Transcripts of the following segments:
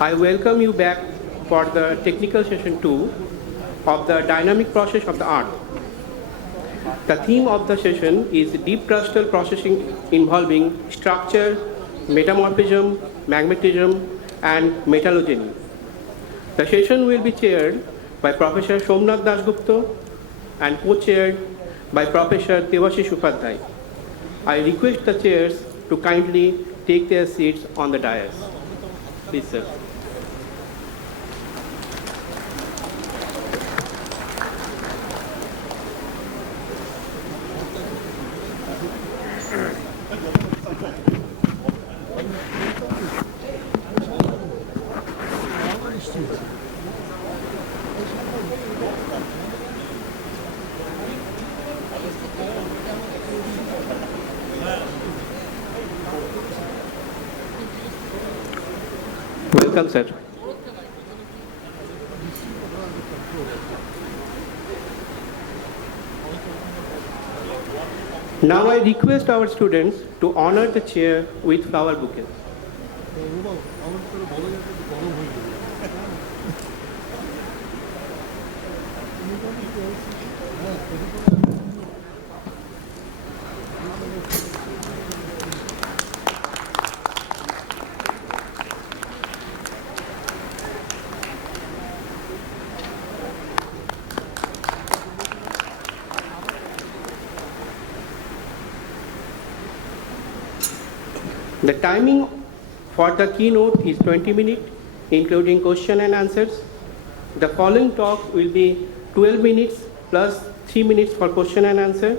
I welcome you back for the technical session 2 of the dynamic process of the Earth. The theme of the session is deep crustal processing involving structure, metamorphism, magmatism, and metallogeny. The session will be chaired by Professor Somnath Dasgupta and co-chaired by Professor Devashish Upadhyay. I request the chairs to kindly take their seats on the dais. Please, sir. Welcome, sir. Now I request our students to honor the chair with flower bouquets. The timing for the keynote is 20 minutes, including question and answers. The following talk will be 12 minutes plus 3 minutes for question and answer.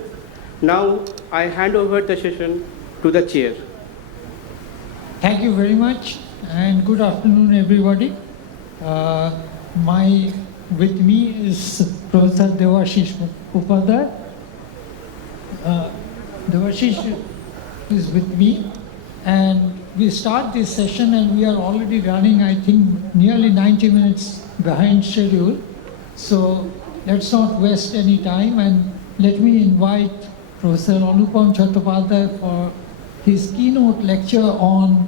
Now I hand over the session to the chair. Thank you very much and good afternoon everybody. With me is Professor Devashish Upadhyay. Devashish is with me. And we start this session and we are already running, I think, nearly 90 minutes behind schedule. So let's not waste any time and let me invite Professor Anupam Chattopadhyay for his keynote lecture on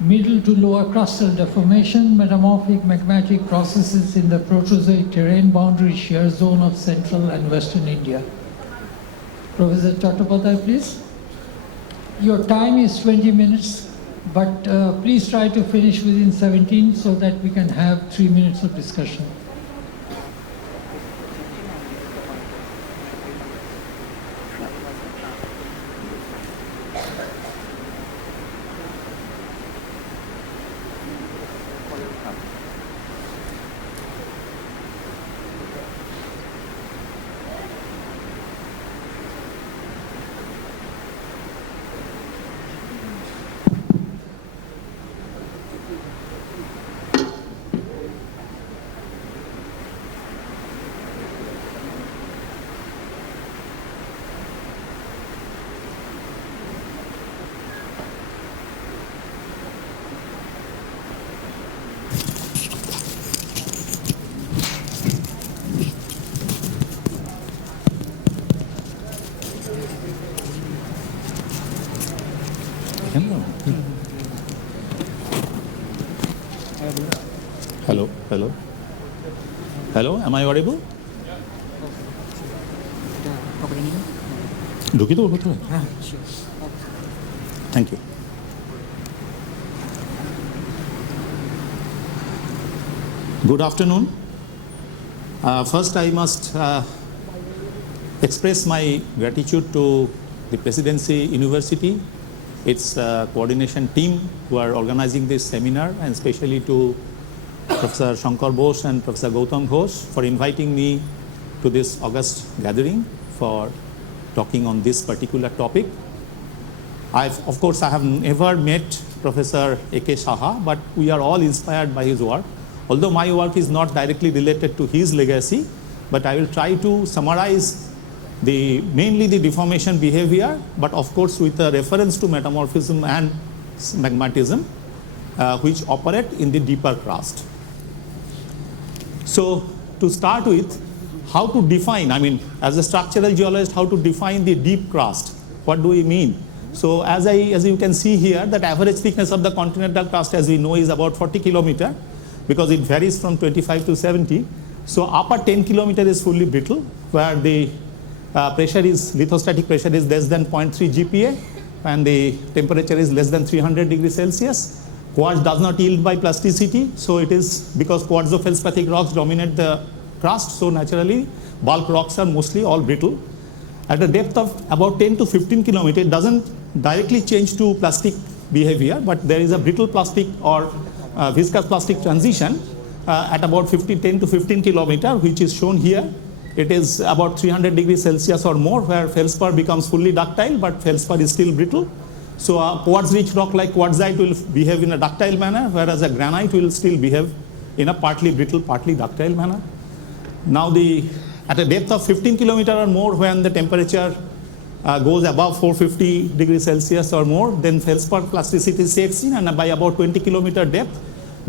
middle to lower crustal deformation, metamorphic magmatic processes in the Proterozoic terrain boundary shear zone of central and western India. Professor Chattopadhyay, please. Your time is 20 minutes, but please try to finish within 17 so that we can have 3 minutes of discussion. Hello, hello. Hello, am I audible? Thank you. Good afternoon. First, I must express my gratitude to the Presidency University, its coordination team who are organizing this seminar, and especially to Professor Shankar Bose and Professor Gautam Ghosh for inviting me to this August gathering for talking on this particular topic. Of course, I have never met Professor A.K. Saha, but we are all inspired by his work. Although my work is not directly related to his legacy, but I will try to summarize mainly the deformation behavior, but of course with a reference to metamorphism and magmatism, which operate in the deeper crust. So to start with, how to define, as a structural geologist, how to define the deep crust? What do we mean? So as you can see here, that average thickness of the continental crust, as we know, is about 40 kilometer, because it varies from 25 to 70. So upper 10 kilometer is fully brittle, where the lithostatic pressure is less than 0.3 GPa, and the temperature is less than 300 degrees Celsius. Quartz does not yield by plasticity, so it is because quartzo-feldspathic rocks dominate the crust, so naturally bulk rocks are mostly all brittle. At a depth of about 10 to 15 kilometer, it doesn't directly change to plastic behavior, but there is a brittle plastic or viscous plastic transition at about 10 to 15 kilometer, which is shown here. It is about 300 degrees Celsius or more, where feldspar becomes fully ductile, but feldspar is still brittle. So a quartz-rich rock like quartzite will behave in a ductile manner, whereas a granite will still behave in a partly brittle, partly ductile manner. Now at a depth of 15 kilometer or more, when the temperature goes above 450 degrees Celsius or more, then feldspar plasticity sets in, and by about 20 kilometer depth,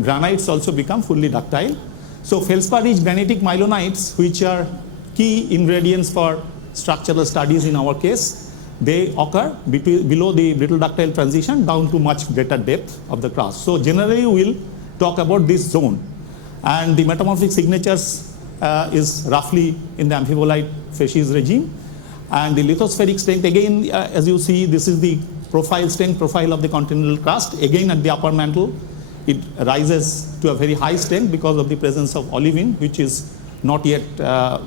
granites also become fully ductile. So feldspar-rich granitic myelonites, which are key ingredients for structural studies in our case, they occur below the brittle ductile transition down to much greater depth of the crust. So generally we'll talk about this zone, and the metamorphic signatures is roughly in the amphibolite facies regime. And the lithospheric strength, again, as you see, this is the strength profile of the continental crust. Again, at the upper mantle, it rises to a very high strength because of the presence of olivine, which is not yet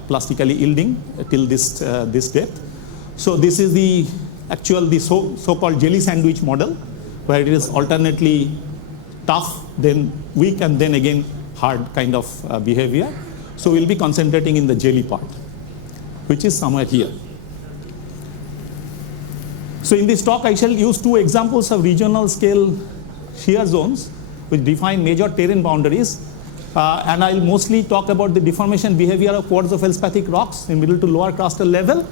plastically yielding till this depth. So this is the so-called jelly sandwich model, where it is alternately tough, then weak, and then again hard kind of behavior. So we'll be concentrating in the jelly part, which is somewhere here. So in this talk, I shall use two examples of regional scale shear zones which define major terrain boundaries, and I'll mostly talk about the deformation behavior of quartzo-feldspathic rocks in middle to lower crustal level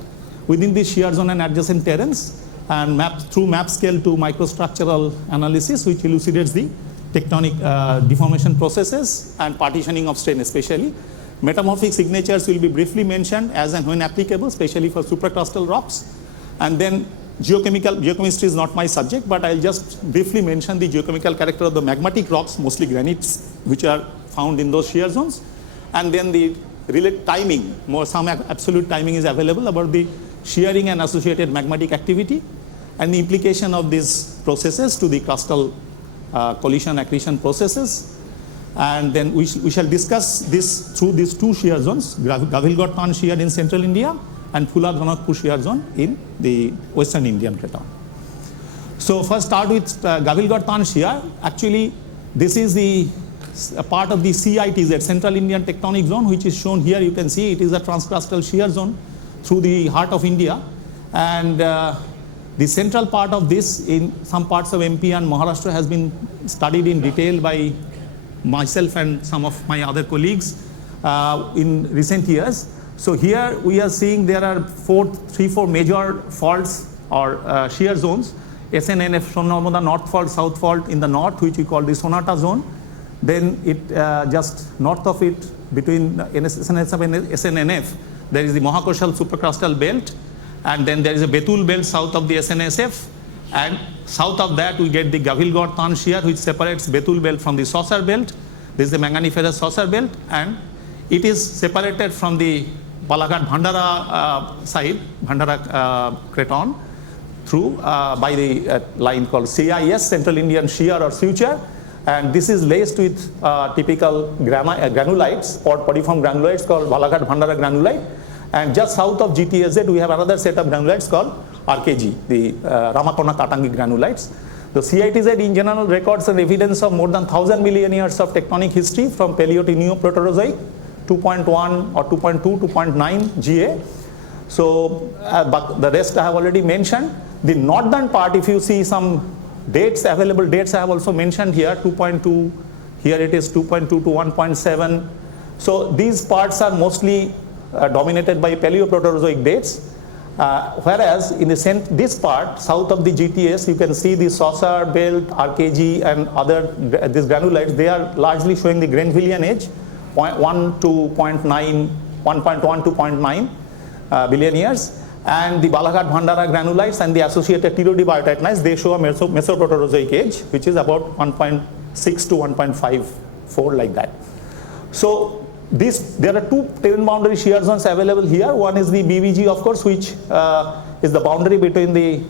within the shear zone and adjacent terrains, and through map scale to microstructural analysis, which elucidates the tectonic deformation processes and partitioning of strain especially. Metamorphic signatures will be briefly mentioned as and when applicable, especially for supracrustal rocks. And then geochemistry is not my subject, but I'll just briefly mention the geochemical character of the magmatic rocks, mostly granites, which are found in those shear zones. And then the related timing, some absolute timing is available about the shearing and associated magmatic activity, and the implication of these processes to the crustal collision accretion processes. And then we shall discuss this through these two shear zones, Gavilgod-Tan shear in central India and Phula-Dhanotpur shear zone in the western Indian Craton. So first start with Gavilgod-Tan shear. Actually, this is a part of the CITZ, Central Indian Tectonic Zone, which is shown here. You can see it is a transcrustal shear zone through the heart of India. And the central part of this in some parts of MP and Maharashtra has been studied in detail by myself and some of my other colleagues in recent years. So here we are seeing there are four major faults or shear zones. SNNF, Son-Narmada North Fault, South Fault in the north, which we call the Sonata zone. Then it just north of it, between SNSF and SNNF, there is the Mahakoshal supracrustal belt, and then there is a Betul belt south of the SNSF, and south of that we get the Gavilgod-Tan shear, which separates Betul belt from the Saucer belt. This is the manganiferous Saucer belt, and it is separated from the Balaghat-Bhandara side, Bhandara Craton, through by the line called CIS, Central Indian Shear or Suture, and this is laced with typical granulites, podiform granulites called Balaghat-Bhandara granulite, and just south of GTAZ we have another set of granulites called RKG, the Ramakona-Katangi granulites. The CITZ in general records an evidence of more than 1,000 million years of tectonic history from Paleo to Neo-Proterozoic, 2.1 or 2.2, 2.9 GA. So, but the rest I have already mentioned. The northern part, if you see some dates, available dates I have also mentioned here, 2.2, here it is 2.2 to 1.7. So these parts are mostly dominated by Paleo-Proterozoic dates. Whereas in this part, south of the GTS, you can see the Saucer belt, RKG and other, these granulites, they are largely showing the Grenvillian age, 1 to 0.9, 1.1 to 0.9 billion years. and the Balaghat Bhandara granulites and the associated Tirodi biotitanite, they show a Mesoproterozoic age, which is about 1.6 to 1.54, like that. So there are two terrain boundary shear zones available here. One is the BVG, of course, which is the boundary between the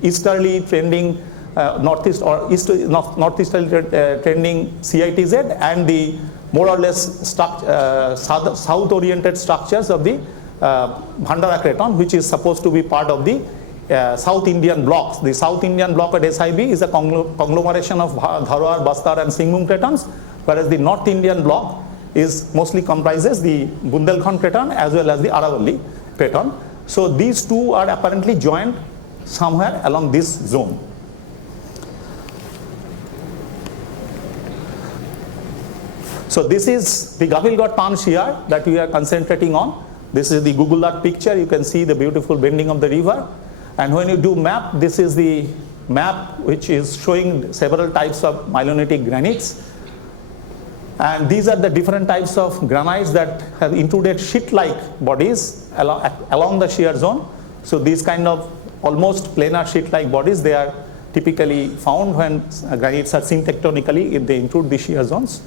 easterly trending northeast or northeasterly trending CITZ and the more or less south-oriented structures of the Bhandara Craton, which is supposed to be part of the South Indian blocks. The South Indian block at SIB is a conglomeration of Dharwar, Bastar and Singhbhum Cratons, whereas the North Indian block is mostly comprises the Bundelkhand Craton as well as the Aravalli Craton. So these two are apparently joined somewhere along this zone. So this is the Gavilgarh Tan shear that we are concentrating on. This is the Google Earth picture. You can see the beautiful bending of the river. And when you do map, this is the map which is showing several types of myelonitic granites. And these are the different types of granites that have intruded sheet-like bodies along the shear zone. So these kind of almost planar sheet-like bodies, they are typically found when granites are seen tectonically if they intrude the shear zones.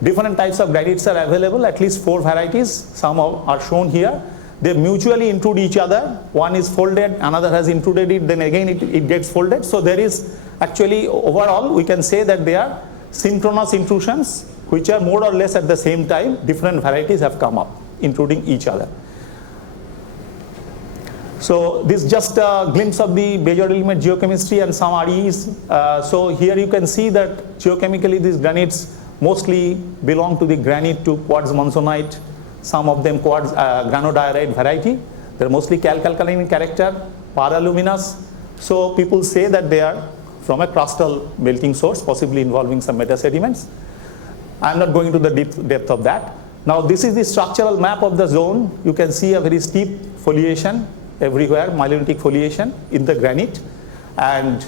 Different types of granites are available, at least 4 varieties. Some are shown here. They mutually intrude each other. One is folded, another has intruded it, then again it gets folded. So there is actually, overall, we can say that they are synchronous intrusions, which are more or less at the same time. Different varieties have come up, intruding each other. So this is just a glimpse of the major element geochemistry and some REs. So here you can see that geochemically these granites mostly belong to the granite to quartz monzonite, some of them quartz granodiorite variety. They're mostly calc-alkaline in character, paraluminous. So people say that they are from a crustal melting source, possibly involving some metasediments. I'm not going to the depth of that. Now this is the structural map of the zone. You can see a very steep foliation everywhere, myelonitic foliation in the granite. And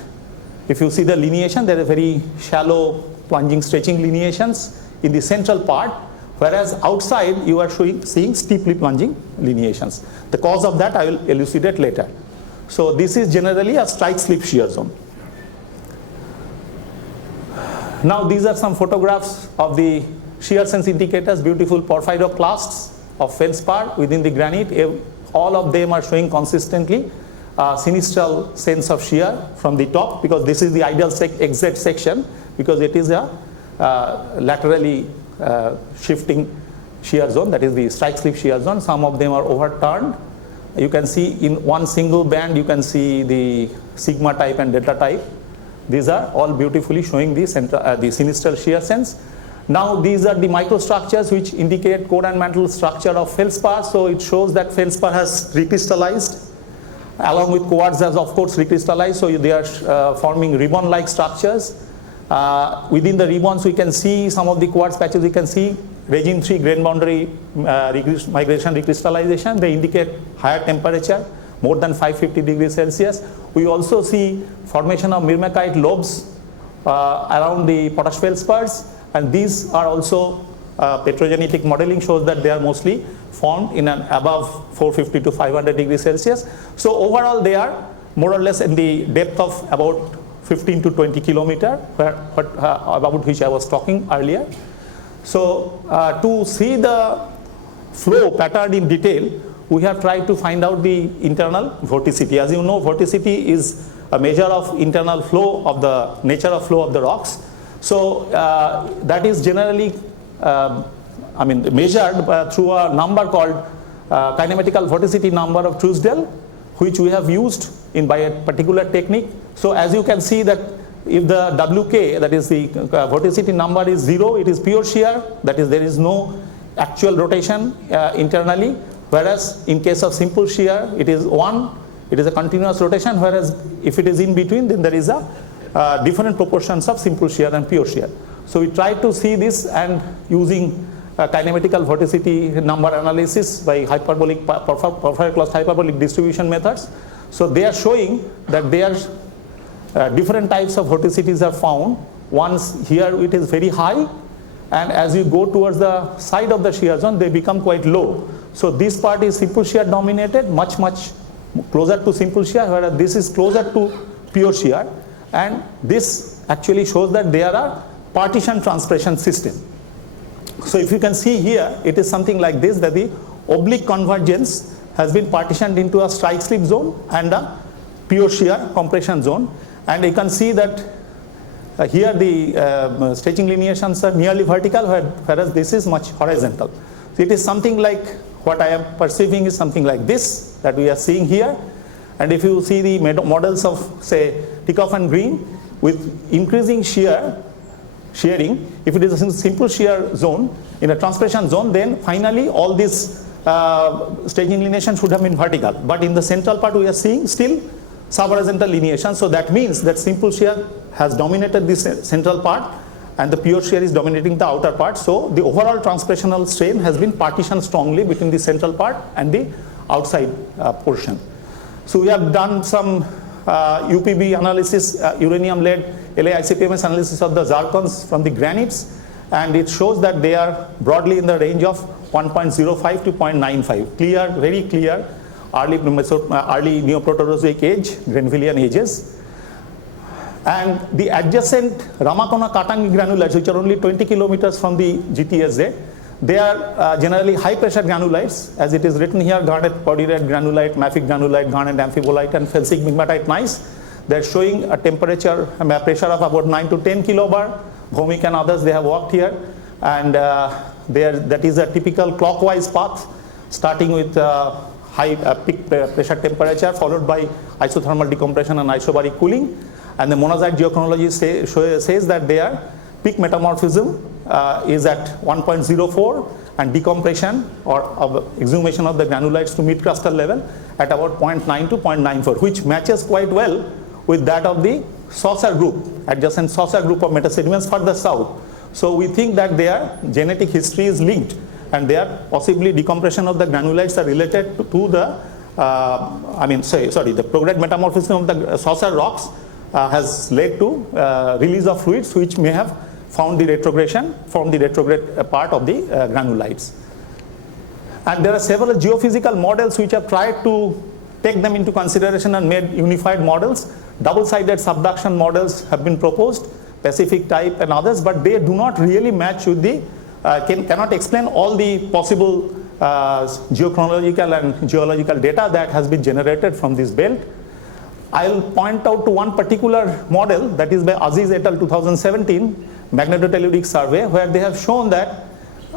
if you see the lineation, there are very shallow plunging stretching lineations in the central part, whereas outside you are seeing steeply plunging lineations. The cause of that I will elucidate later. So this is generally a strike-slip shear zone. Now these are some photographs of the shear sense indicators, beautiful porphyroclasts of feldspar within the granite. All of them are showing consistently sinistral sense of shear from the top, because this is the ideal exit section, because it is a laterally shifting shear zone, that is the strike-slip shear zone. Some of them are overturned. You can see in one single band, you can see the sigma type and delta type. These are all beautifully showing the sinistral shear sense. Now these are the microstructures which indicate core and mantle structure of feldspar. So it shows that feldspar has recrystallized, along with quartz has of course recrystallized. So they are forming ribbon-like structures. Within the ribbons we can see some of the quartz patches. We can see regime 3 grain boundary migration recrystallization. They indicate higher temperature, more than 550 degrees Celsius. We also see formation of myrmekite lobes around the potash feldspars, and these are also petrogenetic modeling shows that they are mostly formed in an above 450 to 500 degrees Celsius. So overall they are more or less in the depth of about 15 to 20 kilometer, about which I was talking earlier. So to see the flow pattern in detail, we have tried to find out the internal vorticity. As you know, vorticity is a measure of internal flow of the nature of flow of the rocks. So that is generally measured through a number called kinematical vorticity number of Truesdale, which we have used by a particular technique. So as you can see that if the WK, that is the vorticity number, is 0, it is pure shear, that is there is no actual rotation internally, whereas in case of simple shear it is 1, it is a continuous rotation, whereas if it is in between, then there is a different proportions of simple shear and pure shear. So we try to see this, and using kinematical vorticity number analysis by hyperbolic porphyry-closed hyperbolic distribution methods. So they are showing that there are different types of vorticities are found. Once here it is very high, and as you go towards the side of the shear zone, they become quite low. So this part is simple shear dominated, much closer to simple shear, whereas this is closer to pure shear, and this actually shows that there are partition transpiration system. So if you can see here, it is something like this, that the oblique convergence has been partitioned into a strike slip zone and a pure shear compression zone, and you can see that here the stretching lineations are nearly vertical, whereas this is much horizontal. So it is something like, what I am perceiving is something like this that we are seeing here. And if you see the models of, say, Tikoff and Green, with increasing shearing, if it is a simple shear zone in a transpiration zone, then finally all these stretching lineation should have been vertical. But in the central part, we are seeing still subhorizontal lineation. So that means that simple shear has dominated this central part, and the pure shear is dominating the outer part. So the overall transpirational strain has been partitioned strongly between the central part and the outside portion. So we have done some UPB analysis, uranium-lead LA-ICP-MS analysis of the zircons from the granites, and it shows that they are broadly in the range of 1.05 to 0.95, clear, very clear, early Neoproterozoic age, Grenvillian ages. And the adjacent Ramakona-Katangi granulates, which are only 20 kilometers from the GTSZ, they are generally high pressure granulites, as it is written here, garnet polyurate granulite, mafic granulite, garnet amphibolite, and felsic migmatite gneiss. They are showing a temperature, pressure of about 9 to 10 kilobar. Bhomik and others, they have worked here, and that is a typical clockwise path, starting with high peak pressure temperature, followed by isothermal decompression and isobaric cooling. And the monazite geochronology says that their peak metamorphism is at 1.04, and decompression or exhumation of the granulites to mid-crustal level at about 0.9 to 0.94, which matches quite well with that of the saucer group, adjacent saucer group of metasediments further south. So we think that their genetic history is linked, and their possibly decompression of the granulites are related to the, the prograde metamorphism of the saucer rocks has led to release of fluids which may have found the retrogression from the retrograde part of the granulites. And there are several geophysical models which have tried to take them into consideration and made unified models. Double-sided subduction models have been proposed, Pacific type and others, but they do not really match with the, cannot explain all the possible geochronological and geological data that has been generated from this belt. I'll point out to one particular model that is by Aziz et al. 2017, magnetotelluric survey, where they have shown that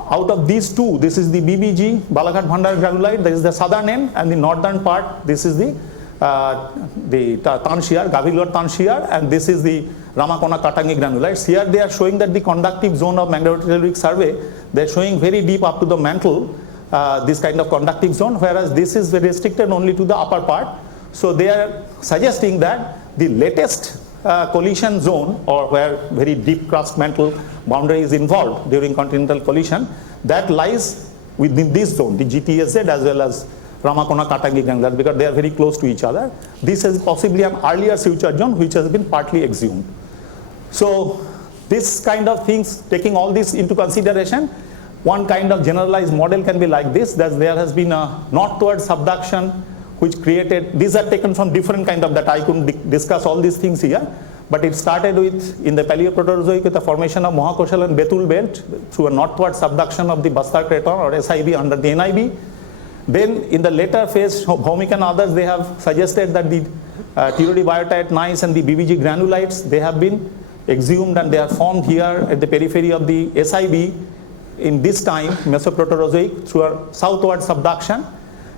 out of these two, this is the BBG, Balaghat Bhandar granulite, that is the southern end, and the northern part, this is the Tanshiyar, Gavilor Tanshiyar, and this is the Ramakona Katangi granulites. Here they are showing that the conductive zone of magnetotelluric survey, they are showing very deep up to the mantle, this kind of conductive zone, whereas this is very restricted only to the upper part. So they are suggesting that the latest collision zone, or where very deep crust mantle boundary is involved during continental collision, that lies within this zone, the GTSZ as well as Ramakona Katangi granulate, because they are very close to each other. This is possibly an earlier suture zone which has been partly exhumed. So this kind of things, taking all this into consideration, one kind of generalized model can be like this, that there has been a northward subduction which created, these are taken from different kind of data. I couldn't discuss all these things here, but it started with, in the Paleoproterozoic, with the formation of Mohakoshal and Betul belt through a northward subduction of the Bastar Craton or SIB under the NIB. Then in the later phase, Bhomik and others, they have suggested that the Tirodi biotite gneiss and the BBG granulites, they have been exhumed and they are formed here at the periphery of the SIB in this time, Mesoproterozoic, through a southward subduction.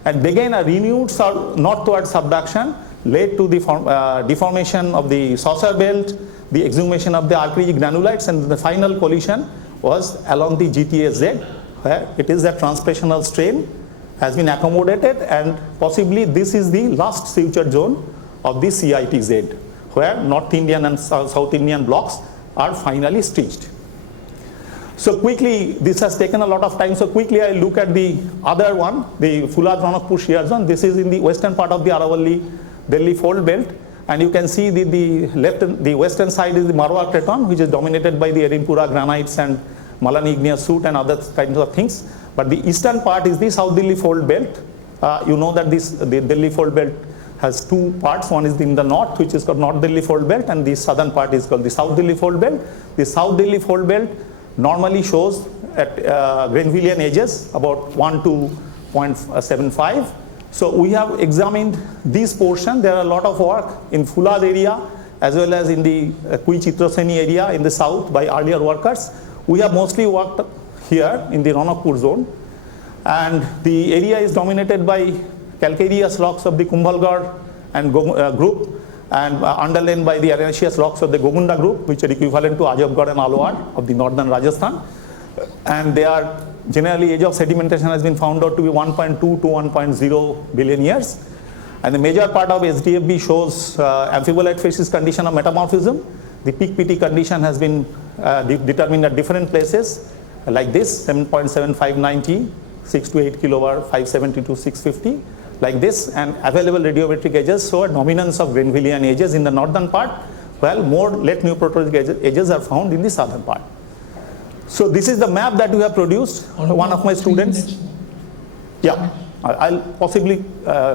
And again, a renewed northward subduction led to the deformation of the saucer belt, the exhumation of the archaeologic granulites, and the final collision was along the GTSZ, where it is that transpirational strain has been accommodated, and possibly this is the last suture zone of the CITZ, where North Indian and South Indian blocks are finally stitched. So quickly, this has taken a lot of time, so quickly I look at the other one, the Fulad Ranakpur shear zone. This is in the western part of the Aravalli Delhi fold belt, and you can see the western side is the Marwar Craton, which is dominated by the Erimpura granites and Malani igneous soot and other kinds of things. But the eastern part is the South Delhi fold belt. You know that the Delhi fold belt has two parts. One is in the north, which is called North Delhi Fold Belt, and the southern part is called the South Delhi Fold Belt. The South Delhi Fold Belt normally shows at Grenvillian edges about 1 to 0.75. So we have examined this portion. There are a lot of work in Fulad area as well as in the Kui-Chitraseni area in the south by earlier workers. We have mostly worked here in the Ranakpur zone, and the area is dominated by calcareous rocks of the Kumbhalgarh and group, and underlain by the arenaceous rocks of the Gogunda group, which are equivalent to Ajabgarh and Alwar of the northern Rajasthan. And they are generally, age of sedimentation has been found out to be 1.2 to 1.0 billion years. And the major part of SDFB shows amphibolite facies condition of metamorphism. The peak PT condition has been determined at different places, like this, 7.7590, 6 to 8 kilobar, 572, 650, like this. And available radiometric edges show a dominance of Grenvillian edges in the northern part, while more late Neoproterozoic edges are found in the southern part. So this is the map that we have produced. One of my students, yeah, I'll possibly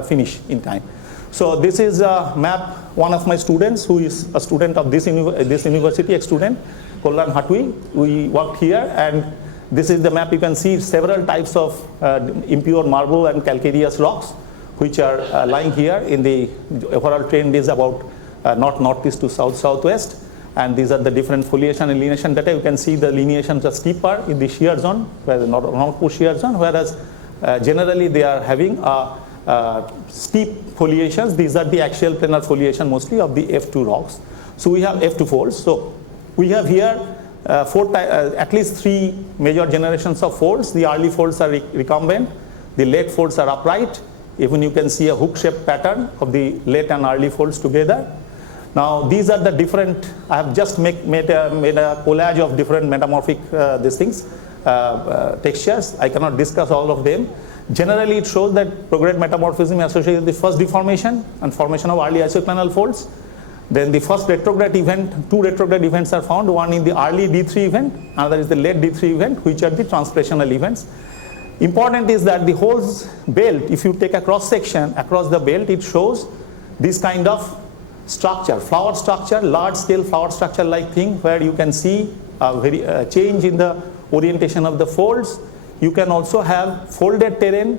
finish in time. So this is a map, one of my students who is a student of this university, ex-student, Kollan Hatui. We worked here, and this is the map. You can see several types of impure marble and calcareous rocks, which are lying here. In the overall trend is about north-northeast to south-southwest. And these are the different foliation and lineation data. You can see the lineations are steeper in the shear zone, where the Ranakpur shear zone, whereas generally they are having steep foliations. These are the axial planar foliation mostly of the F2 rocks. So we have F2 folds. So we have here at least 3 major generations of folds. The early folds are recumbent. The late folds are upright. Even you can see a hook-shaped pattern of the late and early folds together. Now these are the different, I have just made a collage of different metamorphic textures. I cannot discuss all of them. Generally it shows that prograde metamorphism is associated with the first deformation and formation of early isoclinal folds. Then the first retrograde event, 2 retrograde events are found, one in the early D3 event, another is the late D3 event, which are the translational events. Important is that the whole belt, if you take a cross section across the belt, it shows this kind of structure, flower structure, large scale flower structure like thing, where you can see a change in the orientation of the folds. You can also have folded terrain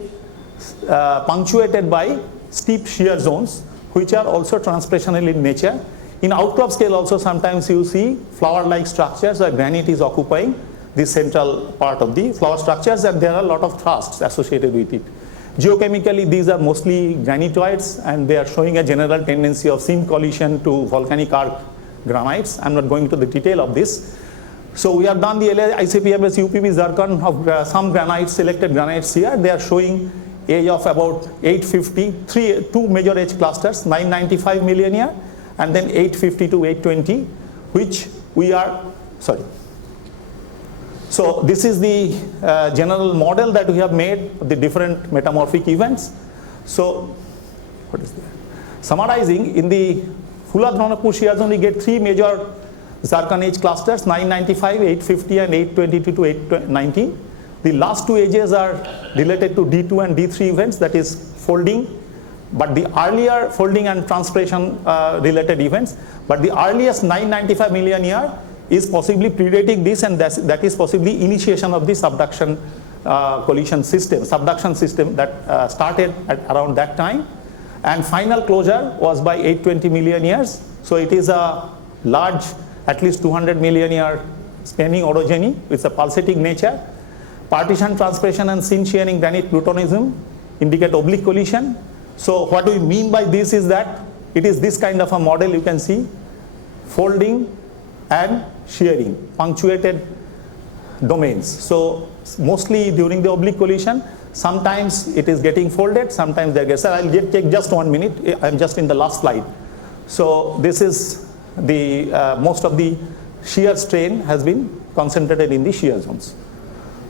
punctuated by steep shear zones, which are also translational in nature. In outcrop scale also sometimes you see flower like structures where granite is occupying the central part of the flower structures, and there are a lot of thrusts associated with it. Geochemically, these are mostly granitoids, and they are showing a general tendency of seam collision to volcanic arc granites. I'm not going into the detail of this. So we have done the ICPMS UPB zircon of some granites, selected granites here. They are showing age of about 850, 2 major age clusters, 995 million year, and then 850 to 820, which we are, sorry. So this is the general model that we have made of the different metamorphic events. So what is that? Summarizing, in the Fulad Ranakpur shear zone we get 3 major zircon age clusters, 995, 850 and 822 to 819. The last 2 ages are related to D2 and D3 events, that is folding, but the earlier folding and transpiration related events, but the earliest 995 million year is possibly predating this, and that is possibly initiation of the subduction collision system, subduction system that started at around that time, and final closure was by 820 million years. So it is a large, at least 200 million year spanning orogeny with a pulsating nature. Partition, transpiration and sin shearing granite plutonism indicate oblique collision. So what we mean by this is that it is this kind of a model. You can see folding and shearing, punctuated domains. So mostly during the oblique collision, sometimes it is getting folded, sometimes they get, sir, I'll take just 1 minute, I'm just in the last slide. So this is the, most of the shear strain has been concentrated in the shear zones.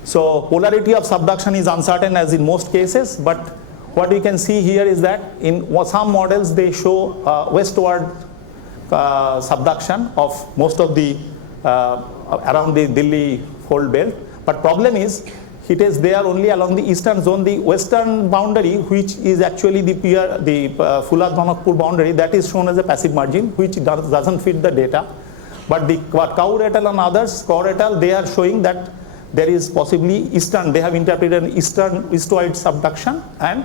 So polarity of subduction is uncertain as in most cases, but what we can see here is that in some models they show westward subduction of most of the around the Delhi fold belt. But problem is it is there only along the eastern zone. The western boundary, which is actually the Fulad-Banakpur boundary, that is shown as a passive margin, which doesn't fit the data. But the Kaur et al. And others, Kaur et al., they are showing that there is possibly eastern, they have interpreted an eastoid subduction and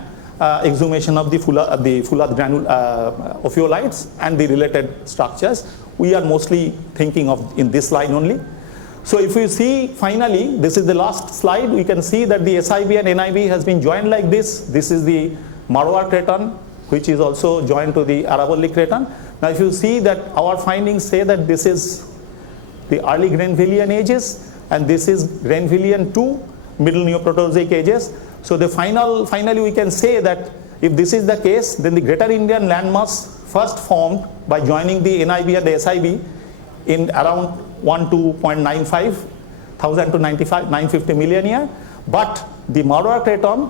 exhumation of the Fulad granule ophiolites and the related structures. We are mostly thinking of in this line only. So if you see, finally, this is the last slide, we can see that the SIB and NIB has been joined like this. This is the Marwar craton, which is also joined to the Aravalli craton. Now if you see that our findings say that this is the early Grenvillian ages, and this is Grenvillian 2 middle Neoproterozoic ages. So the finally we can say that if this is the case, then the Greater Indian landmass first formed by joining the NIB and the SIB in around 12.95 thousand to 950 million year. But the Marwar craton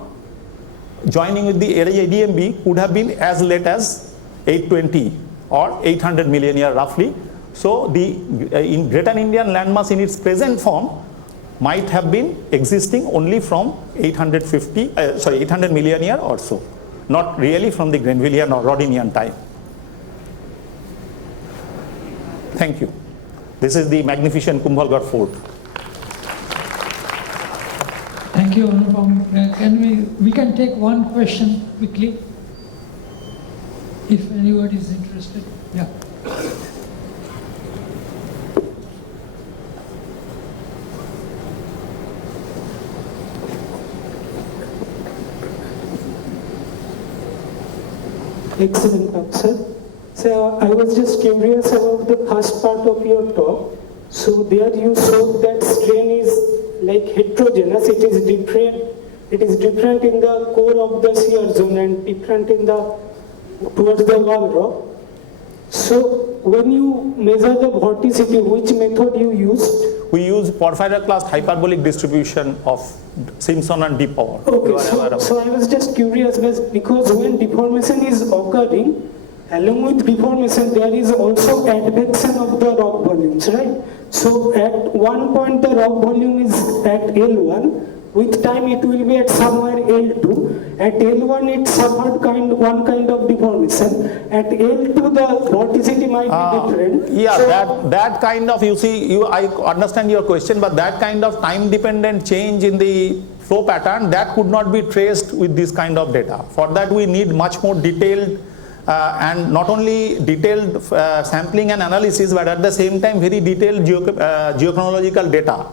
joining with the ADMB could have been as late as 820 or 800 million year roughly. So the in Greater Indian landmass in its present form might have been existing only from 800 million year or so, not really from the Grenvillian or Rodinian time. Thank you. This is the magnificent Kumbhalgarh fort. Thank you, Anupam. We can take one question quickly, if anybody is interested. Yeah. Excellent talk, sir. So I was just curious about the first part of your talk. So there you showed that strain is like heterogeneous. It is different in the core of the shear zone and different in the towards the wall rock. So when you measure the vorticity, which method you used? We use porphyroklast hyperbolic distribution of Simpson and D power. Okay, so I was just curious because when deformation is occurring, along with deformation, there is also advection of the rock volumes, right? So at one point the rock volume is at L1. With time it will be at somewhere L2. At L1 it suffered one kind of deformation. At L2 the vorticity might be different. Yeah, so that kind of, I understand your question, but that kind of time dependent change in the flow pattern, that could not be traced with this kind of data. For that we need much more detailed and not only detailed sampling and analysis, but at the same time very detailed geochronological data.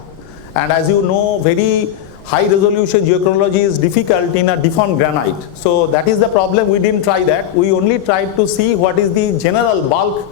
And as you know, very high resolution geochronology is difficult in a deformed granite. So that is the problem. We didn't try that. We only tried to see what is the general bulk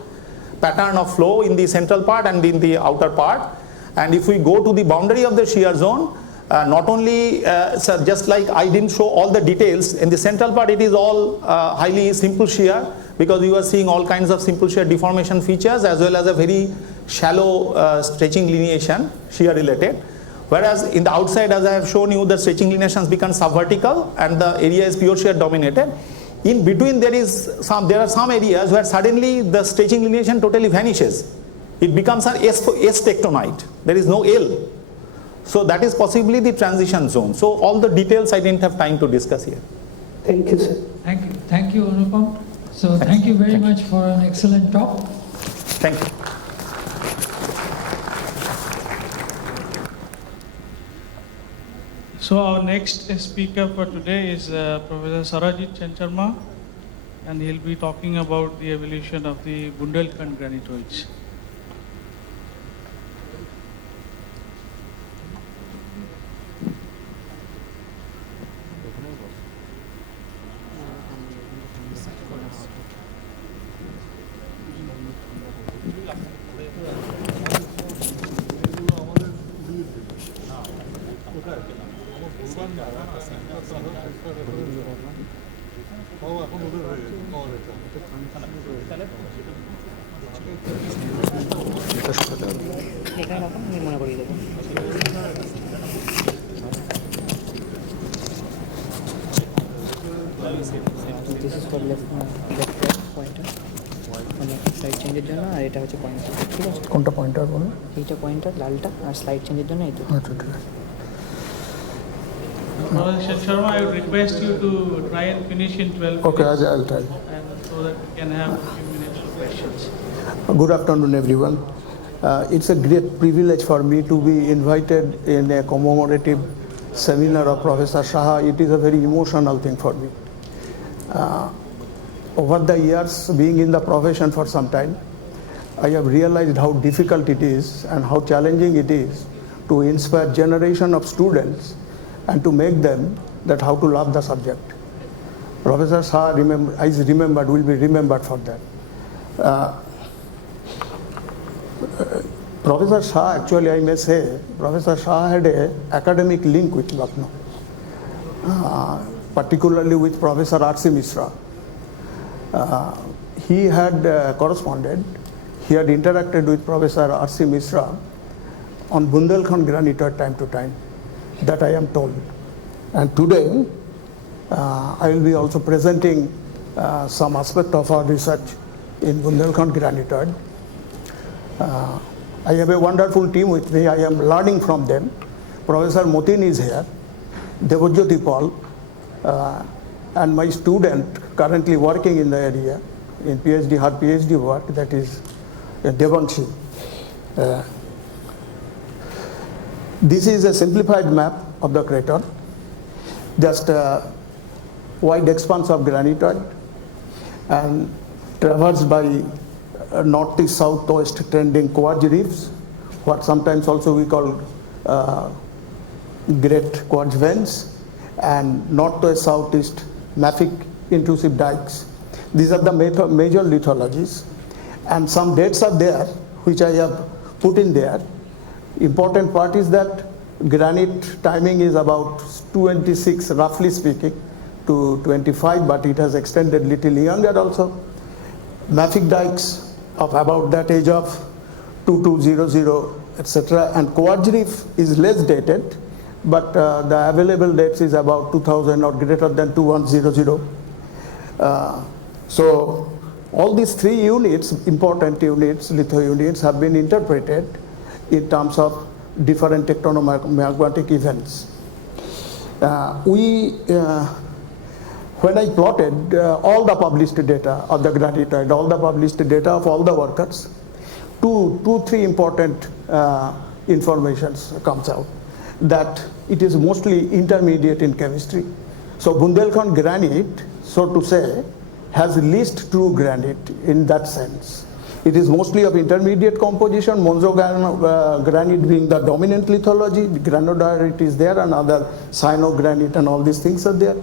pattern of flow in the central part and in the outer part. And if we go to the boundary of the shear zone, not only, just like I didn't show all the details, in the central part it is all highly simple shear, because you are seeing all kinds of simple shear deformation features as well as a very shallow stretching lineation, shear related. Whereas in the outside, as I have shown you, the stretching lineations become subvertical and the area is pure shear dominated. In between there are some areas where suddenly the stretching lineation totally vanishes. It becomes an S tectonite. There is no L. So that is possibly the transition zone. So all the details I didn't have time to discuss here. Thank you, sir. Thank you. Thank you, Anupam. So thank you very much for an excellent talk. Thank you. So our next speaker for today is Professor Ajit Kumar Saha, and he'll be talking about the evolution of the Bundelkhand granitoids. This is for left pointer. Slide change এর জন্য আর এটা হচ্ছে pointer, ঠিক আছে? কোনটা pointer বলো? এইটা pointer লালটা, আর স্লাইড চেঞ্জের জন্য এই দুটো। আচ্ছা ঠিক আছে। Professor Sharma, I would request you to try and finish in 12 Okay, minutes. I'll try. And so that we can have a few minutes for questions. Good afternoon, everyone. It's a great privilege for me to be invited in a commemorative seminar of Professor Saha. It is a very emotional thing for me. Over the years, being in the profession for some time, I have realized how difficult it is and how challenging it is to inspire generation of students and to make them that how to love the subject. Professor Saha will be remembered for that. Professor Saha, actually I may say, Professor Saha had an academic link with Lucknow, particularly with Professor R.C. Mishra. He had corresponded, he had interacted with Professor R.C. Mishra on Bundelkhand granite time to time, that I am told. And today, I will be also presenting some aspect of our research in Bundelkhand granite. I have a wonderful team with me. I am learning from them. Professor Motin is here, Devajyoti Paul, and my student currently working in the area in PhD, her PhD work, that is Devanshi. This is a simplified map of the crater, just a wide expanse of granitoid and traversed by northeast southwest trending quartz reefs, what sometimes also we call great quartz veins, and northwest southeast mafic intrusive dikes. These are the major lithologies, and some dates are there which I have put in there. Important part is that granite timing is about 226 roughly speaking to 25, but it has extended little younger also. Mafic dikes of about that age of 2200, etc. And quartz reef is less dated, but the available dates is about 2000 or greater than 2100. So all these three units, important units, litho units, have been interpreted in terms of different tectonomagmatic events. When I plotted all the published data of the granitoid, all the published data of all the workers, three important informations comes out. That it is mostly intermediate in chemistry. So Bundelkhand granite, so to say, has least true granite in that sense. It is mostly of intermediate composition, Monzo granite being the dominant lithology, granodiorite is there, and other cyanogranite and all these things are there.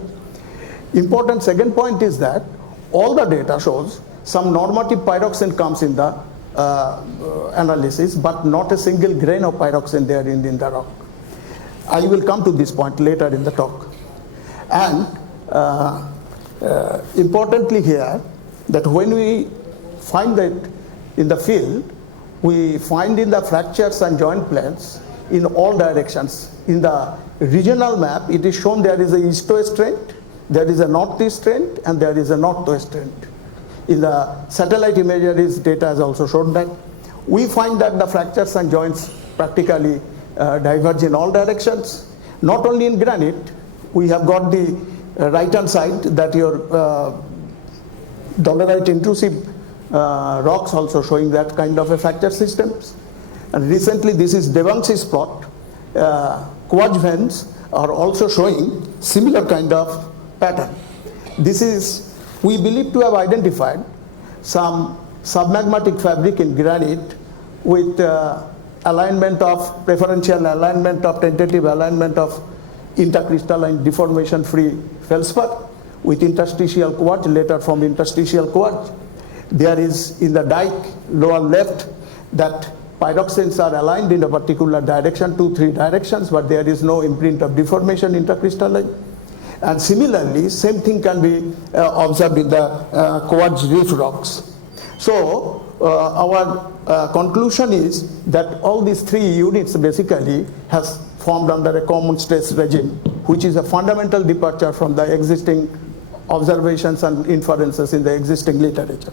Important second point is that all the data shows some normative pyroxene comes in the analysis, but not a single grain of pyroxene there in the rock. I will come to this point later in the talk. And importantly here, that when we find that in the field, we find in the fractures and joint planes in all directions. In the regional map, it is shown there is a east-west trend, there is a northeast trend, and there is a northwest trend. In the satellite imagery data has also shown that. We find that the fractures and joints practically diverge in all directions. Not only in granite, we have got the right-hand side that your dolerite intrusive rocks also showing that kind of a fracture systems. And recently, this is Devanshi's plot. Quartz veins are also showing similar kind of pattern. This is, we believe to have identified some submagmatic fabric in granite with alignment of, preferential alignment of, tentative alignment of intercrystalline deformation-free feldspar with interstitial quartz, later from interstitial quartz. There is in the dike lower left that pyroxenes are aligned in a particular direction, 2-3 directions, but there is no imprint of deformation intercrystalline. And similarly, same thing can be observed in the quartz reef rocks. So our conclusion is that all these three units basically has formed under a common stress regime, which is a fundamental departure from the existing observations and inferences in the existing literature.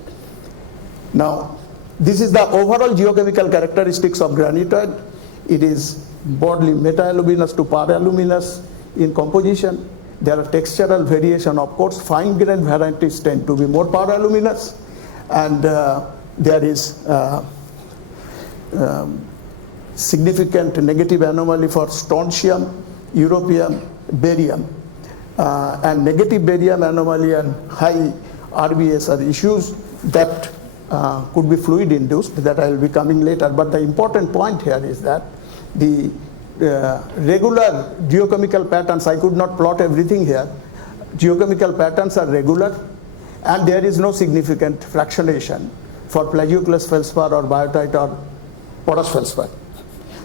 Now, this is the overall geochemical characteristics of granitoid. It is broadly meta-aluminous to para-aluminous. in composition. There are textural variation, of course. Fine grained varieties tend to be more paraluminous, and there is significant negative anomaly for strontium, europium, barium, and negative barium anomaly and high RBS are issues that could be fluid induced, that I will be coming later. But the important point here is that the regular geochemical patterns, I could not plot everything here, geochemical patterns are regular, and there is no significant fractionation for plagioclase feldspar or biotite or porous feldspar.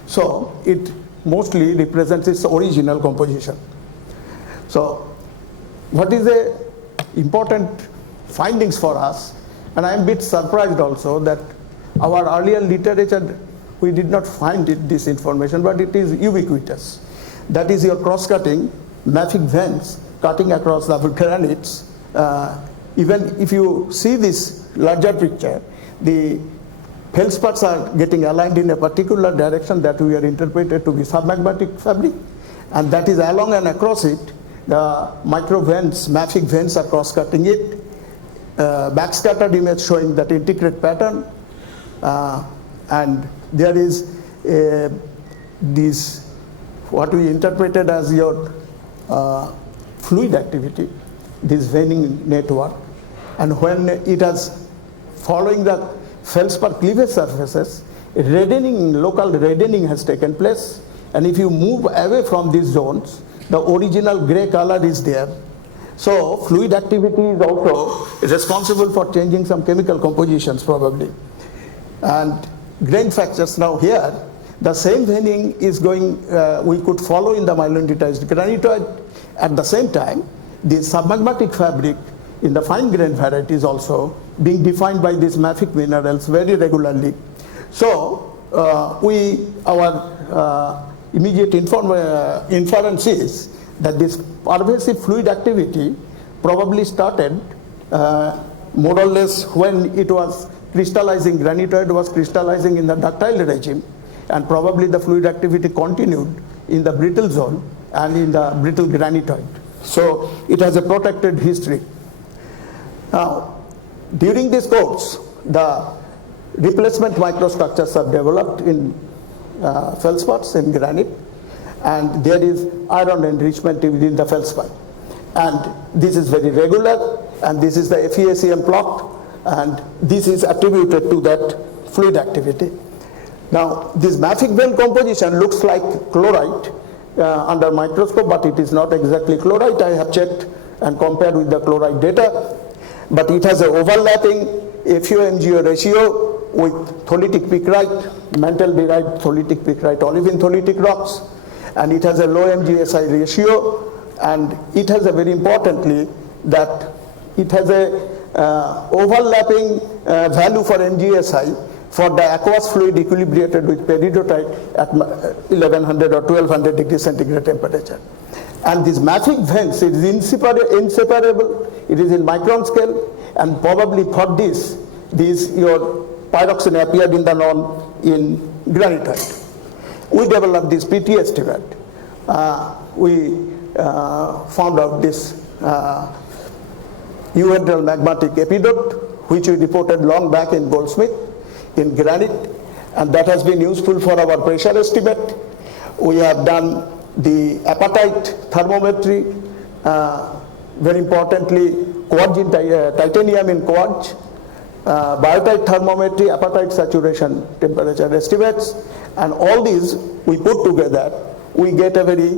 So it mostly represents its original composition. So what is the important findings for us? And I am a bit surprised also that our earlier literature, we did not find this information, but it is ubiquitous. That is your cross-cutting, mafic veins cutting across the granites. Even if you see this larger picture, the feldspars are getting aligned in a particular direction that we are interpreted to be submagmatic fabric, and that is along and across it, the micro veins, mafic veins are cross-cutting it. Backscattered image showing that integrate pattern, and there is this what we interpreted as your fluid activity, this veining network, and when it has following the feldspar cleavage surfaces, reddening, local reddening has taken place, and if you move away from these zones, the original gray color is there. So fluid activity is also responsible for changing some chemical compositions probably. And grain fractures, now here, the same veining is going, we could follow in the myelonitized granitoid. At the same time, the submagmatic fabric in the fine grained varieties also being defined by these mafic minerals very regularly. So our immediate inference is that this pervasive fluid activity probably started more or less when it was crystallizing, granitoid was crystallizing in the ductile regime, and probably the fluid activity continued in the brittle zone and in the brittle granitoid. So it has a protected history. Now, during this course, the replacement microstructures are developed in feldspars, in granite, and there is iron enrichment within the feldspar. And this is very regular, and this is the FEACM plot, and this is attributed to that fluid activity. Now, this mafic vein composition looks like chlorite under microscope, but it is not exactly chlorite. I have checked and compared with the chlorite data, but it has an overlapping FeO-MgO ratio with tholitic pickrite, mantle-derived tholitic pickrite, olivine tholitic rocks, and it has a low MgSi ratio, and it has a very importantly that it has a overlapping value for MgSi for the aqueous fluid equilibrated with peridotite at 1100 or 1200 degrees centigrade temperature. And these mafic veins, it is inseparable, it is in micron scale, and probably for this your pyroxene appeared in the norm in granitoid. We developed this PT estimate. We found out this euhedral magmatic epidote, which we reported long back in Goldsmith, in granite, and that has been useful for our pressure estimate. We have done the apatite thermometry, very importantly, quartz in titanium in quartz, biotite thermometry, apatite saturation temperature estimates, and all these we put together, we get a very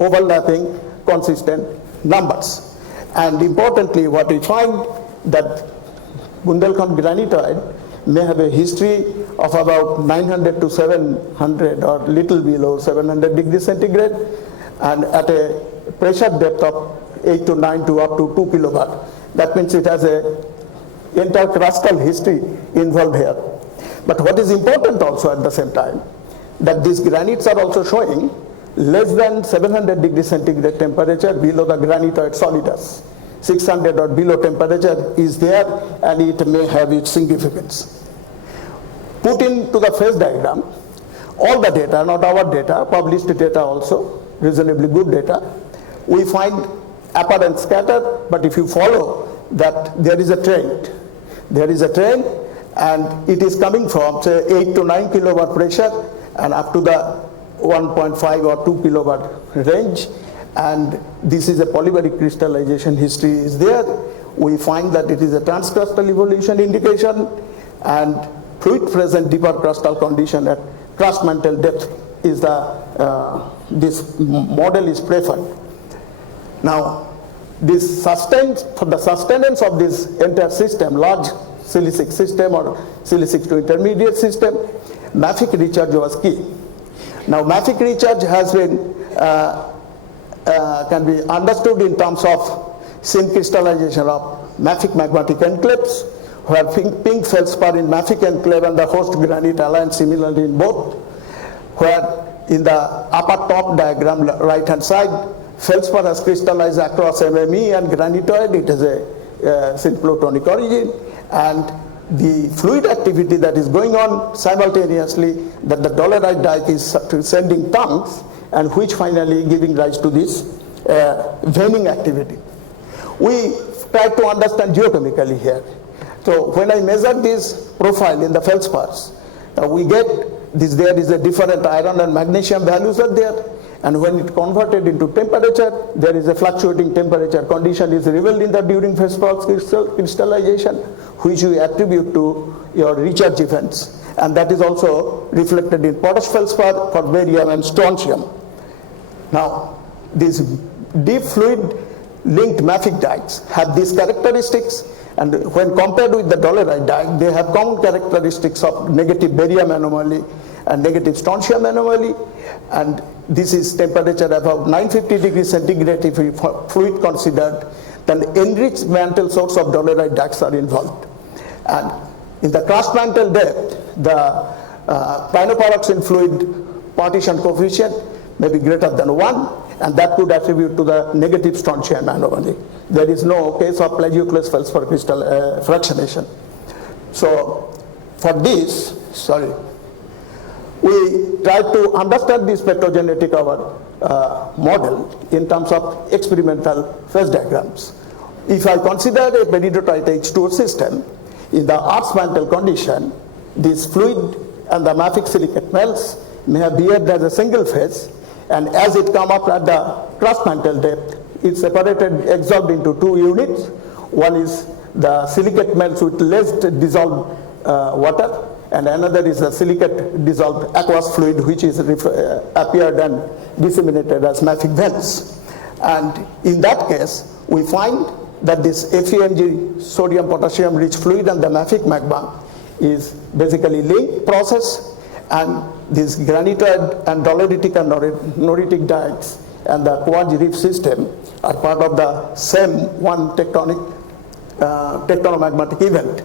overlapping, consistent numbers. And importantly, what we find that Bundelkhand granitoid may have a history of about 900 to 700 or little below 700 degrees centigrade, and at a pressure depth of 8 to 9 to up to 2 kilobar. That means it has a entire crustal history involved here. But what is important also at the same time, that these granites are also showing less than 700 degrees centigrade temperature below the granitoid solidus. 600 or below temperature is there, and it may have its significance. Put into the phase diagram, all the data, not our data, published data also, reasonably good data, we find apparent scatter, but if you follow that there is a trend. There is a trend, and it is coming from say 8 to 9 kilowatt pressure and up to the 1.5 or 2 kilowatt range, and this is a polybaric crystallization history is there. We find that it is a transcrustal evolution indication, and fluid present deeper crustal condition at crust mantle depth is this model is preferred. Now, this for the sustenance of this entire system, large silicic system or silicic to intermediate system, mafic recharge was key. Now, mafic recharge has been can be understood in terms of syncrystallization of mafic magmatic enclaves, where pink feldspar in mafic enclave and the host granite aligned similarly in both, where in the upper top diagram, right hand side, feldspar has crystallized across MME and granitoid. It is a synplutonic origin, and the fluid activity that is going on simultaneously, that the dolerite dike is sending tongues, and which finally giving rise to this veining activity. We try to understand geochemically here. So when I measure this profile in the feldspars, we get this, there is a different iron and magnesium values are there, and when it converted into temperature, there is a fluctuating temperature condition is revealed in the during feldspar crystallization, which we attribute to your recharge events, and that is also reflected in potash feldspar for barium and strontium. Now, these deep fluid linked mafic dikes have these characteristics, and when compared with the dolerite dike, they have common characteristics of negative barium anomaly and negative strontium anomaly, and this is temperature about 950 degrees centigrade if fluid considered, then enriched mantle source of dolerite dikes are involved. And in the crust mantle depth, the pyrenoparoxene fluid partition coefficient may be greater than 1, and that could attribute to the negative strontium anomaly. There is no case of plagioclase feldspar crystal fractionation. So for this, we try to understand this spectrogenetic model in terms of experimental phase diagrams. If I consider a peridotite H2O system, in the arch mantle condition, this fluid and the mafic silicate melts may have behaved as a single phase, and as it come up at the crust mantle depth, it's separated, absorbed into two units. One is the silicate melts with less dissolved water, and another is a silicate dissolved aqueous fluid, which is appeared and disseminated as mafic vents. And in that case, we find that this FeMg sodium potassium rich fluid and the mafic magma is basically linked process, and this granitoid and doleritic and noritic dikes and the quartz reef system are part of the same one tectonomagmatic event.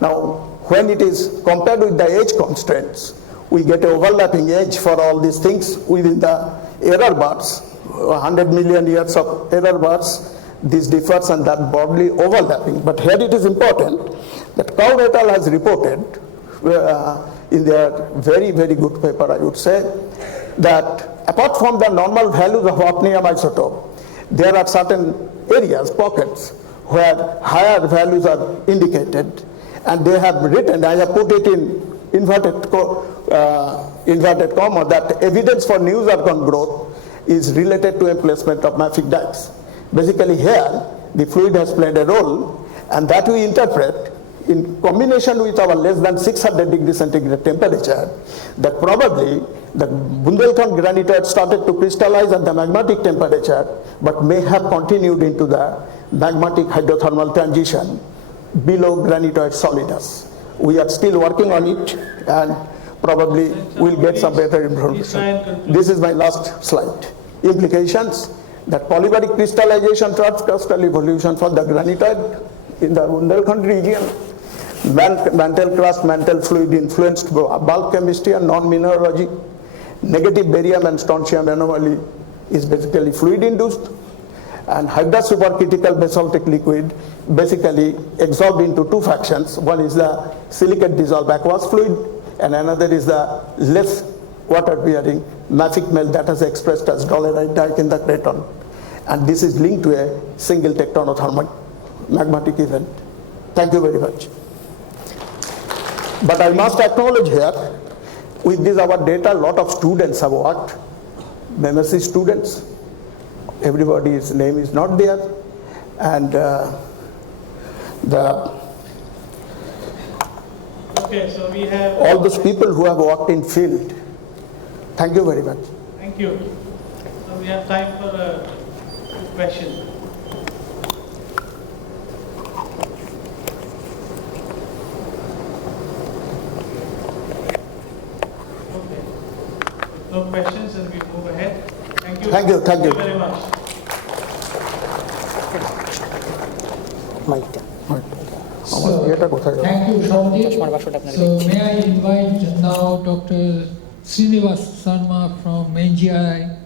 Now, when it is compared with the age constraints, we get an overlapping age for all these things within the error bars, 100 million years of error bars. This differs and that broadly overlapping. But here it is important that Cow et al. Has reported in their very, very good paper, I would say, that apart from the normal values of hafnium isotope, there are certain areas, pockets, where higher values are indicated, and they have written, I have put it in inverted comma, that evidence for new zircon growth is related to emplacement of mafic dikes. Basically here, the fluid has played a role, and that we interpret in combination with our less than 600 degrees centigrade temperature, that probably the Bundelkhand granitoid started to crystallize at the magmatic temperature, but may have continued into the magmatic hydrothermal transition below granitoid solidus. We are still working on it, and probably we'll get some better information. This is my last slide. Implications that polybaric crystallization, transcrustal evolution for the granitoid in the Bundelkhand region, mantle crust, mantle fluid influenced bulk chemistry and non-mineralogy, negative barium and strontium anomaly is basically fluid induced, and hydra supercritical basaltic liquid basically absorbed into two fractions. One is the silicate dissolved aqueous fluid, and another is the less water bearing mafic melt that is expressed as dolerite dike in the craton. and this is linked to a single tectonothermal magmatic event. Thank you very much. But I must acknowledge here, with this our data, a lot of students have worked, MSc students. Everybody's name is not there, and Okay, so we have all those people who have worked in field. Thank you very much. Thank you. So we have time for a question. Okay. No questions, and we move ahead. Thank you. Thank you. Thank you. Very much. Thank you, Shamji. So may I invite now Dr. Srinivas Sarma from NGI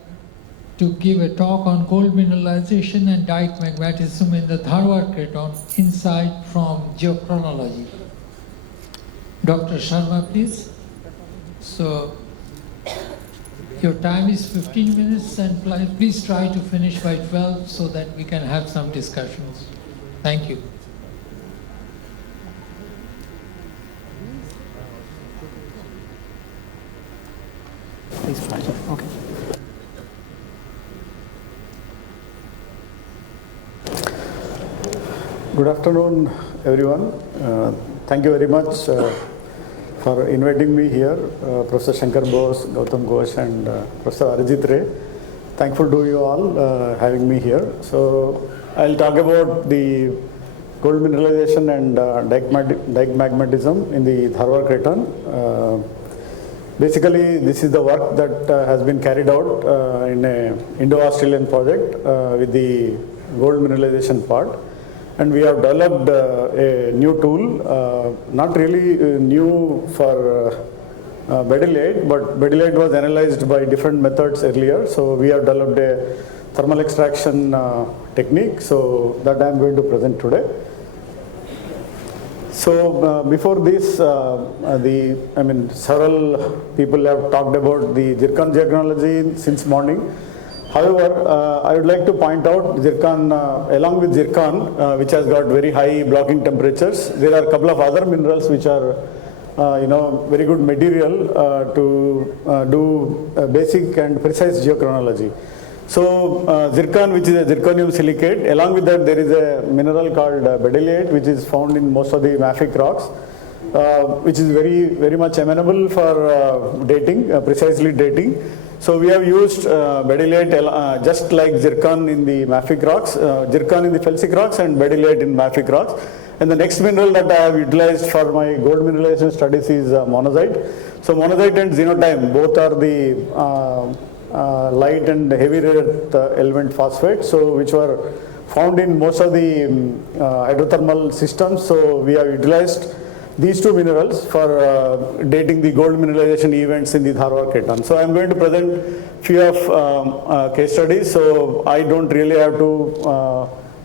to give a talk on gold mineralization and dike magmatism in the Dharwad Craton, insight from geochronology. Dr. Sharma, please. So your time is 15 minutes, and please try to finish by 12 so that we can have some discussions. Thank you. Please try. Okay. Good afternoon, everyone. Thank you very much for inviting me here, Professor Shankar Bose, Gautam Ghosh, and Professor Ajit Ray. Thankful to you all having me here. So I'll talk about the gold mineralization and dike magmatism in the Dharwad Craton. Basically, this is the work that has been carried out in an Indo-Australian project with the gold mineralization part. And we have developed a new tool, not really new for bedillite, but bedillite was analyzed by different methods earlier. So we have developed a thermal extraction technique, so that I am going to present today. So before this, several people have talked about the zircon geochronology since morning. However, I would like to point out zircon, along with zircon, which has got very high blocking temperatures, there are a couple of other minerals which are, very good material to do basic and precise geochronology. So zircon, which is a zirconium silicate, along with that there is a mineral called bedillite, which is found in most of the mafic rocks, which is very much amenable for dating, precisely dating. So we have used bedillite just like zircon in the mafic rocks, zircon in the felsic rocks, and bedillite in mafic rocks. And the next mineral that I have utilized for my gold mineralization studies is monazite. So monazite and xenotime both are the light and heavy rare earth element phosphate, so which were found in most of the hydrothermal systems. So we have utilized these two minerals for dating the gold mineralization events in the Dharwad Craton. So I am going to present few of case studies, so I don't really have to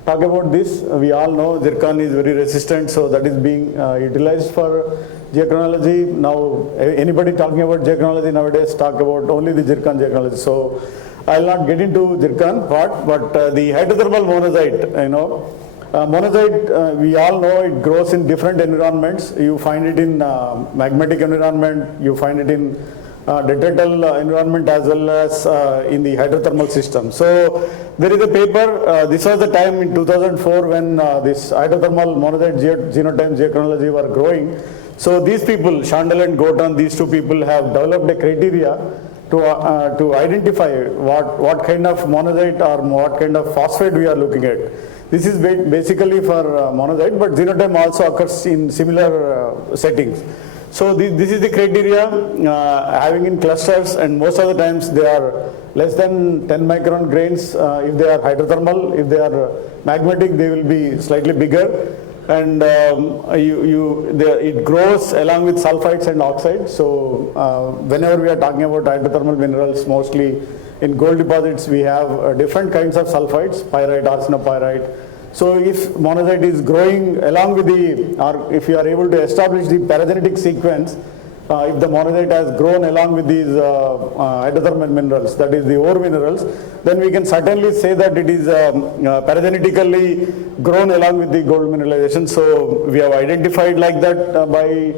talk about this. We all know zircon is very resistant, so that is being utilized for geochronology. Now anybody talking about geochronology nowadays talk about only the zircon geochronology. So I will not get into zircon part, but the hydrothermal monazite, monazite, we all know it grows in different environments. You find it in magmatic environment, you find it in detrital environment as well as in the hydrothermal system. So there is a paper, this was the time in 2004 when this hydrothermal monazite xenotime geochronology were growing. So these people, Shandal and Gotan, these two people have developed a criteria to identify what kind of monazite or what kind of phosphate we are looking at. This is basically for monazite, but xenotime also occurs in similar settings. So this is the criteria having in clusters, and most of the times they are less than 10 micron grains if they are hydrothermal. If they are magmatic, they will be slightly bigger. And it grows along with sulfides and oxides. So whenever we are talking about hydrothermal minerals, mostly in gold deposits we have different kinds of sulfides, pyrite, arsenopyrite. So if monazite is growing along with the, or if you are able to establish the paragenetic sequence if the monazite has grown along with these hydrothermal minerals, that is the ore minerals, then we can certainly say that it is paragenetically grown along with the gold mineralization. So we have identified like that by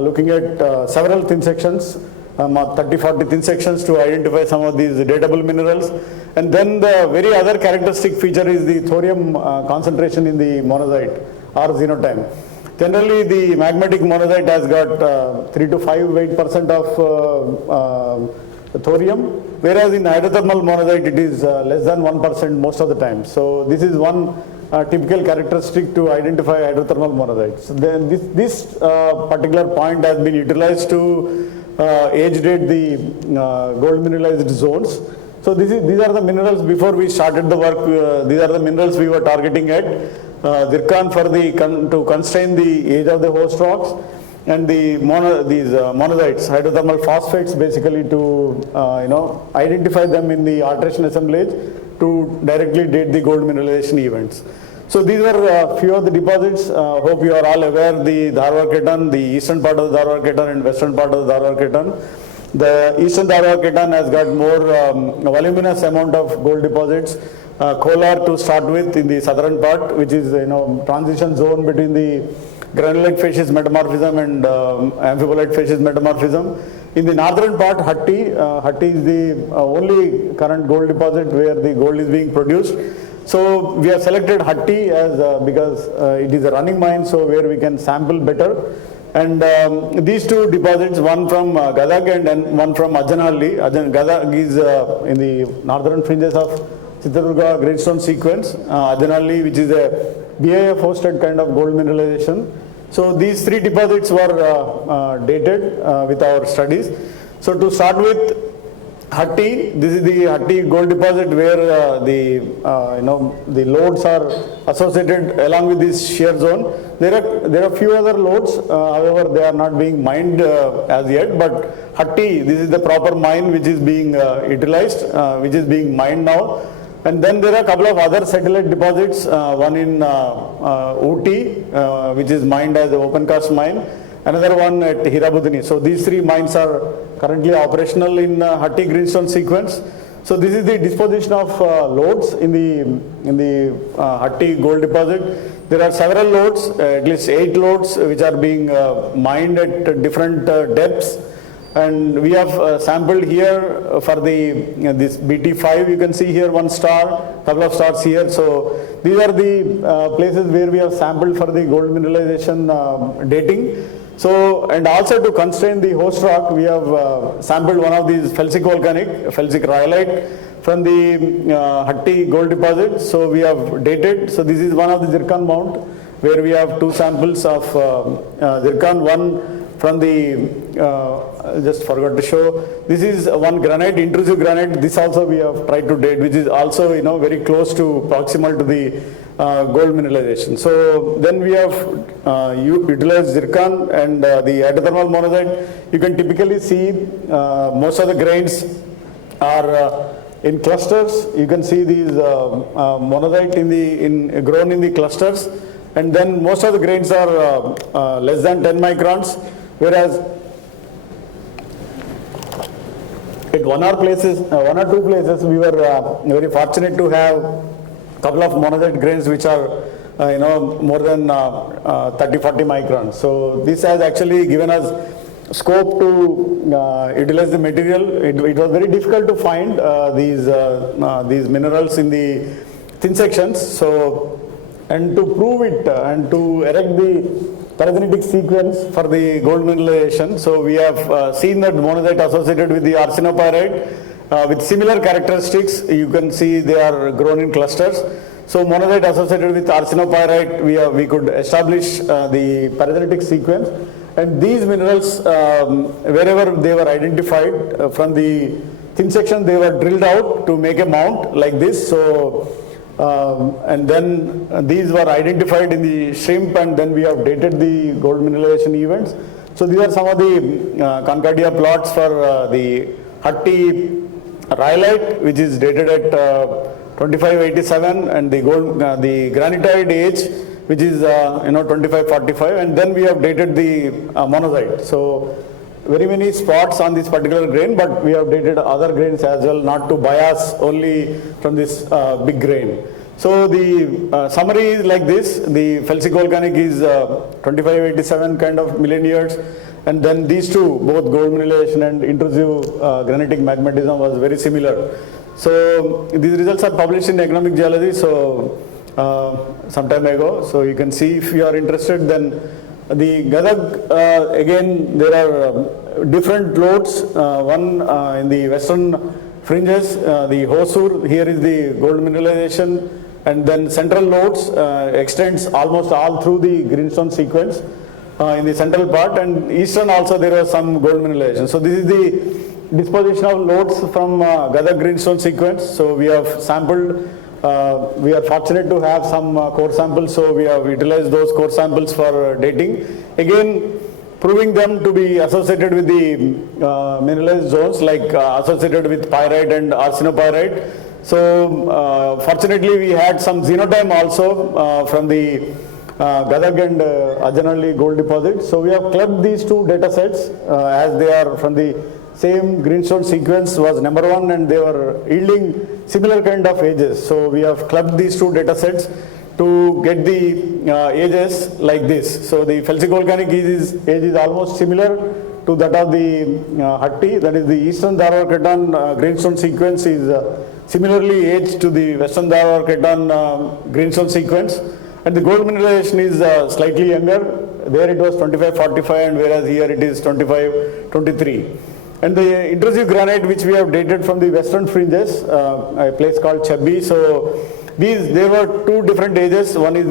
looking at several thin sections, 30-40 thin sections to identify some of these datable minerals. And then the very other characteristic feature is the thorium concentration in the monazite or xenotime. Generally, the magmatic monazite has got 3 to 5% of thorium, whereas in hydrothermal monazite it is less than 1% most of the time. So this is one typical characteristic to identify hydrothermal monazite. So then this particular point has been utilized to age date the gold mineralized zones. So these are the minerals before we started the work. These are the minerals we were targeting at. Zircon for to constrain the age of the host rocks, and these monazites, hydrothermal phosphates, basically to identify them in the alteration assemblage to directly date the gold mineralization events. So these were a few of the deposits. Hope you are all aware the Dharwar Ketan, the eastern part of the Dharwar Ketan and western part of the Dharwar Ketan. The eastern Dharwar Ketan has got more voluminous amount of gold deposits. Kolar to start with in the southern part, which is transition zone between the granulate facies metamorphism and amphibolite facies metamorphism. In the northern part, Hatti is the only current gold deposit where the gold is being produced. So we have selected Hatti as because it is a running mine, so where we can sample better. And these two deposits, one from Gadag and one from Ajanalli. Gadag is in the northern fringes of Chitradurga greenstone sequence, Ajanalli, which is a BIF hosted kind of gold mineralization. So these three deposits were dated with our studies. So to start with Hatti, this is the Hatti gold deposit where the lodes are associated along with this shear zone. There are few other lodes, however they are not being mined as yet, but Hatti, this is the proper mine which is being utilized, which is being mined now. And then there are a couple of other satellite deposits, one in Ooty, which is mined as an open cast mine, another one at Hirabudini. So these three mines are currently operational in Hatti greenstone sequence. So this is the disposition of lodes in the Hatti gold deposit. There are several lodes, at least 8 lodes, which are being mined at different depths. And we have sampled here for this BT5, you can see here one star, couple of stars here. So these are the places where we have sampled for the gold mineralization dating. So, and also to constrain the host rock, we have sampled one of these felsic rhyolite from the Hatti gold deposit. So we have dated. So this is one of the zircon mount where we have 2 samples of zircon, one from the, just forgot to show, this is one granite, intrusive granite. This also we have tried to date, which is also very close to proximal to the gold mineralization. So then we have utilized zircon and the hydrothermal monazite. You can typically see most of the grains are in clusters. You can see these monazite grown in the clusters, and then most of the grains are less than 10 microns, whereas at one or 2 places we were very fortunate to have couple of monazite grains which are more than 30-40 microns. So this has actually given us scope to utilize the material. It was very difficult to find these minerals in the thin sections. So, and to prove it and to erect the paragenetic sequence for the gold mineralization, so we have seen that monazite associated with the arsenopyrite with similar characteristics. You can see they are grown in clusters. So monazite associated with arsenopyrite, we could establish the paragenetic sequence. And these minerals, wherever they were identified from the thin section, they were drilled out to make a mount like this. So, and then these were identified in the shrimp, and then we have dated the gold mineralization events. So these are some of the Concordia plots for the Hatti rhyolite, which is dated at 2587, and the granitoid age which is 2545, and then we have dated the monazite. So very many spots on this particular grain, but we have dated other grains as well, not to bias only from this big grain. So the summary is like this: the felsic-volcanic is 2587 kind of million years, and then these two, both gold mineralization and intrusive granitic magmatism, was very similar. So these results are published in Economic Geology, so some time ago. So you can see if you are interested. Then the Gadag, again there are different lodes. One in the western fringes, the Hosur, here is the gold mineralization, and then central lodes extends almost all through the greenstone sequence in the central part, and eastern also there was some gold mineralization. So this is the disposition of lodes from Gadag greenstone sequence. So we have sampled, we are fortunate to have some core samples, so we have utilized those core samples for dating. Again, proving them to be associated with the mineralized zones, like associated with pyrite and arsenopyrite. So fortunately we had some xenotime also from the Gadag and Ajanalli gold deposits. So we have clubbed these two data sets as they are from the same greenstone sequence was number one, and they were yielding similar kind of ages. So we have clubbed these two data sets to get the ages like this. So the felsic-volcanic age is almost similar to that of the Hatti, that is the eastern Dharwar-Keton greenstone sequence is similarly aged to the western Dharwar-Keton greenstone sequence, and the gold mineralization is slightly younger. There it was 2545, and whereas here it is 2523. And the intrusive granite, which we have dated from the western fringes, a place called Chabbi. So there were two different ages. One is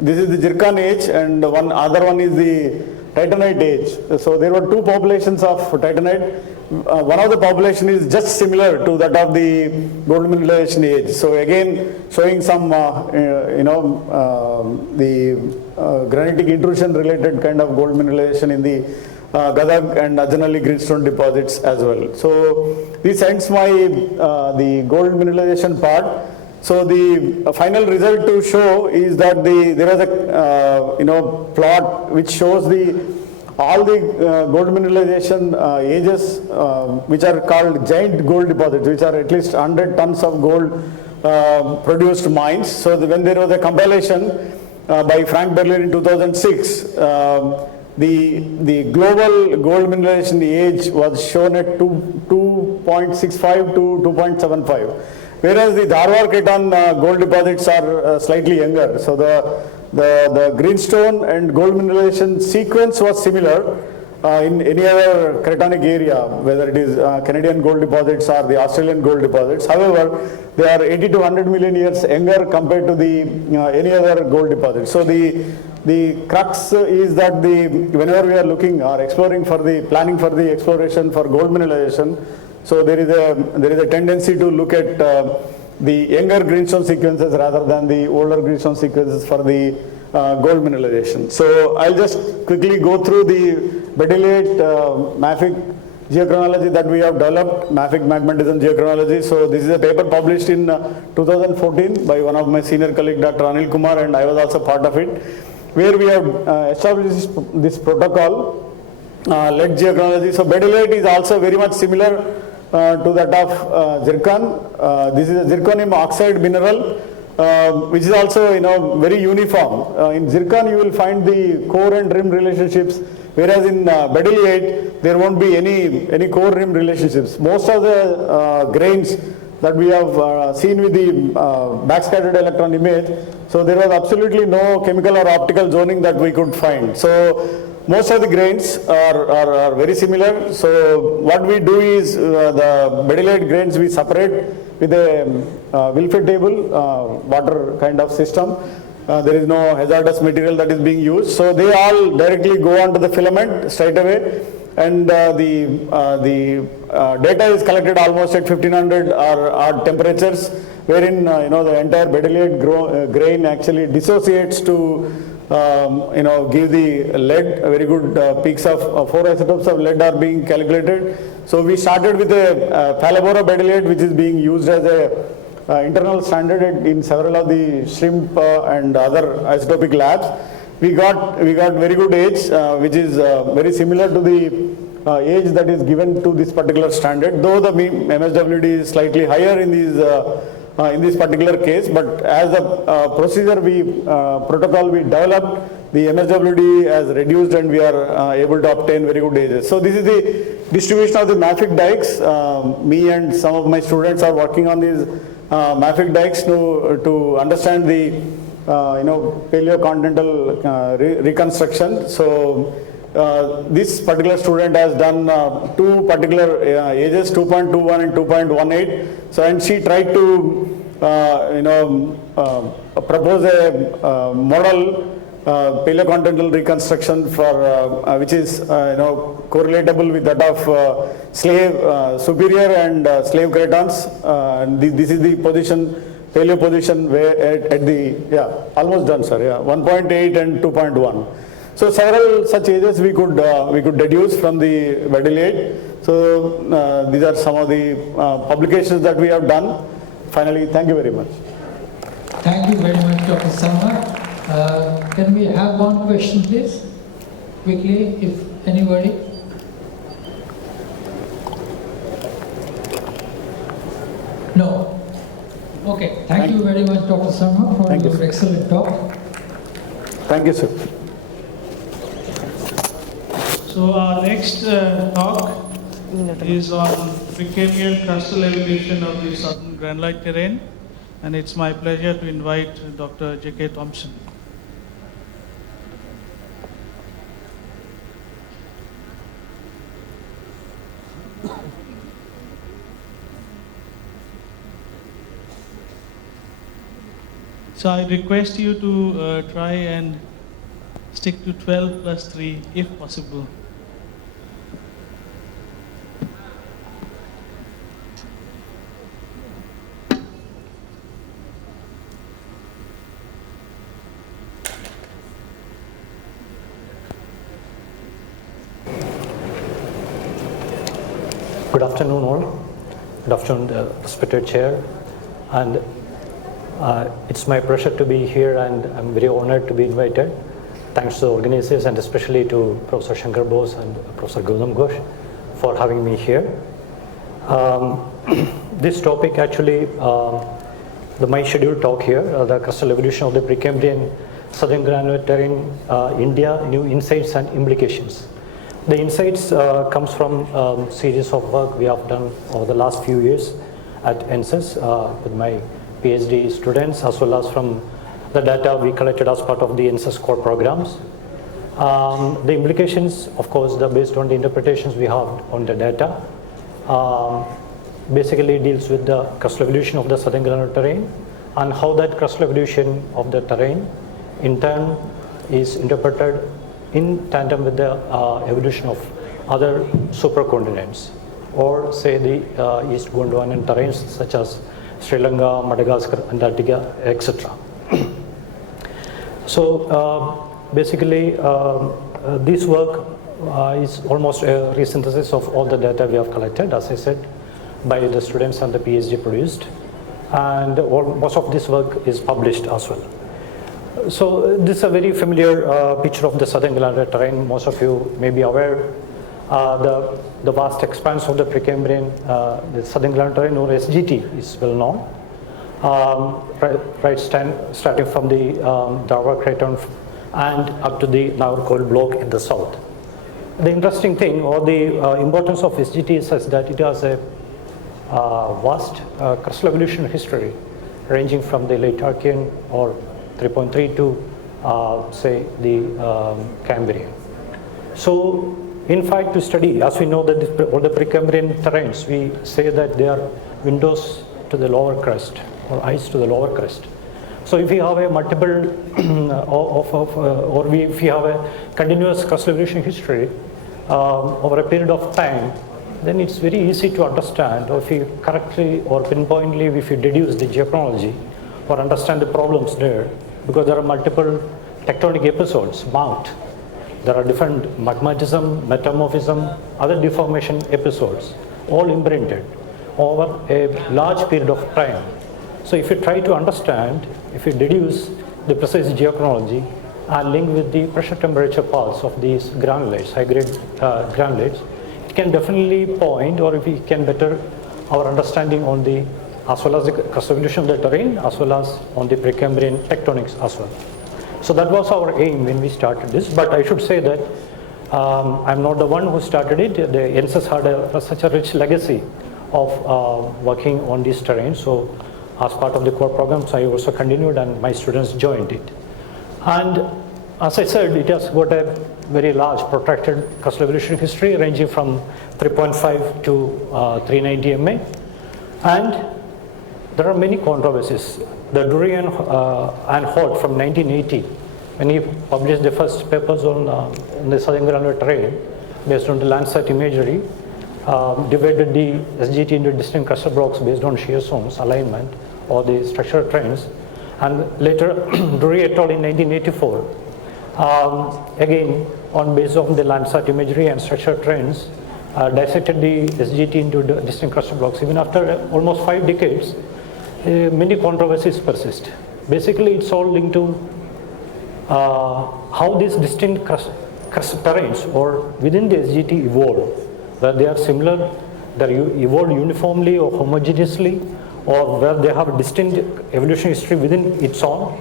this is the zircon age, and other one is the titanite age. So there were two populations of titanite. One of the population is just similar to that of the gold mineralization age. So again, showing some the granitic intrusion related kind of gold mineralization in the Gadag and Ajanalli greenstone deposits as well. So this ends my the gold mineralization part. So the final result to show is that there is a plot which shows all the gold mineralization ages which are called giant gold deposits, which are at least 100 tons of gold produced mines. So when there was a compilation by Frank Berlin in 2006, the global gold mineralization age was shown at 2.65 to 2.75, whereas the Dharwar-Keton gold deposits are slightly younger. So the greenstone and gold mineralization sequence was similar in any other cratonic area, whether it is Canadian gold deposits or the Australian gold deposits. However, they are 80 to 100 million years younger compared to the any other gold deposit. So the crux is that whenever we are looking or exploring for planning for the exploration for gold mineralization, so there is a tendency to look at the younger greenstone sequences rather than the older greenstone sequences for the gold mineralization. So I'll just quickly go through the bedellate mafic geochronology that we have developed, mafic magmatism geochronology. So this is a paper published in 2014 by one of my senior colleague, Dr. Anil Kumar, and I was also part of it, where we have established this protocol, lead geochronology. So bedellate is also very much similar to that of zircon. This is a zirconium oxide mineral, which is also very uniform. In zircon you will find the core and rim relationships, whereas in bedellate there won't be any core rim relationships. Most of the grains that we have seen with the backscattered electron image, so there was absolutely no chemical or optical zoning that we could find. So most of the grains are very similar. So what we do is the bedellate grains we separate with a Wilford table water kind of system. There is no hazardous material that is being used. So they all directly go onto the filament straight away, and the data is collected almost at 1500 or odd temperatures, wherein the entire bedellate grain actually dissociates to give the lead. Very good peaks of 4 isotopes of lead are being calculated. So we started with a Phalaborwa bedellate, which is being used as a internal standard in several of the shrimp and other isotopic labs. We got very good age, which is very similar to the age that is given to this particular standard, though the MSWD is slightly higher in this particular case, but as the procedure protocol we developed, the MSWD has reduced and we are able to obtain very good ages. So this is the distribution of the mafic dikes. Me and some of my students are working on these mafic dikes to understand the paleocontinental reconstruction. So this particular student has done two particular ages, 2.21 and 2.18. So, and she tried to propose a model paleocontinental reconstruction for which is correlatable with that of slave superior and slave cratons. This is the position, paleo position where at the almost done, sir. 1.8 and 2.1. So several such ages we could deduce from the Vedilate. So these are some of the publications that we have done. Finally, thank you very much. Thank you very much, Dr. Saha. Can we have one question, please? Quickly, if anybody. No. Okay. Thank you very much, Dr. Sharma, for your excellent talk. Thank you, sir. So our next talk is on Precambrian crustal evolution of the southern granulite terrain, and it's my pleasure to invite Dr. J.K. Thompson. So I request you to try and stick to 12 plus 3 if possible. Good afternoon all. Good afternoon, respected chair. And it's my pleasure to be here, and I'm very honored to be invited. Thanks to the organizers and especially to Professor Shankar Bose and Professor Gautam Ghosh for having me here. This topic actually, my scheduled talk here, the crustal evolution of the Precambrian southern granulate terrain, India, new insights and implications. The insights comes from series of work we have done over the last few years at NSS with my PhD students, as well as from the data we collected as part of the NSS core programs. The implications, of course, are based on the interpretations we have on the data. Basically deals with the crustal evolution of the southern granulate terrain and how that crustal evolution of the terrain in turn is interpreted in tandem with the evolution of other supercontinents, or say the East Gondwanan terrains such as Sri Lanka, Madagascar, Antarctica, etc. So basically this work is almost a resynthesis of all the data we have collected, as I said, by the students and the PhD produced, and most of this work is published as well. So this is a very familiar picture of the southern granulate terrain. Most of you may be aware the vast expanse of the Precambrian, the southern granulate terrain, or SGT, is well known. Starting from the Darwar Craton and up to the Nagarkol block in the south. The interesting thing, or the importance of SGT is such that it has a vast crustal evolution history, ranging from the late Archean or 3.3 to say the Cambrian. So in fact, to study, as we know that all the Precambrian terrains, we say that they are windows to the lower crust or eyes to the lower crust. So if we have a multiple if we have a continuous crustal evolution history over a period of time, then it's very easy to understand, or if you correctly or pinpointly, if you deduce the geochronology or understand the problems there, because there are multiple tectonic episodes marked. There are different magmatism, metamorphism, other deformation episodes, all imprinted over a large period of time. So if you try to understand, if you deduce the precise geochronology and link with the pressure temperature pulse of these granulates, high-grade granulates, it can definitely point, or if we can better our understanding on the, as well as the crust evolution of the terrain, as well as on the Precambrian tectonics as well. So that was our aim when we started this, but I should say that I'm not the one who started it. The NSS had such a rich legacy of working on this terrain. So as part of the core programs, I also continued and my students joined it. And as I said, it has got a very large protracted crustal evolution history ranging from 3.5 to 390 MA. And there are many controversies. The Dury and Holt from 1980, when he published the first papers on the southern granular terrain based on the Landsat imagery, divided the SGT into distinct crustal blocks based on shear zones, alignment, or the structural trends. And later, Dury et al. In 1984, again, on basis of the Landsat imagery and structural trends, dissected the SGT into distinct crustal blocks. Even after almost 5 decades, many controversies persist. Basically, it's all linked to how these distinct crust terrains or within the SGT evolve, where they are similar, they evolved uniformly or homogeneously, or where they have a distinct evolution history within its own,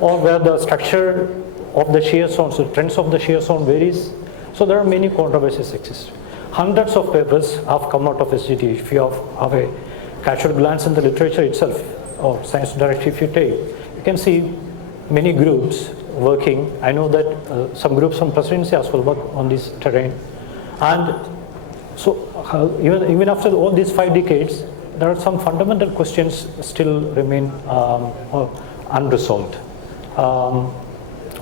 or where the structure of the shear zones, the trends of the shear zone varies. So there are many controversies exist. Hundreds of papers have come out of SGT. If you have a casual glance in the literature itself, or science directory if you take, you can see many groups working. I know that some groups from Presidency as well work on this terrain. And so even after all these 5 decades, there are some fundamental questions still remain unresolved.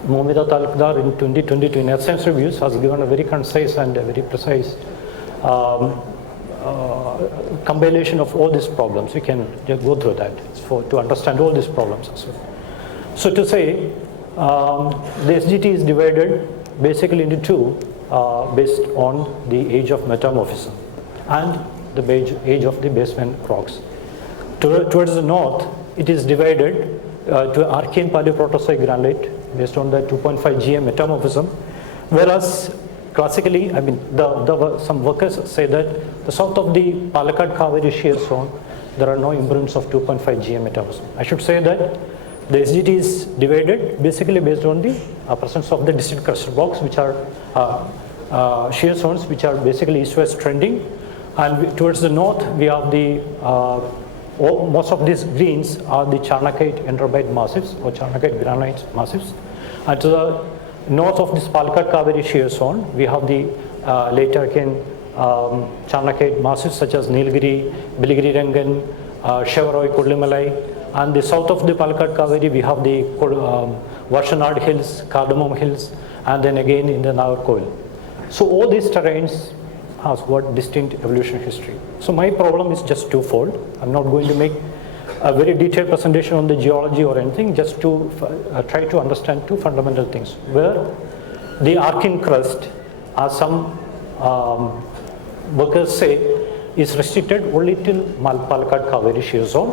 Mohammed Talukdar in 2022 in Earth Science Reviews has given a very concise and a very precise compilation of all these problems. We can just go through that to understand all these problems as well. So to say, the SGT is divided basically into two based on the age of metamorphism and the age of the basement rocks. Towards the north, it is divided to Archean Paleoproterozoic granulate based on the 2.5 GM metamorphism, whereas classically, I mean, some workers say that the south of the Palakkad Kaveri shear zone, there are no imprints of 2.5 GM metamorphism. I should say that the SGT is divided basically based on the presence of the distinct crustal blocks, which are shear zones, which are basically east-west trending. And towards the north, we have the, most of these greens are the Charnakite enterobite massives or Charnakite granite massives. And to the north of this Palakkad Kaveri shear zone, we have the late Archean Charnakite massives such as Nilgiri, Biligiri Rangan, Shevaroi, Kodlimalai. And the south of the Palakkad Kaveri, we have the Varshanad Hills, Cardamom Hills, and then again in the Nagarkoil. So all these terrains has got distinct evolution history. So my problem is just twofold. I'm not going to make a very detailed presentation on the geology or anything, just to try to understand two fundamental things. Where the Archean crust, as some workers say, is restricted only till Palakkad Kaveri shear zone,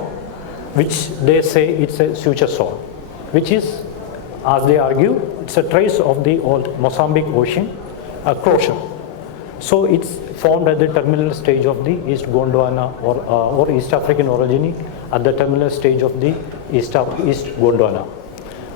which they say it's a suture zone, which is, as they argue, it's a trace of the old Mozambique Ocean closure. So it's formed at the terminal stage of the East Gondwana or East African orogeny at the terminal stage of the East Gondwana.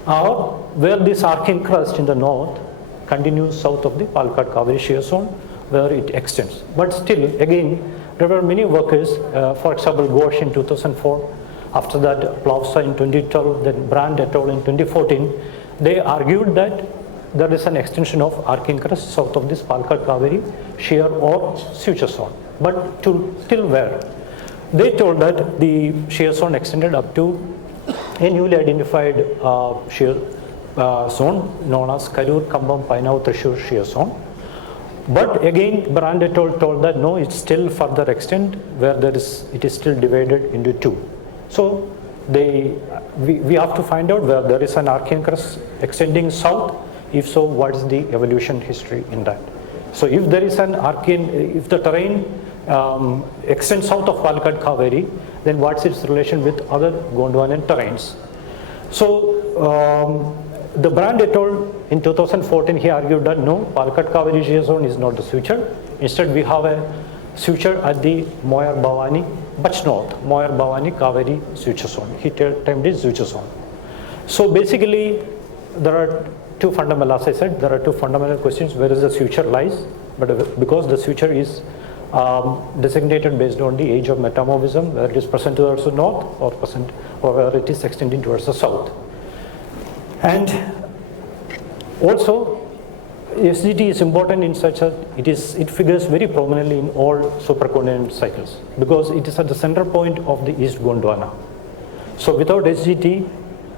Or where this Archean crust in the north continues south of the Palakkad Kaveri shear zone, where it extends. But still, again, there were many workers, for example, Ghosh in 2004, after that Plausa in 2012, then Brand et al. In 2014, they argued that there is an extension of Archean crust south of this Palakkad Kaveri shear or suture zone. But till where? They told that the shear zone extended up to a newly identified shear zone known as Karur, Kambam, Painav, Thrissur shear zone. But again, Brand et al. Told that no, it's still further extent where it is still divided into two. So we have to find out where there is an Archean crust extending south. If so, what is the evolution history in that? So if there is an Archean, if the terrain extends south of Palakkad Kaveri, then what's its relation with other Gondwanan terrains. So the Brand et al. In 2014, he argued that no, Palakkad Kaveri shear zone is not the suture. Instead, we have a suture at the Moyar Bhavani, much north, Moyar Bhavani Kaveri suture zone. He termed it suture zone. So basically, there are two fundamental, as I said, there are two fundamental questions. Where is the suture lies? But because the suture is designated based on the age of metamorphism, whether it is present towards the north or whether it is extending towards the south. And also, SGT is important in such that it figures very prominently in all supercontinental cycles because it is at the center point of the East Gondwana. So without SGT,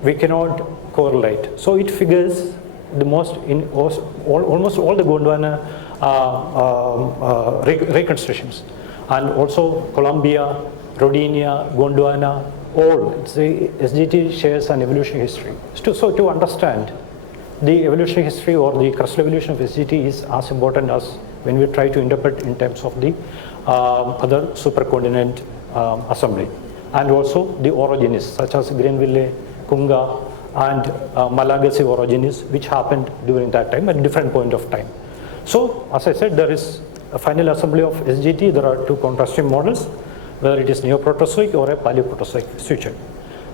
we cannot correlate. So it figures the most in almost all the Gondwana reconstructions, and also Colombia, Rodinia, Gondwana, all. The SGT shares an evolutionary history. So to understand the evolutionary history or the crustal evolution of SGT is as important as when we try to interpret in terms of the other supercontinent assembly, and also the orogenies such as Greenville, Kunga, and Malagasy orogenies, which happened during that time at a different point of time. So, as I said, there is a final assembly of SGT. There are two contrasting models, whether it is Neoproterozoic or a Paleoproterozoic suture.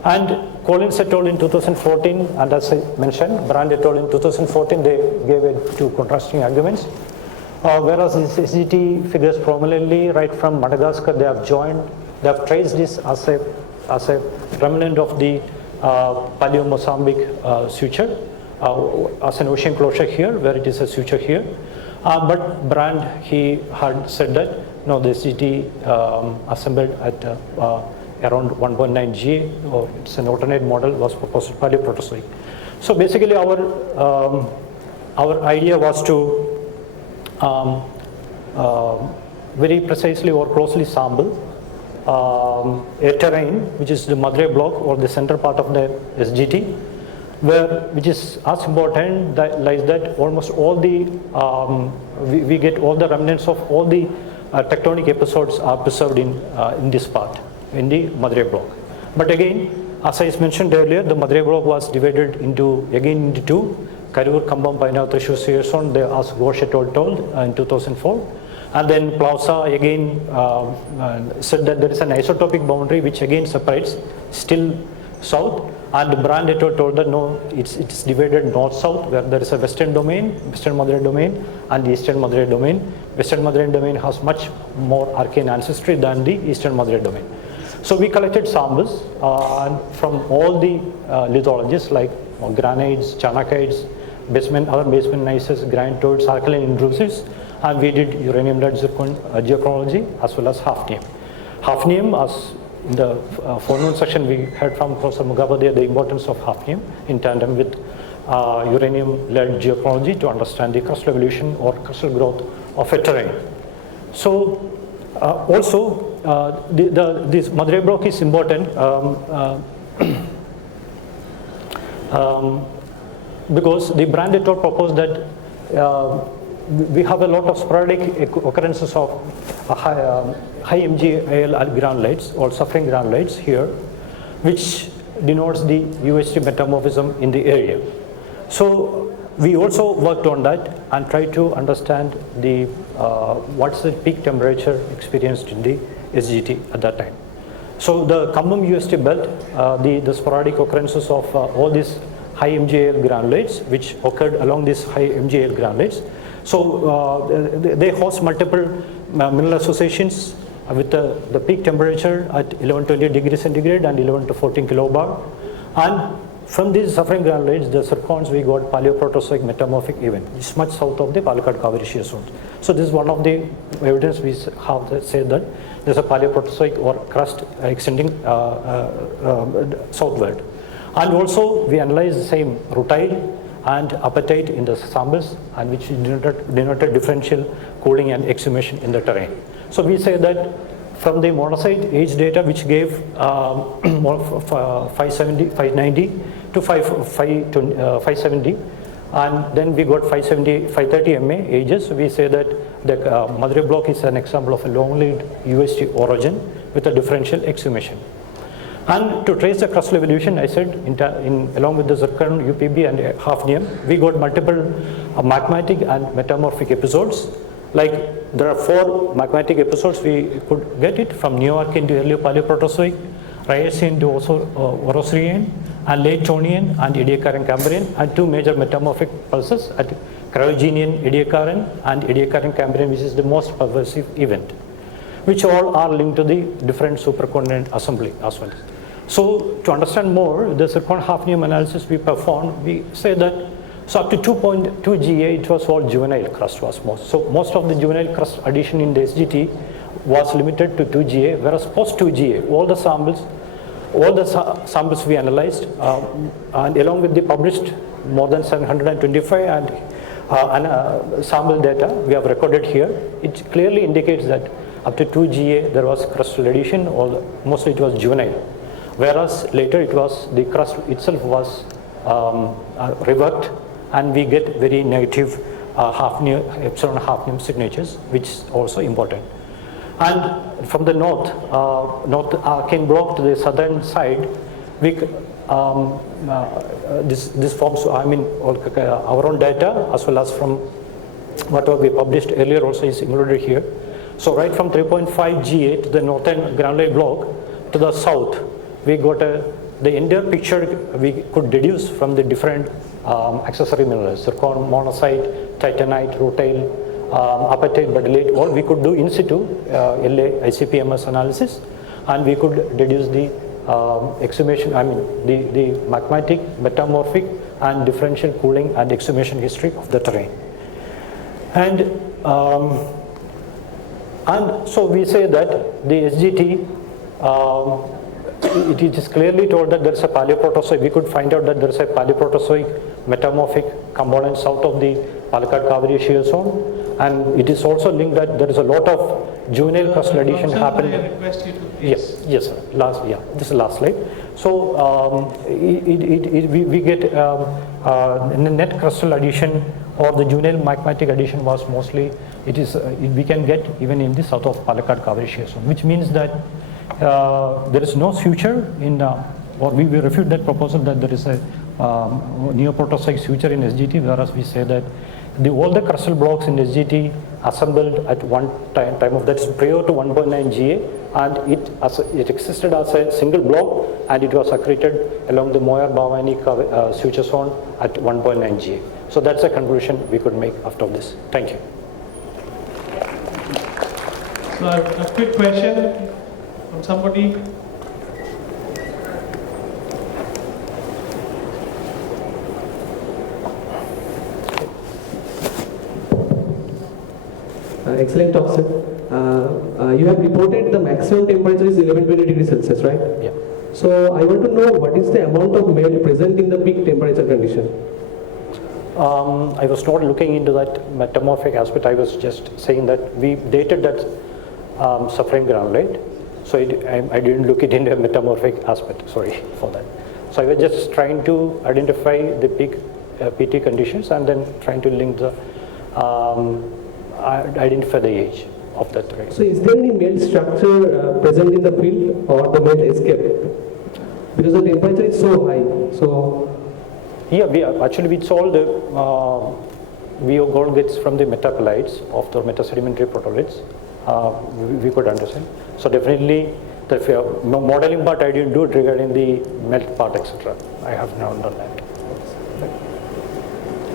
And Collins et al. In 2014, and as I mentioned, Brand et al. In 2014, they gave two contrasting arguments. Whereas this SGT figures prominently right from Madagascar, they have traced this as a remnant of the Paleo-Mozambique suture, as an ocean closure here, where it is a suture here. But Brand, he had said that no, the SGT assembled at around 1.9 GA, or it's an alternate model, was proposed Paleoproterozoic. So basically, our idea was to very precisely or closely sample a terrain which is the Madurai block or the center part of the SGT, which is as important that lies that almost all the we get all the remnants of all the tectonic episodes are preserved in this part, in the Madurai block. But again, as I mentioned earlier, the Madurai block was divided into two: Karur, Kambam, Painav, Thrissur shear zone, as Ghosh et al. Told in 2004. And then Plausa again said that there is an isotopic boundary which again separates still south, and Brand et al. Told that no, it's divided north-south, where there is a western domain, western Madurai domain, and the eastern Madurai domain. Western Madurai domain has much more arcane ancestry than the eastern Madurai domain. So we collected samples from all the lithologies like granites, chanakites, other basement gneisses, granitoids, alkaline intrusives, and we did uranium lead zircon geochronology as well as hafnium. Hafnium, as in the forenoon section we heard from Professor Mugabade the importance of hafnium in tandem with uranium lead geochronology to understand the crustal evolution or crustal growth of a terrain. So also this Madurai block is important because the Brand et al. Proposed that we have a lot of sporadic occurrences of high MgAl granulates or suffering granulates here, which denotes the UHT metamorphism in the area. So we also worked on that and tried to understand the what's the peak temperature experienced in the SGT at that time. So the Kambam UHT belt, the sporadic occurrences of all these high MgAl granulates, which occurred along these high MgAl granulates. So they host multiple mineral associations with the peak temperature at 1120 degrees centigrade and 11 to 14 kilobar. And from these suffering granulates, the zircons, we got Paleoproterozoic metamorphic event, which is much south of the Palakkad Kaveri shear zone. So this is one of the evidence we have said that there's a Paleoproterozoic or crust extending southward. And also we analyzed the same rutile and apatite in the samples, and which denoted differential cooling and exhumation in the terrain. So we say that from the monazite age data, which gave 590 to 570, and then we got 530 MA ages. So we say that the Madurai block is an example of a long-lived UHT orogen, with a differential exhumation. And to trace the crustal evolution, I said, along with the zircon, UPB, and hafnium, we got multiple magmatic and metamorphic episodes. Like there are 4 magmatic episodes we could get it from Neoarchean to early Paleoproterozoic, Triassian to also Orosirian, and late Chonian and Ediacaran Cambrian, and 2 major metamorphic pulses at Cryogenian Ediacaran and Ediacaran Cambrian, which is the most pervasive event, which all are linked to the different supercontinent assembly as well. So to understand more, the zircon hafnium analysis we performed, we say that so up to 2.2 GA, it was all juvenile crust was most. So most of the juvenile crust addition in the SGT was limited to 2 GA, whereas post 2 GA, all the samples we analyzed, and along with the published more than 725 and sample data we have recorded here, it clearly indicates that up to 2 GA there was crustal addition, mostly it was juvenile, whereas later it was the crust itself was reworked, and we get very negative epsilon hafnium signatures, which is also important. And from the north Archean block to the southern side, we this forms, I mean, our own data as well as from whatever we published earlier also is included here. So right from 3.5 GA to the northern granulate block to the south, we got the entire picture we could deduce from the different accessory minerals, zircon, monazite, titanite, rutile, apatite, badylate, all we could do in situ LA ICP-MS analysis, and we could deduce the exhumation, I mean the magmatic, metamorphic and differential cooling and exhumation history of the terrain. And so we say that the SGT, it is clearly told that there is a Paleoproterozoic. We could find out that there is a Paleoproterozoic metamorphic component south of the Palakkad-Kaveri shear zone, and it is also linked that there is a lot of juvenile crustal addition happened. I request you to please. Yes, sir. This is the last slide. So we get net crustal addition or the juvenile magmatic addition was mostly we can get even in the south of Palakkad-Kaveri shear zone, which means that there is no suture in, or we refute that proposal that there is a Neoproterozoic suture in SGT, whereas we say that all the crustal blocks in SGT assembled at one time of that is prior to 1.9 GA, and it existed as a single block, and it was accreted along the Moyer-Bhavani suture zone at 1.9 GA. So that's a conclusion we could make after this. Thank you. So a quick question from somebody. Excellent talk, sir. You have reported the maximum temperature is 1120 degrees Celsius, right? Yeah. So I want to know what is the amount of melt present in the peak temperature condition? I was not looking into that metamorphic aspect. I was just saying that we dated that suffering granulate. So I didn't look it into a metamorphic aspect. Sorry for that. So I was just trying to identify the peak PT conditions and then trying to link the identify the age of that terrain. So is there any melt structure present in the field or the melt escaped? Because the temperature is so high. So yeah, it's all the we all gets from the metapelites of the metasedimentary protoliths. We could understand. So definitely the modeling part I didn't do it regarding the melt part, etc. I have now done that.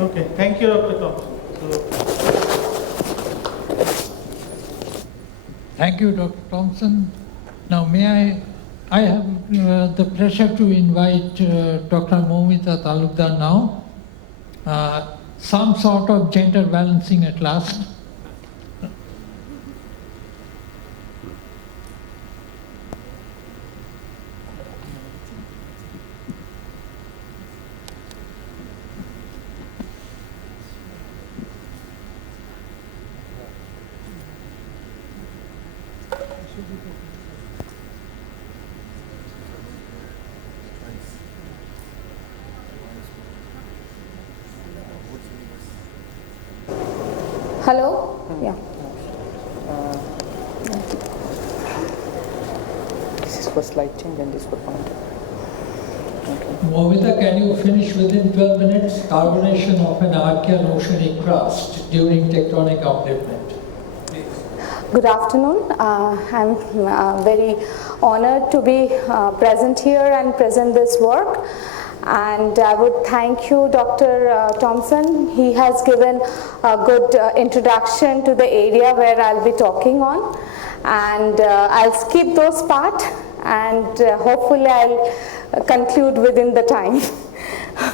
Okay, thank you, Dr. Thompson. Thank you, Dr. Thompson. Now, may I have the pleasure to invite Dr. Moumita Talukdar now. Some sort of gender balancing at last. Hello? Yeah. this for slide change and this for pointer. Momita, can you finish within 12 minutes? Carbonation of an Archean oceanic crust during tectonic upliftment. Good afternoon. I'm very honored to be present here and present this work. And I would thank you, Dr. Thompson. He has given a good introduction to the area where I'll be talking on. And I'll skip those parts and hopefully I'll conclude within the time.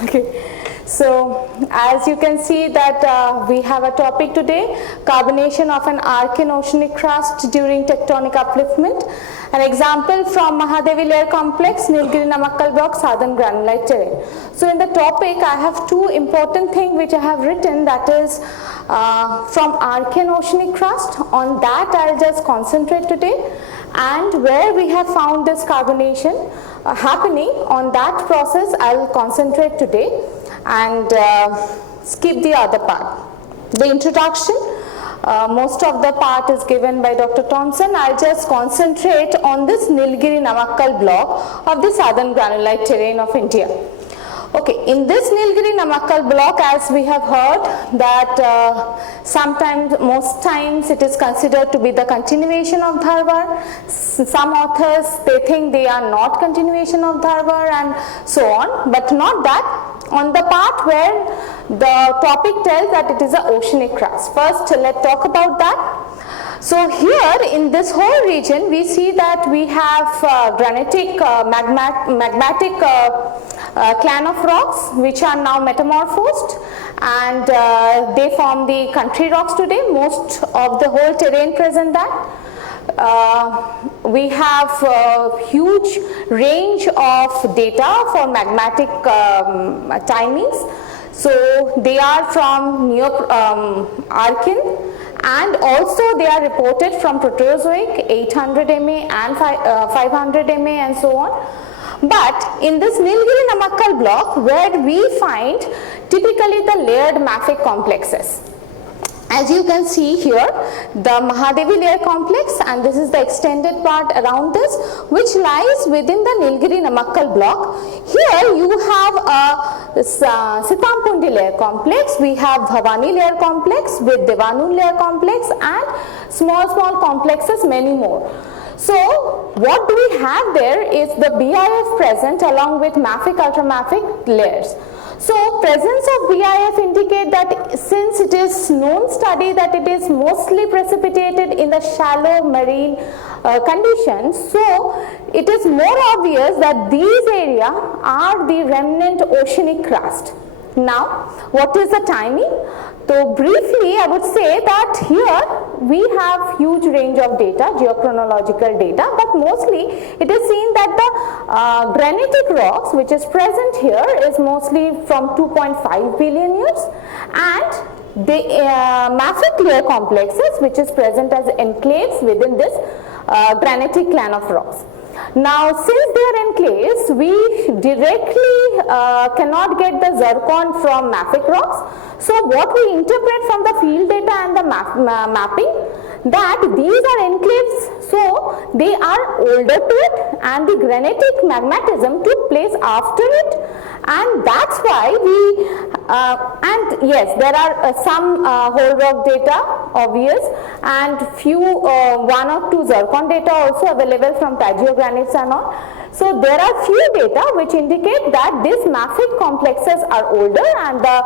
Okay. So as you can see that we have a topic today, carbonation of an Archean oceanic crust during tectonic upliftment. An example from Mahadevi layer complex, Nilgiri Namakkal block, southern granulite terrain. So in the topic I have two important things which I have written, that is from Archean oceanic crust. On that I'll just concentrate today, and where we have found this carbonation happening, on that process I'll concentrate today and skip the other part. The introduction, most of the part is given by Dr. Thompson. I'll just concentrate on this Nilgiri Namakkal block of the southern granulite terrain of India. Okay, in this Nilgiri Namakkal block, as we have heard that sometimes, most times it is considered to be the continuation of Dharwar. Some authors, they think they are not continuation of Dharwar and so on, but not that. On the part where the topic tells that it is an oceanic crust. First, let's talk about that. So here in this whole region, we see that we have granitic, magmatic clan of rocks which are now metamorphosed, and they form the country rocks today. Most of the whole terrain present that. We have a huge range of data for magmatic timings. So they are from Archean, and also they are reported from Proterozoic, 800 MA and 500 MA and so on. But in this Nilgiri Namakkal block, where we find typically the layered mafic complexes. As you can see here, the Mahadevi layer complex, and this is the extended part around this, which lies within the Nilgiri Namakkal block. Here you have a Sitampundi layer complex, we have Bhavani layer complex with Devanun layer complex, and small complexes, many more. So what do we have there is the BIF present along with mafic, ultramafic layers. So presence of BIF indicate that since it is known study that it is mostly precipitated in the shallow marine conditions, so it is more obvious that these areas are the remnant oceanic crust. Now, what is the timing? So briefly, I would say that here we have huge range of data, geochronological data, but mostly it is seen that the granitic rocks which is present here is mostly from 2.5 billion years, and the mafic layer complexes which is present as enclaves within this granitic clan of rocks. Now, since they are enclaves, we directly cannot get the zircon from mafic rocks. So what we interpret from the field data and the mapping, that these are enclaves, so they are older to it, and the granitic magmatism took place after it, and that's why we, and yes, there are some whole rock data, obvious, and few, one or two zircon data also available from plagiogranites and all. So there are few data which indicate that these mafic complexes are older, and the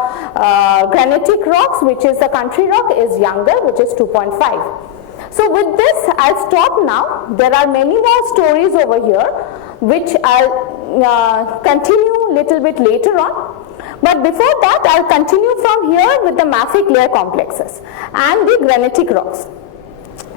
granitic rocks, which is the country rock, is younger, which is 2.5. So with this, I'll stop now. There are many more stories over here, which I'll continue little bit later on. But before that, I'll continue from here with the mafic layer complexes and the granitic rocks.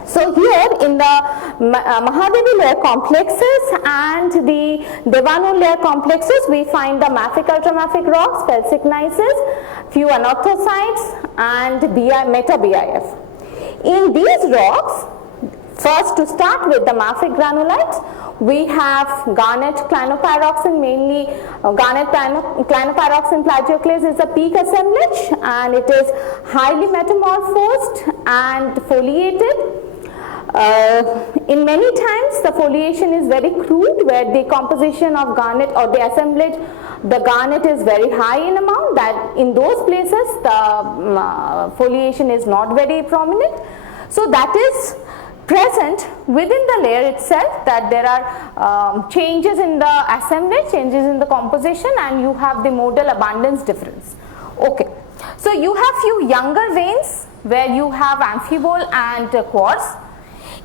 So here in the Mahadevi layer complexes and the Devanu layer complexes, we find the mafic ultramafic rocks, felsic gneisses, few anorthosites, and meta-BIF. In these rocks, first to start with the mafic granulites, we have garnet clinopyroxene, mainly garnet clinopyroxene plagioclase is a peak assemblage, and it is highly metamorphosed and foliated. In many times the foliation is very crude, where the composition of garnet or the assemblage, the garnet is very high in amount, that in those places the foliation is not very prominent. So that is present within the layer itself, that there are changes in the assemblage, changes in the composition, and you have the modal abundance difference. Okay. So you have few younger veins where you have amphibole and quartz.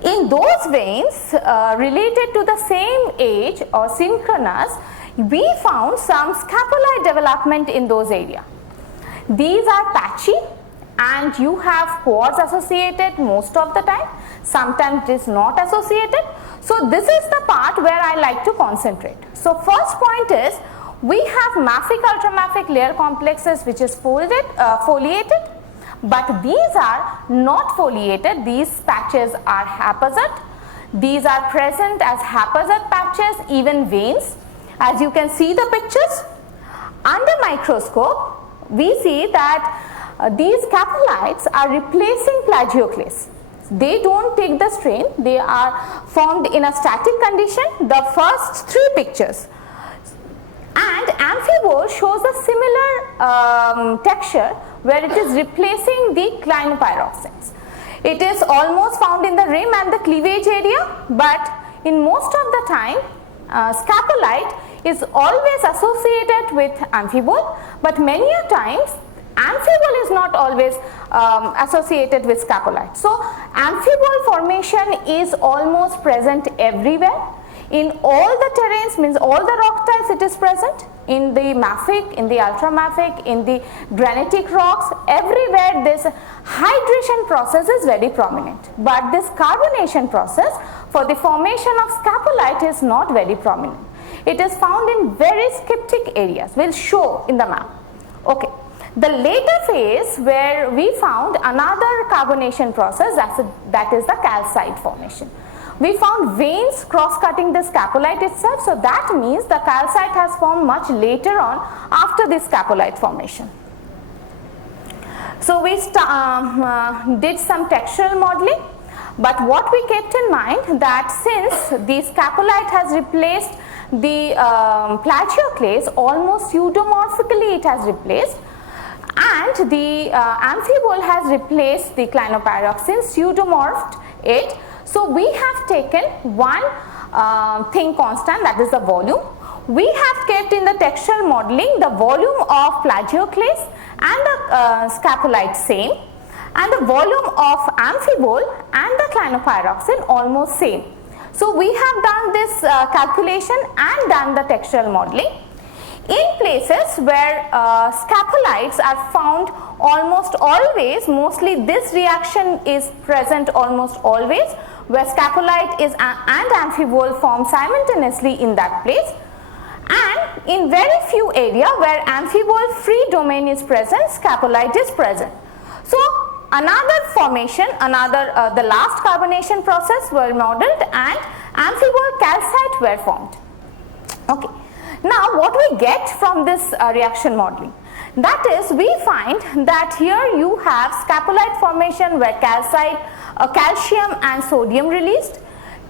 In those veins related to the same age or synchronous, we found some scapholite development in those areas. These are patchy and you have quartz associated most of the time, sometimes it is not associated. So this is the part where I like to concentrate. So first point is, we have mafic ultramafic layer complexes which is foliated, but these are not foliated. These patches are haphazard. These are present as haphazard patches, even veins. As you can see the pictures, under microscope we see that these scapholites are replacing plagioclase. They don't take the strain, they are formed in a static condition, the first three pictures. And amphibole shows a similar texture where it is replacing the clinopyroxenes. It is almost found in the rim and the cleavage area, but in most of the time scapholite is always associated with amphibole, but many a times amphibole is not always associated with scapholite. So amphibole formation is almost present everywhere. In all the terrains, means all the rock types it is present, in the mafic, in the ultramafic, in the granitic rocks, everywhere this hydration process is very prominent. But this carbonation process for the formation of scapholite is not very prominent. It is found in very skeptic areas, will show in the map. Okay. The later phase where we found another carbonation process, that is the calcite formation. We found veins cross-cutting the scapholite itself, so that means the calcite has formed much later on after the scapholite formation. So we did some textural modeling, but what we kept in mind that since the scapholite has replaced the plagioclase, almost pseudomorphically it has replaced, and the amphibole has replaced the clinopyroxene, pseudomorphed it. So we have taken one thing constant, that is the volume. We have kept in the textual modeling the volume of plagioclase and the scapholite same, and the volume of amphibole and the clinopyroxene almost same. So we have done this calculation and done the textual modeling. In places where scapholites are found almost always, mostly this reaction is present almost always, where scapholite is and amphibole form simultaneously in that place, and in very few area where amphibole free domain is present, scapholite is present. So another formation, the last carbonation process were modeled and amphibole calcite were formed. Okay. Now what we get from this reaction modeling? That is, we find that here you have scapholite formation where calcium and sodium released.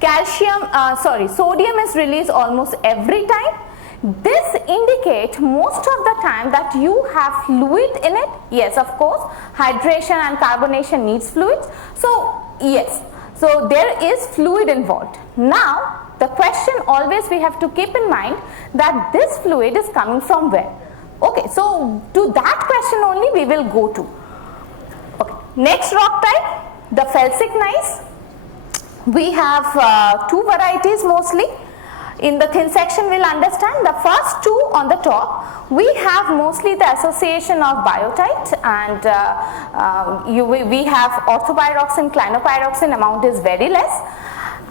Sodium is released almost every time. This indicates most of the time that you have fluid in it. Yes, of course, hydration and carbonation needs fluids. So yes, so there is fluid involved. Now the question always we have to keep in mind that this fluid is coming from where? Okay, so to that question only we will go to. Okay. Next rock type, the felsic gneiss. We have two varieties mostly. In the thin section we will understand the first two on the top. We have mostly the association of biotite, and we have orthopyroxene, clinopyroxene amount is very less.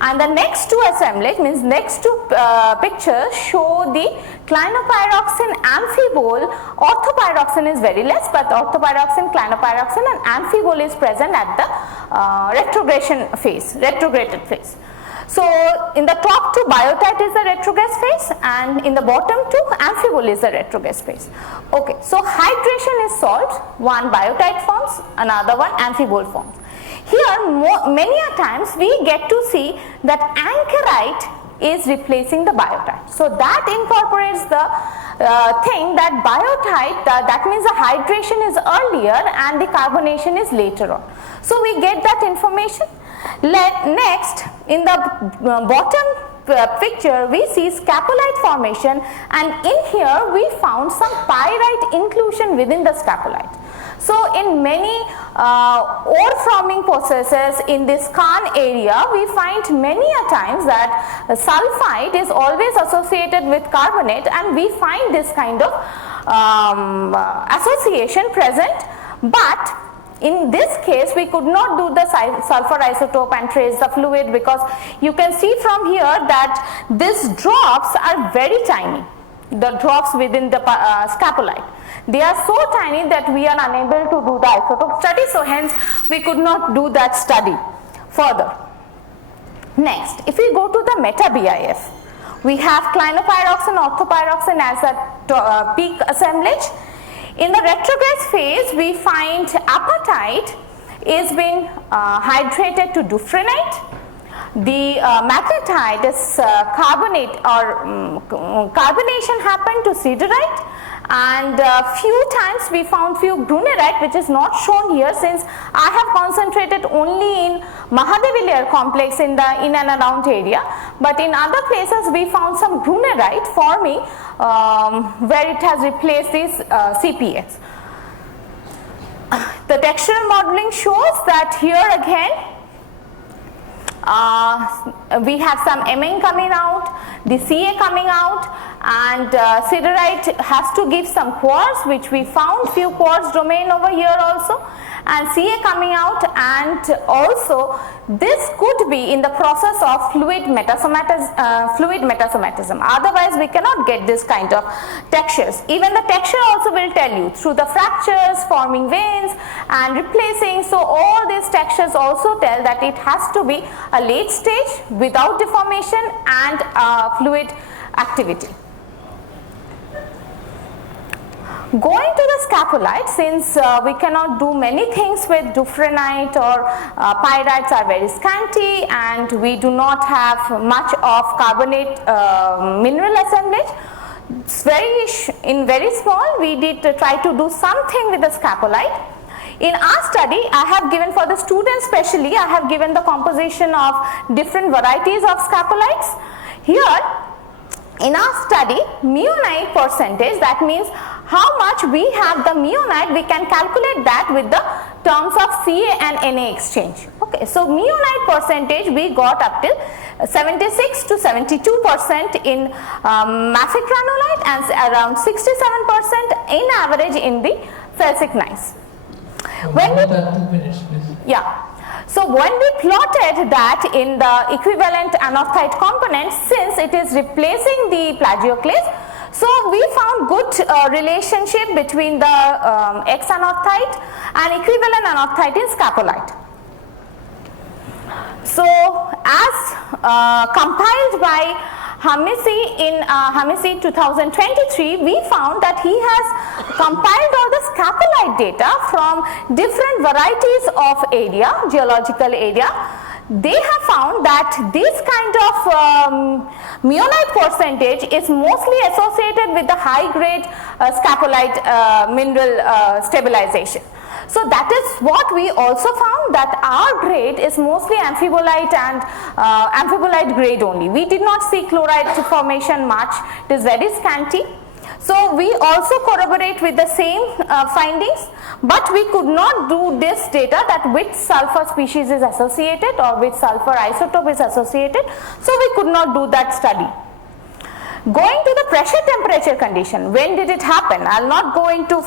And the next two assemblage, means next two pictures show the clinopyroxene, amphibole. Orthopyroxene is very less, but orthopyroxene, clinopyroxene and amphibole is present at the retrograded phase. So in the top two, biotite is the retrograde phase, and in the bottom two, amphibole is the retrograde phase. Okay, so hydration is solved. One biotite forms, another one amphibole forms. Here, many a times we get to see that anchorite is replacing the biotite. So that incorporates the thing that biotite, that means the hydration is earlier and the carbonation is later on. So we get that information. Next, in the bottom picture, we see scapolite formation, and in here we found some pyrite inclusion within the scapolite. So in many ore forming processes in this Khan area, we find many a times that sulfite is always associated with carbonate, and we find this kind of association present, but in this case we could not do the sulfur isotope and trace the fluid, because you can see from here that these drops are very tiny, the drops within the scapolite. They are so tiny that we are unable to do the isotope study, so hence we could not do that study further. Next, if we go to the meta-BIF, we have clinopyroxene, orthopyroxene as a peak assemblage. In the retrograde phase, we find apatite is being hydrated to dufrenite. The magnetite is carbonate or carbonation happened to siderite, and few times we found few grunerite, which is not shown here since I have concentrated only in Mahadevi layer complex in and around area, but in other places we found some grunerite forming where it has replaced these CPX. The textural modeling shows that here again we have some Mn coming out, the Ca coming out, and siderite has to give some quartz, which we found few quartz domain over here also, and Ca coming out, and also this could be in the process of fluid metasomatism, otherwise we cannot get this kind of textures. Even the texture also will tell you through the fractures, forming veins and replacing, so all these textures also tell that it has to be a late stage without deformation and fluid activity. Going to the scapolite, since we cannot do many things with dufrenite or pyrites are very scanty, and we do not have much of carbonate mineral assemblage, it's very small, we did try to do something with the scapolite. In our study, I have given for the students specially, I have given the composition of different varieties of scapolites. Here, in our study, meonite percentage, that means how much we have the meonite, we can calculate that with the terms of Ca and Na exchange. Okay, so meonite percentage we got up till 76 to 72% in mafic granulite and around 67% in average in the felsic gneiss. So when we plotted that in the equivalent anorthite component, since it is replacing the plagioclase, so we found good relationship between the X anorthite and equivalent anorthite in scapolite. So as compiled by Hamisi in Hamisi 2023, we found that he has compiled all the scapolite data from different varieties of area, geological area. They have found that this kind of meonite percentage is mostly associated with the high grade scapolite mineral stabilization. So that is what we also found, that our grade is mostly amphibolite and amphibolite grade only. We did not see chloride formation much, it is very scanty. So we also corroborate with the same findings, but we could not do this data that which sulfur species is associated or which sulfur isotope is associated, so we could not do that study. Going to the pressure temperature condition, when did it happen? I will not go into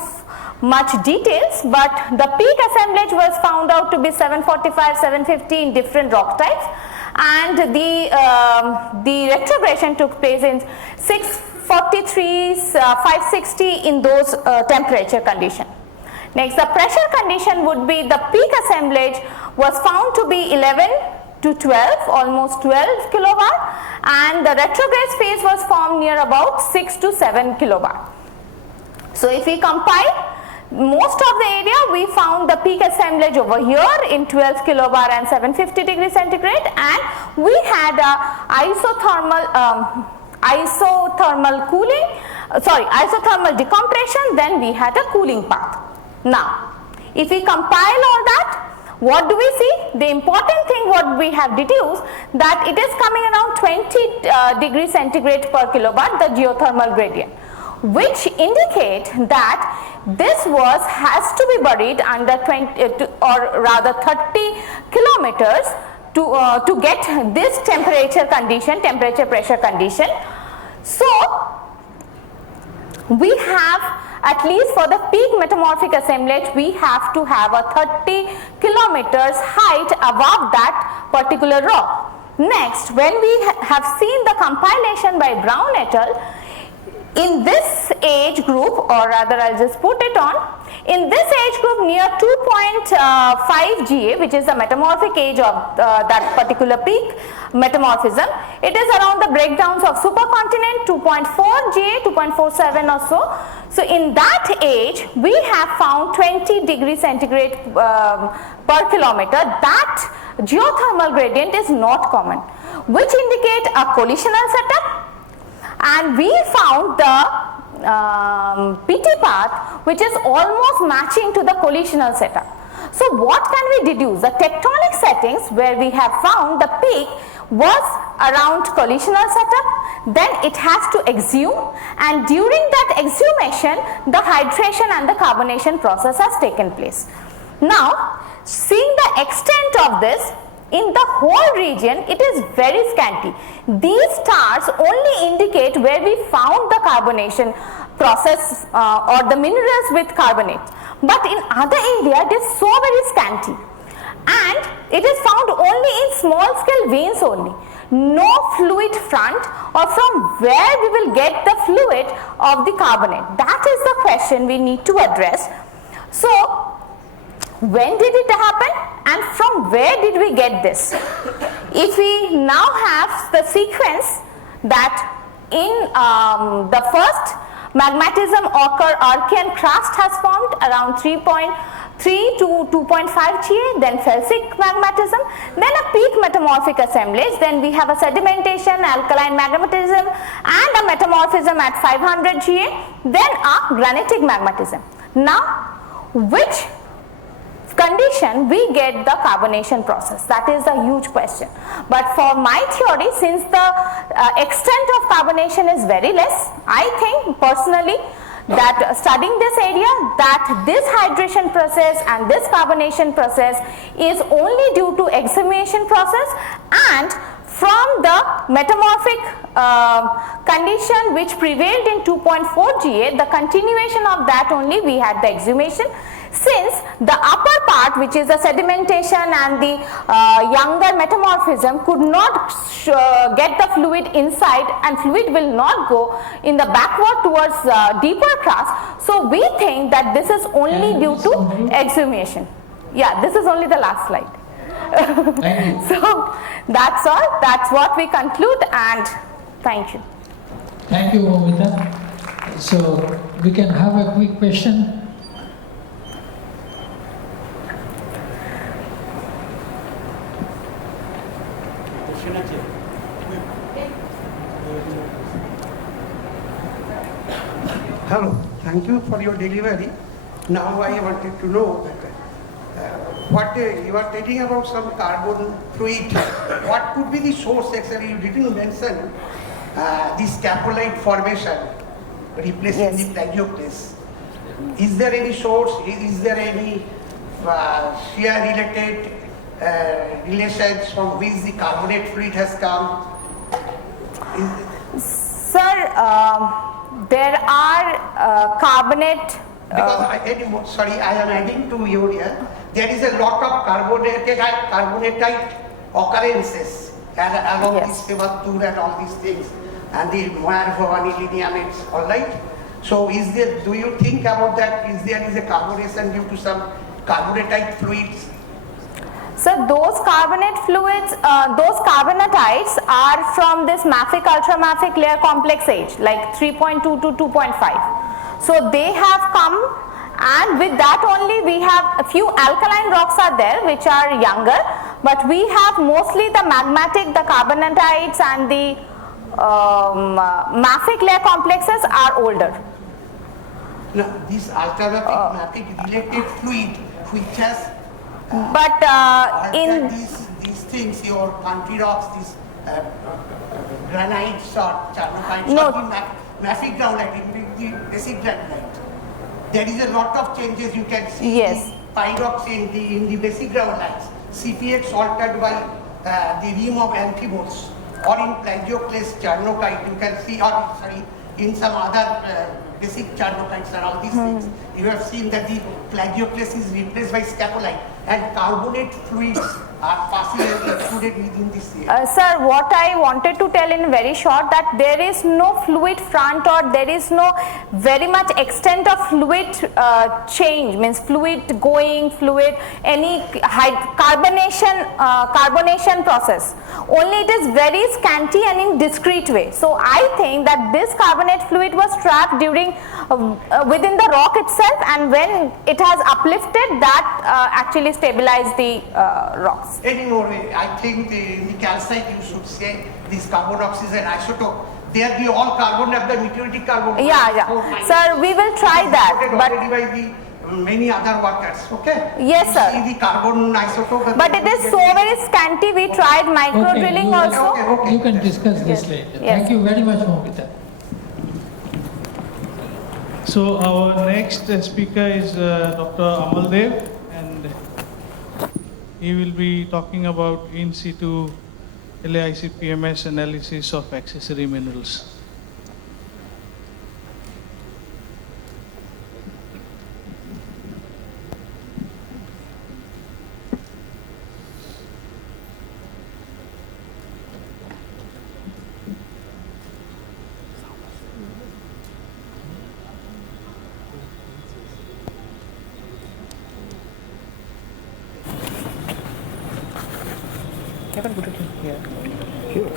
much details, but the peak assemblage was found out to be 745, 750 in different rock types, and the retrogression took place in 643, 560 in those temperature condition. Next, the pressure condition would be the peak assemblage was found to be 11 to 12, almost 12 kilobar, and the retrograde phase was formed near about 6 to 7 kilobar. So if we compile most of the area we found the peak assemblage over here in 12 kilobar and 750 degrees centigrade, and we had a isothermal decompression, then we had a cooling path. Now, if we compile all that, what do we see? The important thing what we have deduced, that it is coming around 20 degrees centigrade per kilobar, the geothermal gradient, which indicate that this has to be buried under 20 or rather 30 kilometers to get this temperature pressure condition. So we have, at least for the peak metamorphic assemblage, we have to have a 30 kilometers height above that particular rock. Next, when we have seen the compilation by Brown et al., in this age group, or rather I'll just put it on, in this age group near 2.5 GA, which is the metamorphic age of that particular peak metamorphism, it is around the breakdowns of supercontinent 2.4 GA, 2.47 or so. So in that age, we have found 20 degrees centigrade per kilometer. That geothermal gradient is not common, which indicate a collisional setup. And we found the PT path which is almost matching to the collisional setup. So what can we deduce? The tectonic settings where we have found the peak was around collisional setup, then it has to exhume, and during that exhumation the hydration and the carbonation process has taken place. Now, seeing the extent of this, in the whole region it is very scanty. These stars only indicate where we found the carbonation process or the minerals with carbonate, but in other area it is so very scanty, and it is found only in small scale veins only. No fluid front, or from where we will get the fluid of the carbonate. That is the question we need to address. So when did it happen and from where did we get this? If we now have the sequence that in the first magmatism occur, Archean crust has formed around 3.3 to 2.5 GA, then felsic magmatism, then a peak metamorphic assemblage, then we have a sedimentation, alkaline magmatism, and a metamorphism at 500 GA, then a granitic magmatism. Now, which condition we get the carbonation process? That is a huge question. But for my theory, since the extent of carbonation is very less, I think personally that studying this area, that this hydration process and this carbonation process is only due to exhumation process, and from the metamorphic condition which prevailed in 2.4 GA, the continuation of that only we had the exhumation. Since the upper part, which is the sedimentation and the younger metamorphism, could not get the fluid inside, and fluid will not go in the backward towards deeper crust, so we think that this is only due to exhumation. Yeah, this is only the last slide. So that's all. That's what we conclude, and thank you. Thank you, Momita. So we can have a quick question. Hello, thank you for your delivery. Now I wanted to know what you are telling about some carbon fluid. What could be the source? Actually, you didn't mention this caprolite formation replacing the plagioclase. Is there any source? Is there any shear related relations from which the carbonate fluid has come? Sir, there are carbonate. Because I am adding to you here. There is a lot of carbonatite occurrences along this Sevattur and all these things, and the Moyer-Vavani lineaments, all right. So, is there? Do you think about that? Is there a carbonation due to some carbonatite fluids? So those carbonate fluids, those carbonatites are from this mafic ultramafic layer complex age, like 3.2 to 2.5. So they have come And with that only we have a few alkaline rocks are there which are younger, but we have mostly the magmatic, the carbonatites and the mafic layer complexes are older. Now, this ultramafic related fluid which has in these things, your country rocks, these granites or charnokites, no. or the mafic granite, the basic granite. There is a lot of changes you can see. Yes. The pyrox in the basic granites, CPX altered by the rim of amphiboles, or in plagioclase charnokite you can see, or sorry, in some other basic charnokites and all these things. You have seen that the plagioclase is replaced by scapolite, and carbonate fluids are partially included within this area. Sir, what I wanted to tell in very short that there is no fluid front, or there is no very much extent of fluid change, means fluid going, fluid, any carbonation process. Only it is very scanty and in discrete way. So I think that this carbonate fluid was trapped during within the rock itself, and when it has uplifted, that actually stabilized the rocks. Anyway, I think in the calcite you should say this carbon oxygen isotope. They are the all carbon of the meteoritic carbon. Yeah. Sir, we will try that. But already by the many other workers. Okay. Yes, sir. See the carbon isotope. But it is so very scanty. We tried micro drilling also. Okay. You can discuss this later. Yes. Thank you very much, Momita. So our next speaker is Dr. Amaldev, and he will be talking about in situ LAIC PMS analysis of accessory minerals. You can put it in here. Here?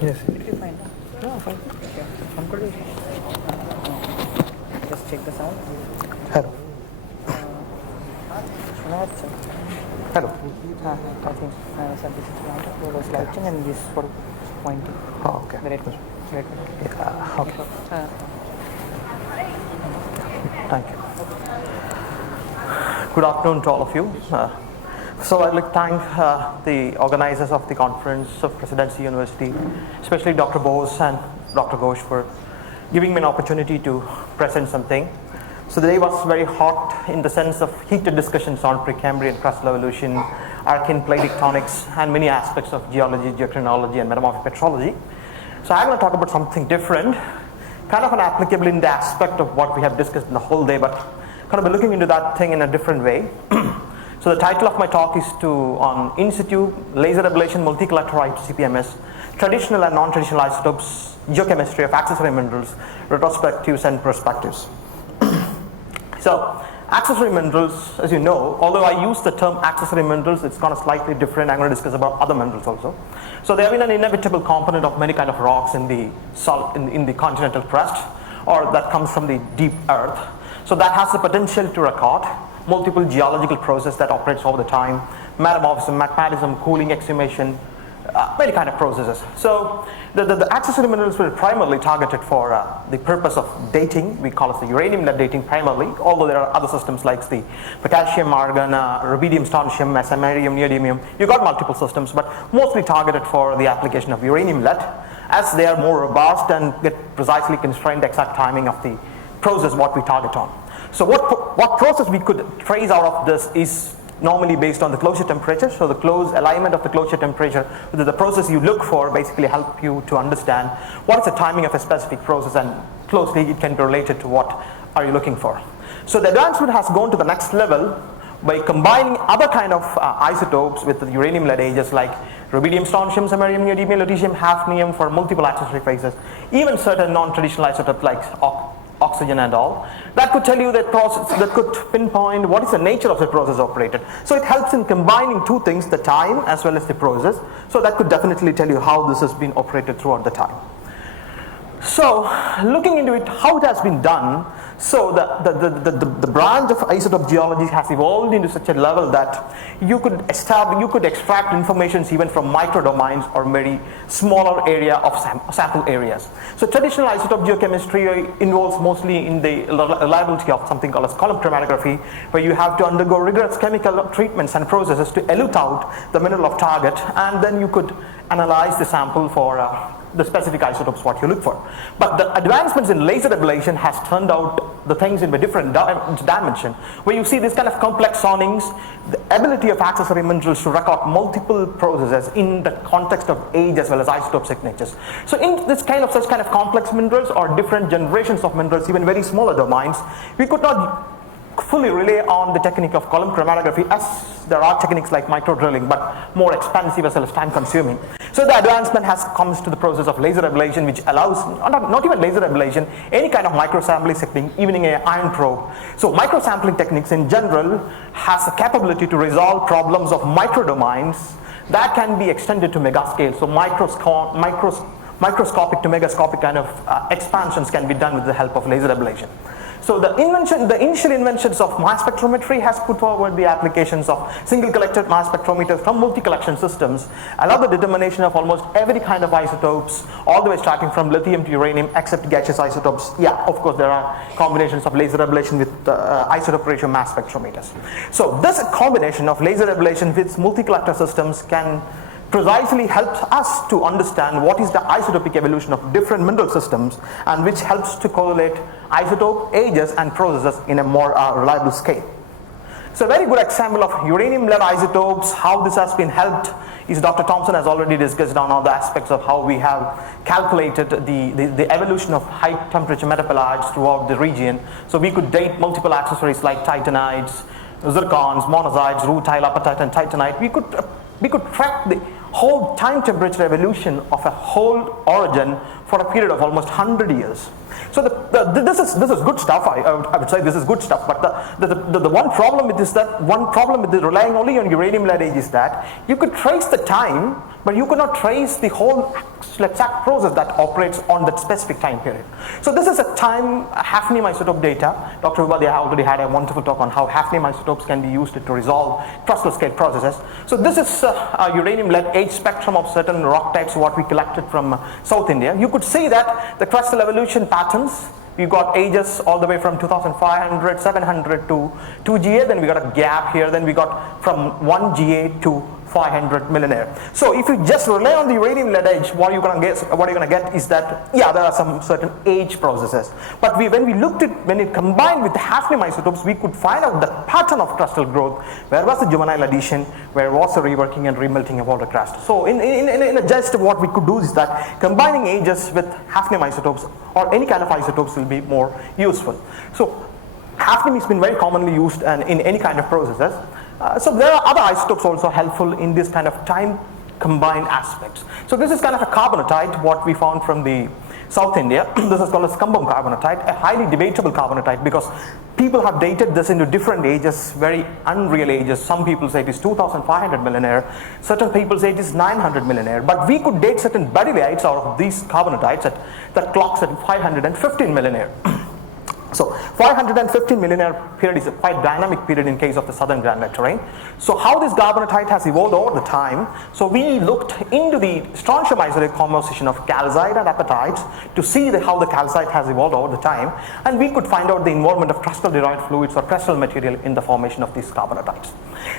Yes. It will fine. No, fine. Yeah. I'm good. Just check the sound. Hello. Hello. I think this is for slouching and this for pointing. Oh, okay. Very good. Okay. Thank you. Good afternoon to all of you. So I'd like to thank the organizers of the conference of Presidency University, especially Dr. Bose and Dr. Ghosh for giving me an opportunity to present something. So the day was very hot in the sense of heated discussions on Precambrian crustal evolution, Archean plate tectonics, and many aspects of geology, geochronology, and metamorphic petrology. So I'm going to talk about something different, kind of an applicable in the aspect of what we have discussed in the whole day, but kind of looking into that thing in a different way. So the title of my talk is on in situ laser ablation multicollaterite CPMS, traditional and non-traditional isotopes, geochemistry of accessory minerals, retrospectives and perspectives. So accessory minerals, as you know, although I use the term accessory minerals, it's kind of slightly different. I'm going to discuss about other minerals also. So they have been an inevitable component of many kind of rocks in the continental crust, or that comes from the deep earth. So that has the potential to record multiple geological processes that operates over the time, metamorphism, magmatism, cooling, exhumation, many kind of processes. So the accessory minerals were primarily targeted for the purpose of dating. We call it the uranium-led dating primarily, although there are other systems like the potassium, argon, rubidium, strontium, samarium, neodymium. You got multiple systems, but mostly targeted for the application of uranium-lead, as they are more robust and get precisely constrained exact timing of the process what we target on. So what process we could trace out of this is normally based on the closure temperature. So the close alignment of the closure temperature with the process you look for basically help you to understand what is the timing of a specific process, and closely it can be related to what are you looking for. So the advancement has gone to the next level by combining other kind of isotopes with the uranium-lead agents like rubidium, strontium, samarium, neodymium, lutetium, hafnium for multiple accessory phases, even certain non-traditional isotopes like oxygen and all, that could tell you that process, that could pinpoint what is the nature of the process operated. So it helps in combining two things, the time as well as the process. So that could definitely tell you how this has been operated throughout the time. So looking into it, how it has been done, So the branch of isotope geology has evolved into such a level that you could extract information even from microdomains or very smaller area of sample areas. So traditional isotope geochemistry involves mostly in the reliability of something called as column chromatography, where you have to undergo rigorous chemical treatments and processes to elute out the mineral of target, and then you could analyze the sample for the specific isotopes what you look for. But the advancements in laser ablation has turned out the things in a different dimension, where you see this kind of complex sonings, the ability of accessory minerals to record multiple processes in the context of age as well as isotope signatures. So in this such kind of complex minerals or different generations of minerals, even very smaller domains, we could not fully rely on the technique of column chromatography, as there are techniques like micro drilling, but more expensive as well as time consuming. So the advancement has comes to the process of laser ablation, which allows, not even laser ablation, any kind of microsampling technique, even in an ion probe. So microsampling techniques in general has the capability to resolve problems of microdomains that can be extended to megascale. So microscopic to megascopic kind of expansions can be done with the help of laser ablation. So the initial inventions of mass spectrometry has put forward the applications of single collected mass spectrometers from multi-collection systems, allow the determination of almost every kind of isotopes, all the way starting from lithium to uranium, except gaseous isotopes. Yeah, of course there are combinations of laser ablation with isotope ratio mass spectrometers. So this combination of laser ablation with multi-collector systems can precisely helps us to understand what is the isotopic evolution of different mineral systems, and which helps to correlate isotope ages and processes in a more reliable scale. So a very good example of uranium-lead isotopes, how this has been helped, is Dr. Thompson has already discussed on all the aspects of how we have calculated the evolution of high temperature metapelagids throughout the region. So we could date multiple accessories like titanides, zircons, monazites, rutile, apatite, and titanite. We could track the whole time temperature evolution of a whole origin for a period of almost 100 years. So this is good stuff. I would say this is good stuff. But the one problem with this, relying only on uranium-lead age is that you could trace the time, but you could not trace the whole exact process that operates on that specific time period. So this is a time hafnium isotope data. Dr. Upadhyaya already had a wonderful talk on how hafnium isotopes can be used to resolve crustal scale processes. So this is a uranium-lead age spectrum of certain rock types what we collected from South India. You could see that the crustal evolution patterns, we got ages all the way from 2500, 700 to 2 GA, then we got a gap here, then we got from 1 GA to 500 millenare. So if you just rely on the uranium-lead age, what you're going to get is that, yeah, there are some certain age processes. But when it combined with the hafnium isotopes, we could find out the pattern of crustal growth. Where was the juvenile addition? Where was the reworking and remelting of all the crust? So in a gist, what we could do is that combining ages with hafnium isotopes or any kind of isotopes will be more useful. So hafnium has been very commonly used in any kind of processes. So there are other isotopes also helpful in this kind of time combined aspects. So this is kind of a carbonatite, what we found from the South India. This is called a scumbum carbonatite, a highly debatable carbonatite, because people have dated this into different ages, very unreal ages. Some people say it is 2500 millenare, certain people say it is 900 millenare, but we could date certain barylites out of these carbonatites that clocks at 515 millenare. So 515 millenare period is a quite dynamic period in case of the southern granite terrain. So how this carbonatite has evolved over the time, so we looked into the strontium isolate composition of calcite and apatites to see how the calcite has evolved over the time, and we could find out the involvement of crustal derived fluids or crustal material in the formation of these carbonatites.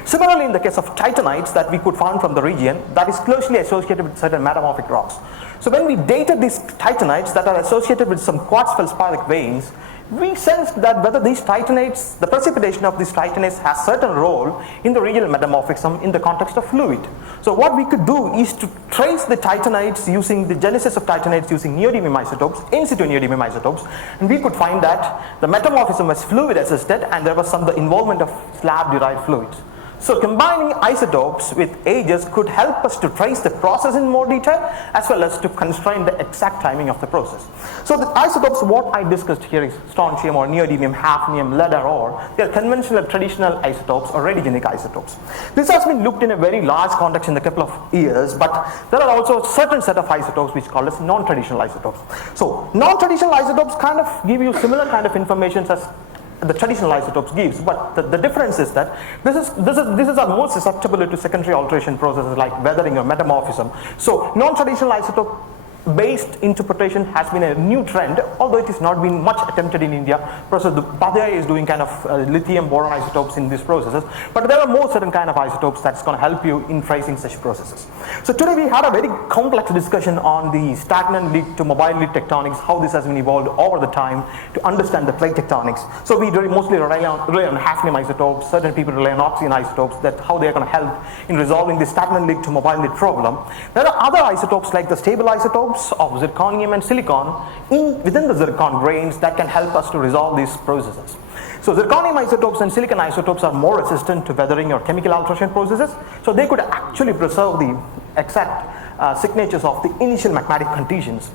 Similarly, in the case of titanites that we could find from the region, that is closely associated with certain metamorphic rocks. So when we dated these titanites that are associated with some quartz feldsparic veins, we sensed that whether these titanates, the precipitation of these titanates has certain role in the regional metamorphism in the context of fluid. So what we could do is to trace the titanates using the genesis of titanates using neodymium isotopes, in situ neodymium isotopes, and we could find that the metamorphism was fluid assisted and there was the involvement of slab derived fluids. So combining isotopes with ages could help us to trace the process in more detail, as well as to constrain the exact timing of the process. So the isotopes, what I discussed here is strontium or neodymium, hafnium, lead or ore. They are conventional traditional isotopes or radiogenic isotopes. This has been looked in a very large context in a couple of years, but there are also a certain set of isotopes which called as non-traditional isotopes. So non-traditional isotopes kind of give you similar kind of information as the traditional isotopes gives, but the difference is that this are more susceptible to secondary alteration processes like weathering or metamorphism. So non-traditional isotope based interpretation has been a new trend, although it has not been much attempted in India. Professor Upadhyay is doing kind of lithium boron isotopes in these processes, but there are more certain kind of isotopes that's going to help you in tracing such processes. So today we had a very complex discussion on the stagnant lead to mobile lead tectonics, how this has been evolved over the time to understand the plate tectonics. So we mostly rely on hafnium isotopes, certain people rely on oxygen isotopes, that how they are going to help in resolving the stagnant lead to mobile lead problem. There are other isotopes like the stable isotopes of zirconium and silicon within the zircon grains that can help us to resolve these processes. So zirconium isotopes and silicon isotopes are more resistant to weathering or chemical alteration processes, so they could actually preserve the exact signatures of the initial magmatic conditions.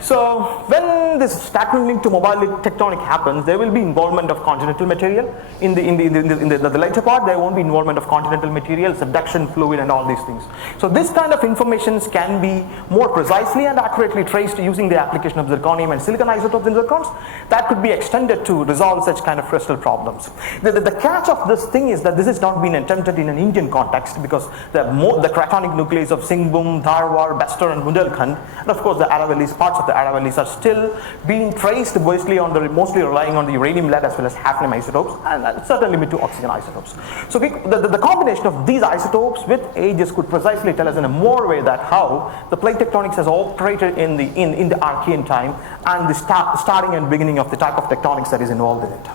So when this stagnant link to mobile lead tectonic happens, there will be involvement of continental material. In the later part, there won't be involvement of continental material, subduction fluid and all these things. So this kind of information can be more precisely and accurately traced using the application of zirconium and silicon isotopes in zircons. That could be extended to resolve such kind of crustal problems. The catch of this thing is that this has not been attempted in an Indian context, because the cratonic nucleus of Singhbum, Dharwar, Bestor and Bundelkhand, and of course the Aravallis, parts of the Aravallis are still being traced mostly relying on the uranium, lead as well as hafnium isotopes, and certainly limit to oxygen isotopes. So the combination of these isotopes with ages could precisely tell us in a more way that how the plate tectonics has operated in the Archean time and the starting and beginning of the type of tectonics that is involved in it.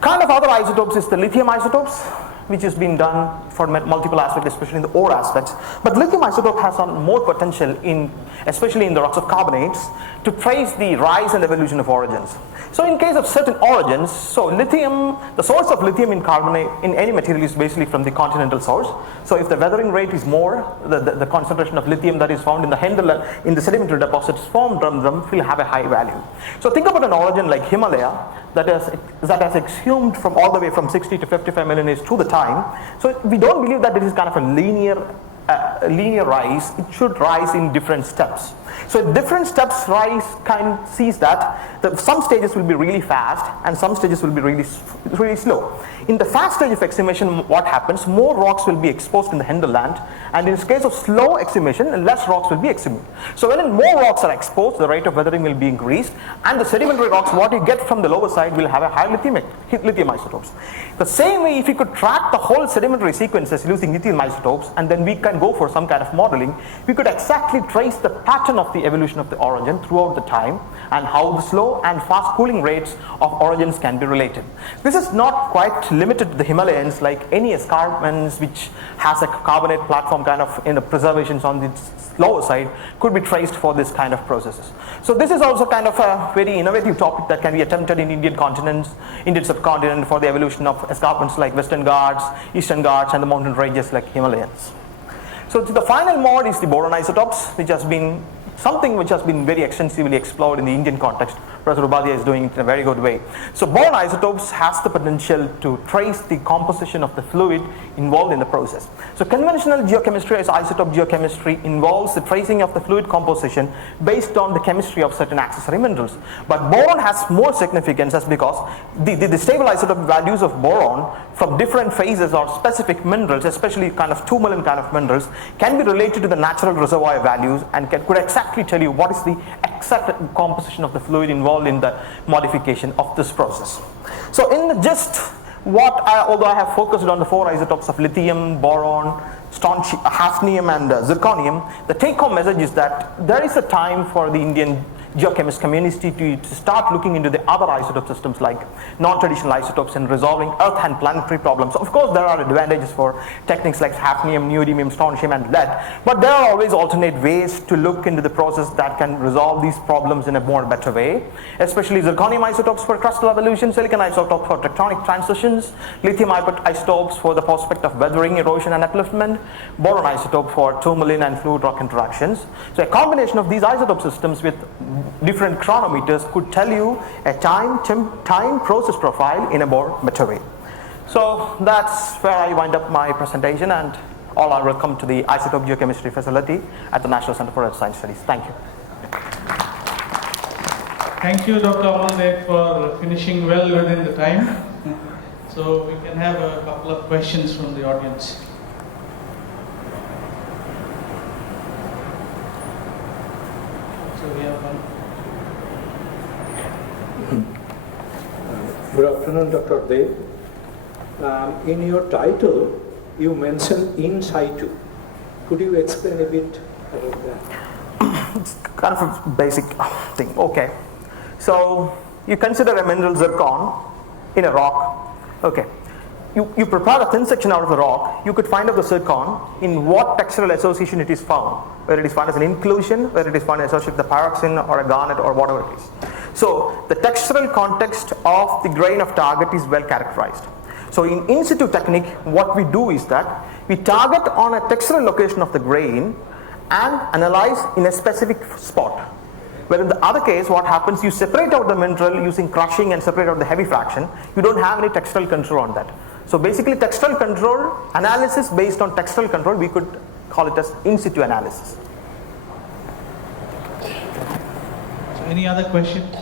Kind of other isotopes is the lithium isotopes, which has been done for multiple aspects, especially in the ore aspects. But lithium isotope has some more potential especially in the rocks of carbonates, to trace the rise and evolution of origins. So in case of certain origins, so lithium, the source of lithium in carbonate in any material is basically from the continental source. So if the weathering rate is more, the concentration of lithium that is found in the sedimentary deposits formed from them will have a high value. So think about an origin like Himalaya that has exhumed from all the way from 60 to 55 million years to the time. So we don't believe that it is kind of a linear rise. It should rise in different steps. So different steps rise sees that some stages will be really fast and some stages will be really slow. In the fast stage of exhumation, what happens? More rocks will be exposed in the hinterland, and in the case of slow exhumation, less rocks will be exhumed. So when more rocks are exposed, the rate of weathering will be increased, and the sedimentary rocks, what you get from the lower side, will have a high lithium isotopes. The same way, if you could track the whole sedimentary sequences using lithium isotopes, and then we can go for some kind of modeling, we could exactly trace the pattern of the evolution of the origin throughout the time, and how the slow and fast cooling rates of origins can be related. This is not quite limited to the Himalayas, like any escarpments which has a carbonate platform kind of in the preservations on the lower side could be traced for this kind of processes. So this is also kind of a very innovative topic that can be attempted in Indian subcontinent for the evolution of escarpments like Western Ghats, Eastern Ghats and the mountain ranges like Himalayas. So the final mode is the boron isotopes, which has been something which has been very extensively explored in the Indian context. Professor Upadhyay is doing it in a very good way. So boron isotopes has the potential to trace the composition of the fluid involved in the process. So conventional geochemistry as isotope geochemistry involves the tracing of the fluid composition based on the chemistry of certain accessory minerals. But boron has more significance as because the stable isotope values of boron from different phases or specific minerals, especially kind of tourmaline kind of minerals, can be related to the natural reservoir values and could exactly tell you what is the exact composition of the fluid involved in the modification of this process. So in the gist, although I have focused on the four isotopes of lithium, boron, hafnium and zirconium, the take-home message is that there is a time for the Indian geochemist community to start looking into the other isotope systems like non-traditional isotopes and resolving earth and planetary problems. Of course, there are advantages for techniques like hafnium, neodymium, strontium and lead, but there are always alternate ways to look into the process that can resolve these problems in a more better way, especially zirconium isotopes for crustal evolution, silicon isotopes for tectonic transitions, lithium isotopes for the prospect of weathering, erosion and upliftment, boron isotope for tourmaline and fluid rock interactions. So a combination of these isotope systems with different chronometers could tell you a time process profile in a more better way. So that's where I wind up my presentation, and all are welcome to the isotope geochemistry facility at the National Center for Earth Science Studies. Thank you. Thank you, Dr. Amal, for finishing well within the time. So we can have a couple of questions from the audience. So we have one. Good afternoon, Dr. Dey. In your title, you mentioned in situ. Could you explain a bit about that? It's kind of a basic thing. Okay. So you consider a mineral zircon in a rock. Okay. You prepare a thin section out of the rock, you could find out the zircon in what textural association it is found, whether it is found as an inclusion, whether it is found associated with the pyroxene or a garnet or whatever it is. So the textural context of the grain of target is well characterized. So in situ technique, what we do is that we target on a textural location of the grain and analyze in a specific spot. Where in the other case, what happens, you separate out the mineral using crushing and separate out the heavy fraction. You don't have any textural control on that. So basically textural control, analysis based on textural control, we could call it as in situ analysis. So any other questions?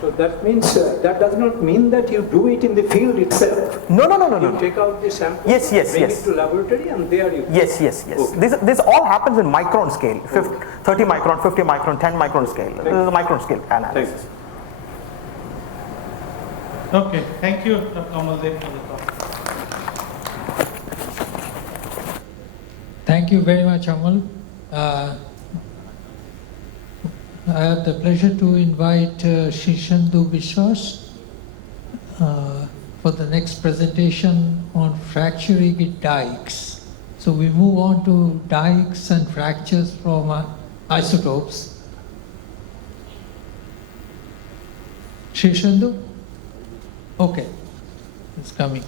So that means, that does not mean that you do it in the field itself. No. You take out the sample, yes. bring it to laboratory, and there you... Yes. Okay. This all happens in micron scale, 30 micron, 50 micron, 10 micron scale. This is a micron scale analysis. Okay, thank you, Dr. Amaldev, for the talk. Thank you very much, Amal. I have the pleasure to invite Session-2 Biswas for the next presentation on fracturing dikes. So we move on to dikes and fractures from isotopes. Session-2? Okay, it's coming.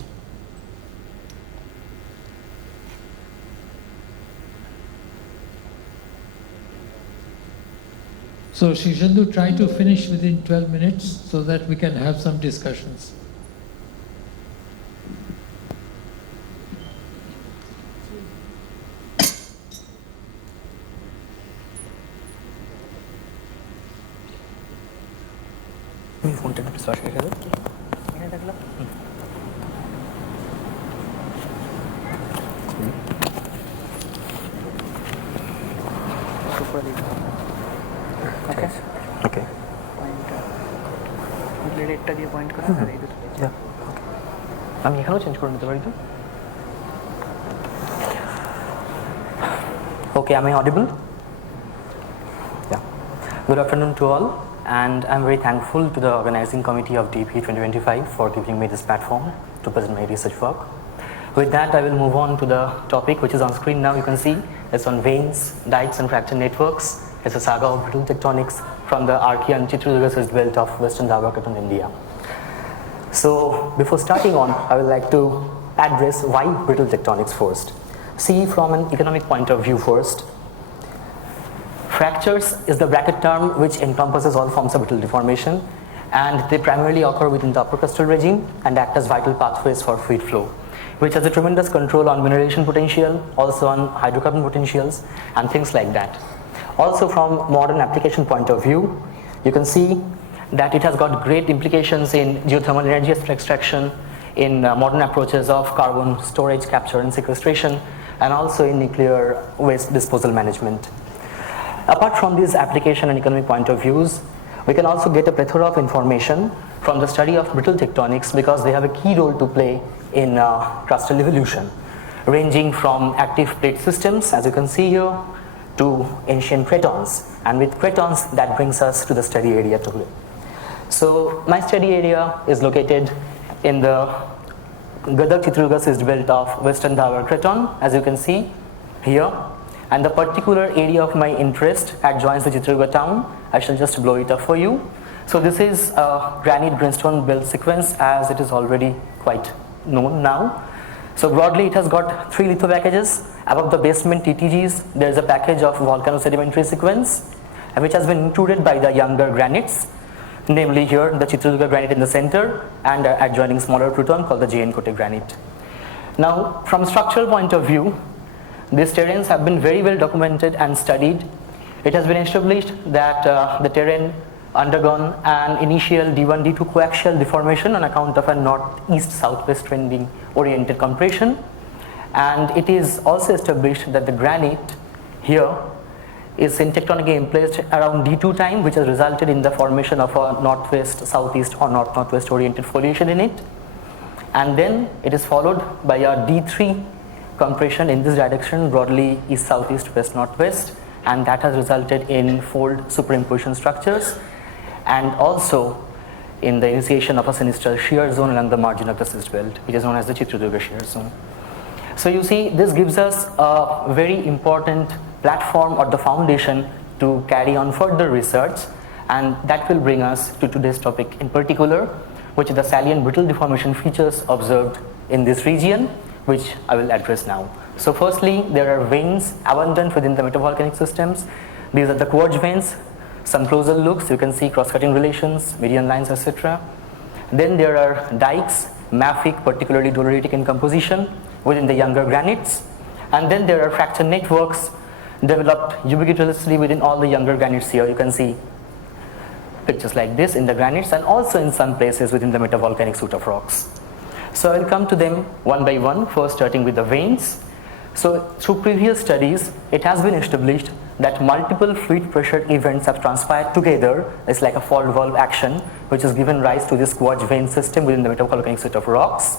So Session-2, try to finish within 12 minutes so that we can have some discussions. Okay. আমি এখানেও change করে নিতে পারি তো? Okay, am I audible? Yeah. Good afternoon to all, and I'm very thankful to the organizing committee of DPE 2025 for giving me this platform to present my research work. With that, I will move on to the topic which is on screen now. You can see it's on veins, dikes and fracture networks. It's a saga of brittle tectonics from the Archean Chitradurga belt of Western Davakraton, India. So before starting on, I would like to address why brittle tectonics first. See from an economic point of view first. Fractures is the bracket term which encompasses all forms of brittle deformation, and they primarily occur within the upper crustal regime and act as vital pathways for fluid flow, which has a tremendous control on mineralization potential, also on hydrocarbon potentials and things like that. Also from modern application point of view, you can see that it has got great implications in geothermal energy extraction, in modern approaches of carbon storage, capture and sequestration, and also in nuclear waste disposal management. Apart from these application and economic point of views, we can also get a plethora of information from the study of brittle tectonics because they have a key role to play in crustal evolution, ranging from active plate systems, as you can see here, to ancient cratons, and with cratons that brings us to the study area today. So my study area is located in the Gadag-Chitrduga schist belt of Western Dhawar Craton, as you can see here, and the particular area of my interest adjoins the Chitrduga town. I shall just blow it up for you. So this is a granite greenstone belt sequence, as it is already quite known now. So broadly it has got 3 litho packages. Above the basement TTGs there is a package of volcano-sedimentary sequence, which has been included by the younger granites, namely here the Chitrduga granite in the center and adjoining smaller craton called the JN-Kote granite. Now from structural point of view, these terrains have been very well documented and studied. It has been established that the terrain undergone an initial D1, D2 coaxial deformation on account of a northeast-southwest trending oriented compression, and it is also established that the granite here is syntectonically placed around D2 time, which has resulted in the formation of a northwest, southeast or north-northwest oriented foliation in it, and then it is followed by a D3 compression in this direction, broadly east, southeast, west, northwest, and that has resulted in fold superimposition structures and also in the initiation of a sinistral shear zone along the margin of the schist belt, which is known as the Chitrduga shear zone. So you see, this gives us a very important platform or the foundation to carry on further research, and that will bring us to today's topic in particular, which is the salient brittle deformation features observed in this region, which I will address now. So firstly, there are veins abundant within the metavolcanic systems. These are the quartz veins. Some closer looks, you can see cross-cutting relations, median lines, etc. Then there are dikes, mafic, particularly doleritic in composition within the younger granites. And then there are fracture networks developed ubiquitously within all the younger granites here. You can see pictures like this in the granites and also in some places within the metavolcanic suite of rocks. So I will come to them one by one, first starting with the veins. So through previous studies, it has been established that multiple fluid pressure events have transpired together. It's like a fault valve action, which has given rise to this quartz vein system within the metavolcanic suite of rocks.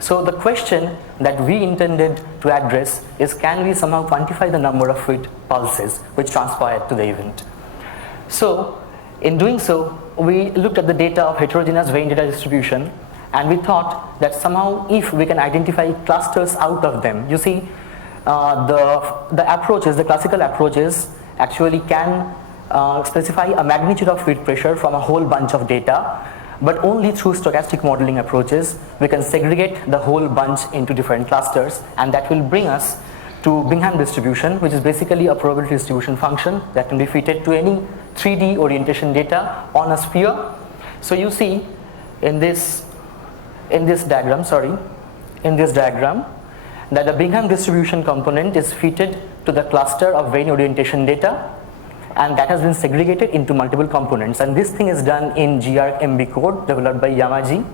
So the question that we intended to address is, can we somehow quantify the number of fluid pulses which transpired to the event? So in doing so, we looked at the data of heterogeneous vein data distribution, and we thought that somehow if we can identify clusters out of them, you see, the approaches, the classical approaches actually can specify a magnitude of fluid pressure from a whole bunch of data, but only through stochastic modeling approaches we can segregate the whole bunch into different clusters, and that will bring us to Bingham distribution, which is basically a probability distribution function that can be fitted to any 3D orientation data on a sphere. So you see in this diagram that the Bingham distribution component is fitted to the cluster of vein orientation data, and that has been segregated into multiple components, and this thing is done in GRMB code developed by Yamaji,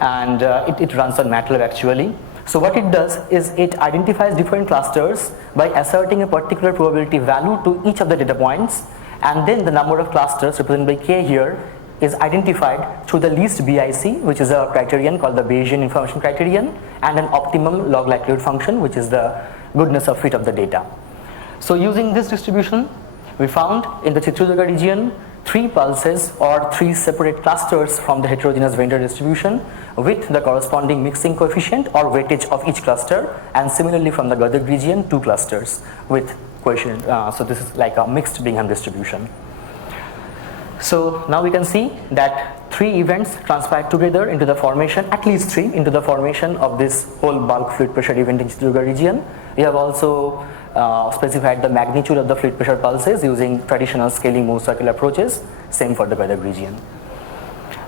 and it runs on MATLAB actually. So what it does is it identifies different clusters by asserting a particular probability value to each of the data points, and then the number of clusters represented by K here is identified through the least BIC, which is a criterion called the Bayesian information criterion, and an optimum log likelihood function, which is the goodness of fit of the data. So using this distribution, we found in the Chitrduga region 3 pulses or 3 separate clusters from the heterogeneous vein data distribution with the corresponding mixing coefficient or weightage of each cluster, and similarly from the Gadag region 2 clusters with coefficient. So this is like a mixed Bingham distribution. So now we can see that 3 events transpired together into the formation, at least 3, into the formation of this whole bulk fluid pressure event in Chitrduga region. We have also specified the magnitude of the fluid pressure pulses using traditional scaling Mohs circle approaches, same for the Gadag region.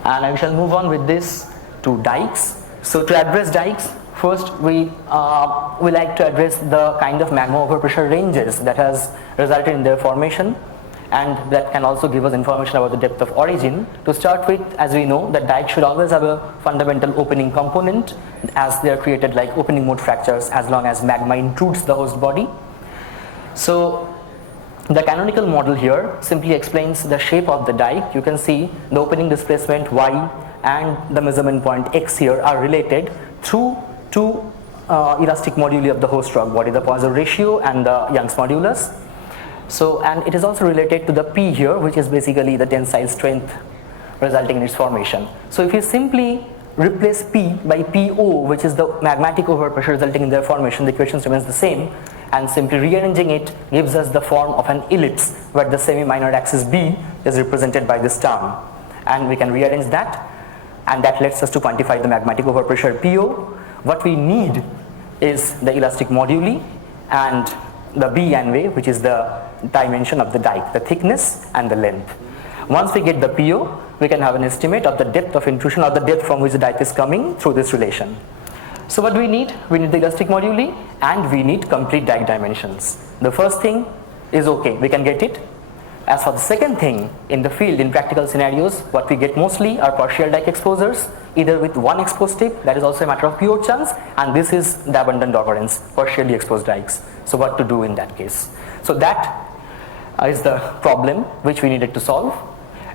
And I shall move on with this to dikes. So to address dikes, first we like to address the kind of magma overpressure ranges that has resulted in their formation, and that can also give us information about the depth of origin. To start with, as we know, that dikes should always have a fundamental opening component, as they are created like opening mode fractures as long as magma intrudes the host body. So the canonical model here simply explains the shape of the dike. You can see the opening displacement y and the measurement point x here are related through 2 elastic moduli of the host rock body, the Poisson ratio and the Young's modulus. So, and it is also related to the P here, which is basically the tensile strength resulting in its formation. So if you simply replace P by PO, which is the magmatic overpressure resulting in their formation, the equation remains the same, and simply rearranging it gives us the form of an ellipse where the semi-minor axis B is represented by this term. And we can rearrange that, and that lets us to quantify the magmatic overpressure PO. What we need is the elastic moduli and the B and V, which is the dimension of the dike, the thickness and the length. Once we get the PO, we can have an estimate of the depth of intrusion or the depth from which the dike is coming through this relation. So what do we need? We need the elastic moduli and we need complete dike dimensions. The first thing is okay, we can get it. As for the second thing, in the field, in practical scenarios, what we get mostly are partial dike exposures, either with one exposed tip, that is also a matter of pure chance, and this is the abundant occurrence, partially exposed dikes. So what to do in that case? So that is the problem which we needed to solve.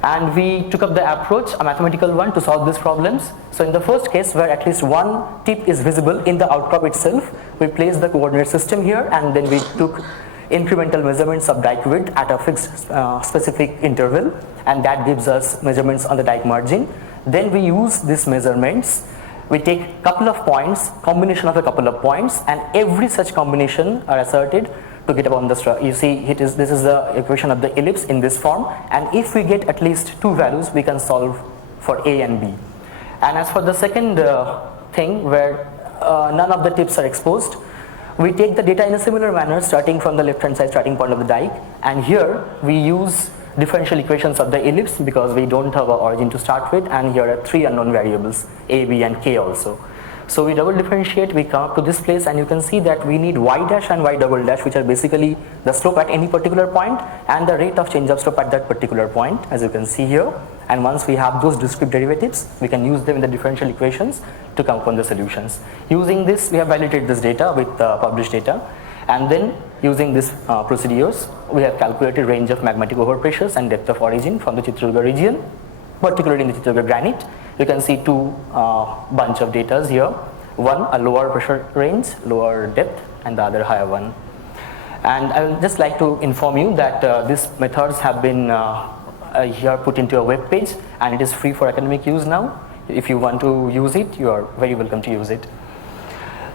And we took up the approach, a mathematical one, to solve these problems. So in the first case, where at least one tip is visible in the outcrop itself, we placed the coordinate system here, and then we took incremental measurements of dike width at a fixed specific interval, and that gives us measurements on the dike margin. Then we use these measurements, we take a couple of points, combination of a couple of points, and every such combination are asserted to get upon the structure. You see, this is the equation of the ellipse in this form, and if we get at least two values, we can solve for A and B. And as for the second thing, where none of the tips are exposed, we take the data in a similar manner, starting from the left hand side starting point of the dike, and here we use differential equations of the ellipse because we don't have an origin to start with, and here are three unknown variables, A, B and K also. So we double differentiate, we come up to this place, and you can see that we need y dash and y double dash, which are basically the slope at any particular point and the rate of change of slope at that particular point, as you can see here. And once we have those discrete derivatives, we can use them in the differential equations to come upon the solutions. Using this, we have validated this data with published data, and then using these procedures, we have calculated range of magmatic overpressures and depth of origin from the Chitralgarh region, particularly in the Chitralgarh granite. You can see two bunch of data here. One, a lower pressure range, lower depth, and the other higher one. And I would just like to inform you that these methods have been here put into a web page, and it is free for academic use now. If you want to use it, you are very welcome to use it.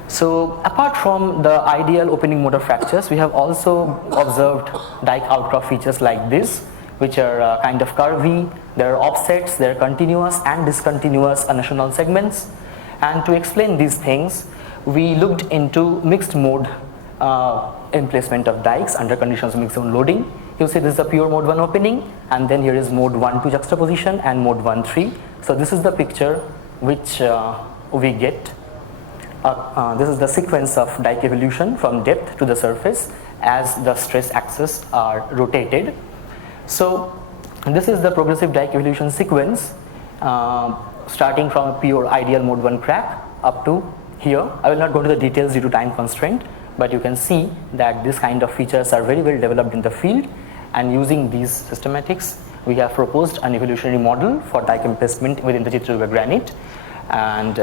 So apart from the ideal opening mode of fractures, we have also observed dike outcrop features like this, which are kind of curvy. There are offsets, there are continuous and discontinuous unetional segments. And to explain these things, we looked into mixed mode emplacement of dikes under conditions of mixed zone loading. You see this is the pure mode 1 opening, and then here is mode 1-2 juxtaposition and mode 1-3. So this is the picture which we get. This is the sequence of dike evolution from depth to the surface as the stress axes are rotated. So this is the progressive dike evolution sequence starting from a pure ideal mode 1 crack up to here. I will not go into the details due to time constraint, but you can see that this kind of features are very well developed in the field, and using these systematics we have proposed an evolutionary model for dike emplacement within the Chitralgarh granite, and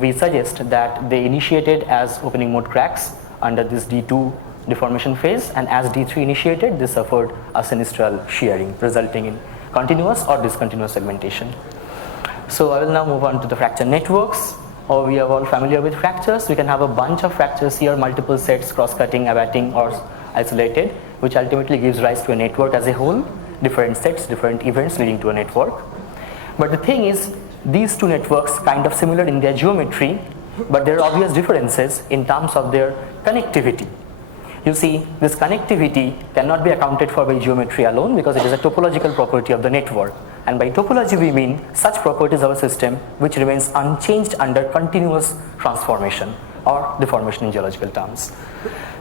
we suggest that they initiated as opening mode cracks under this D2 deformation phase, and as D3 initiated, they suffered a sinistral shearing resulting in continuous or discontinuous segmentation. So I will now move on to the fracture networks. We are all familiar with fractures. We can have a bunch of fractures here, multiple sets, cross-cutting, abating or isolated, which ultimately gives rise to a network as a whole, different sets, different events leading to a network. But the thing is, these two networks kind of similar in their geometry, but there are obvious differences in terms of their connectivity. You see, this connectivity cannot be accounted for by geometry alone because it is a topological property of the network. And by topology we mean such properties of a system which remains unchanged under continuous transformation or deformation in geological terms.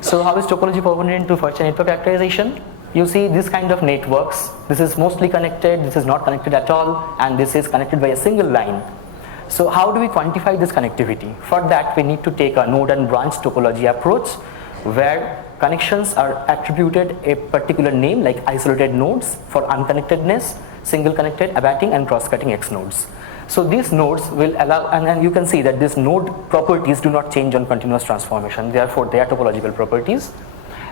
So how is topology permanent to fracture network characterization? You see this kind of networks, this is mostly connected, this is not connected at all, and this is connected by a single line. So how do we quantify this connectivity? For that we need to take a node and branch topology approach, where connections are attributed a particular name like isolated nodes for unconnectedness, single connected, abating and cross-cutting X nodes. So these nodes will allow, and you can see that these node properties do not change on continuous transformation, therefore they are topological properties.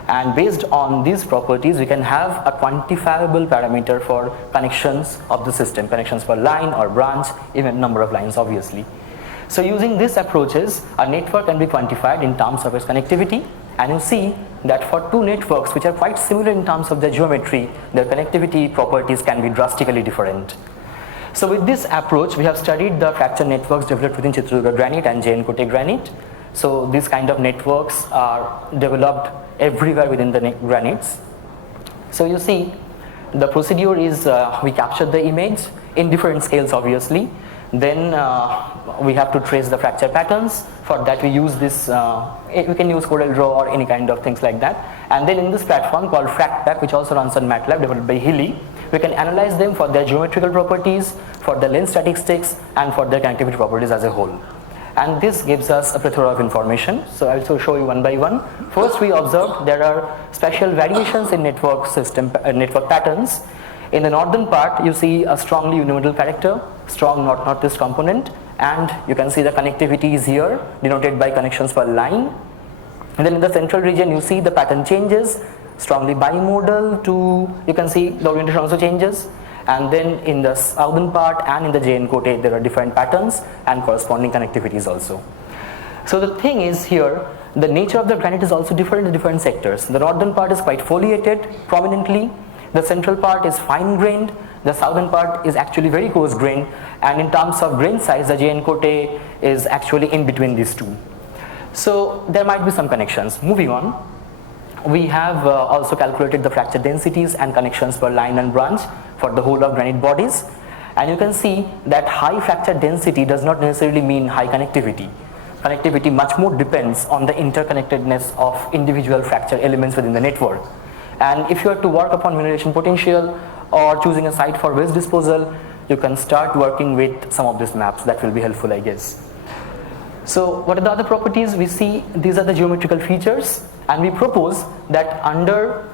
And based on these properties, we can have a quantifiable parameter for connections of the system, connections per line or branch, even number of lines obviously. So using these approaches, a network can be quantified in terms of its connectivity, and you see that for two networks which are quite similar in terms of their geometry, their connectivity properties can be drastically different. So with this approach, we have studied the fracture networks developed within Chitradurga granite and Jain-Kote granite. So these kind of networks are developed everywhere within the granites. So you see, the procedure is we capture the image in different scales obviously. Then we have to trace the fracture patterns. For that we use this, we can use CorelDRAW or any kind of things like that. And then in this platform called FractPack, which also runs on MATLAB, developed by Hilly, we can analyze them for their geometrical properties, for the length statistics, and for their connectivity properties as a whole. And this gives us a plethora of information. So I will also show you one by one. First, we observed there are special variations in network system, network patterns. In the northern part, you see a strongly unimetal character, strong north-northeast component, and you can see the connectivity is here, denoted by connections per line. And then in the central region, you see the pattern changes, strongly bimodal to, you can see the orientation also changes. And then in the southern part and in the Jain-Kote, there are different patterns and corresponding connectivities also. So the thing is here, the nature of the granite is also different in different sectors. The northern part is quite foliated prominently, the central part is fine-grained, the southern part is actually very coarse-grained, and in terms of grain size, the Jain-Kote is actually in between these two. So there might be some connections. Moving on, we have also calculated the fracture densities and connections per line and branch for the whole of granite bodies, and you can see that high fracture density does not necessarily mean high connectivity. Connectivity much more depends on the interconnectedness of individual fracture elements within the network. And if you are to work upon mineralization potential or choosing a site for waste disposal, you can start working with some of these maps. That will be helpful, I guess. So what are the other properties? We see these are the geometrical features, and we propose that under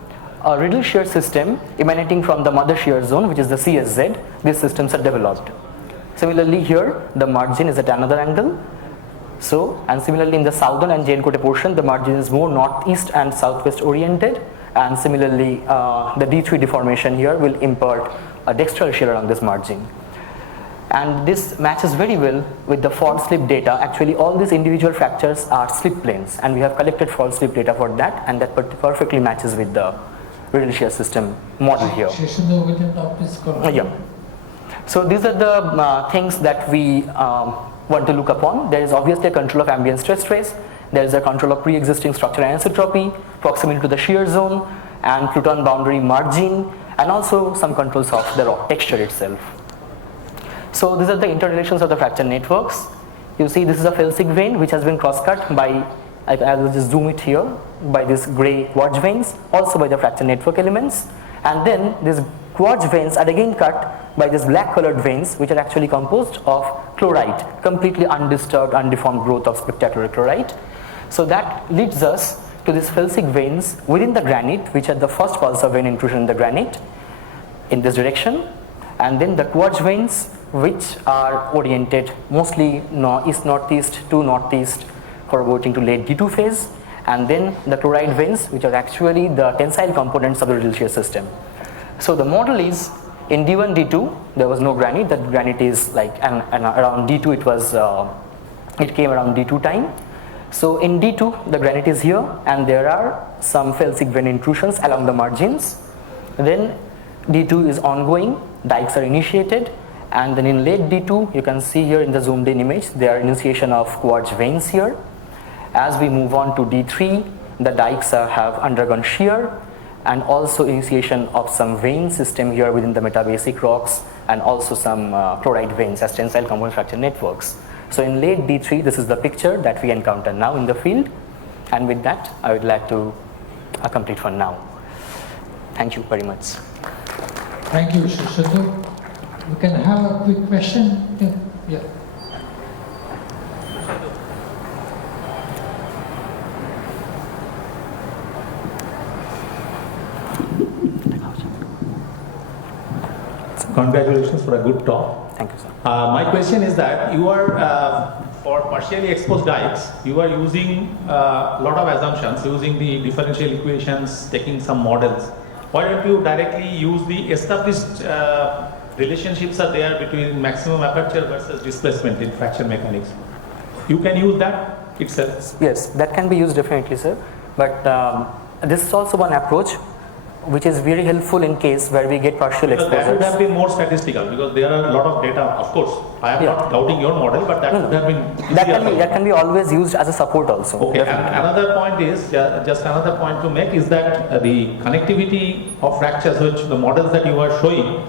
a riddle shear system emanating from the mother shear zone, which is the CSZ, these systems are developed. Similarly here, the margin is at another angle. So, and similarly in the southern and Jain-Kote portion, the margin is more northeast and southwest oriented, and similarly the D3 deformation here will impart a dextral shear along this margin. And this matches very well with the fault slip data. Actually all these individual fractures are slip planes, and we have collected fault slip data for that, and that perfectly matches with the riddle shear system model here. Yeah. So these are the things that we want to look upon. There is obviously a control of ambient stress trace. There is a control of pre-existing structural anisotropy, proximity to the shear zone, and Pluton boundary margin, and also some controls of the rock texture itself. So these are the interrelations of the fracture networks. You see this is a felsic vein which has been cross-cut by, I will just zoom it here, by these grey quartz veins, also by the fracture network elements. And then these quartz veins are again cut by these black colored veins, which are actually composed of chlorite, completely undisturbed, undeformed growth of spectacular chlorite. So that leads us to these felsic veins within the granite, which are the first pulsar vein intrusion in the granite in this direction, and then the quartz veins, which are oriented mostly east-northeast to northeast, corroborating to late D2 phase, and then the chloride veins, which are actually the tensile components of the riddle shear system. So the model is in D1, D2, there was no granite. That granite is like, and around D2 it was, it came around D2 time. So in D2, the granite is here, and there are some felsic vein intrusions along the margins. Then D2 is ongoing, dikes are initiated, and then in late D2, you can see here in the zoomed in image, there are initiation of quartz veins here. As we move on to D3, the dikes have undergone shear, and also initiation of some vein system here within the metabasic rocks, and also some chloride veins as tensile component fracture networks. So in late D3, this is the picture that we encounter now in the field, and with that, I would like to complete for now. Thank you very much. Thank you, Shishadu. We can have a quick question. Yeah. Congratulations for a good talk. Thank you, sir. My question is that you are, for partially exposed dikes, you are using a lot of assumptions, using the differential equations, taking some models. Why don't you directly use the established relationships are there between maximum aperture versus displacement in fracture mechanics? You can use that itself. Yes, that can be used definitely, sir. But this is also one approach which is very helpful in case where we get partial exposures. That would have been more statistical because there are a lot of data. Of course, I am not doubting your model, but that would have been that can be always used as a support also. Okay, and another point is, just another point to make is that the connectivity of fractures, which the models that you are showing,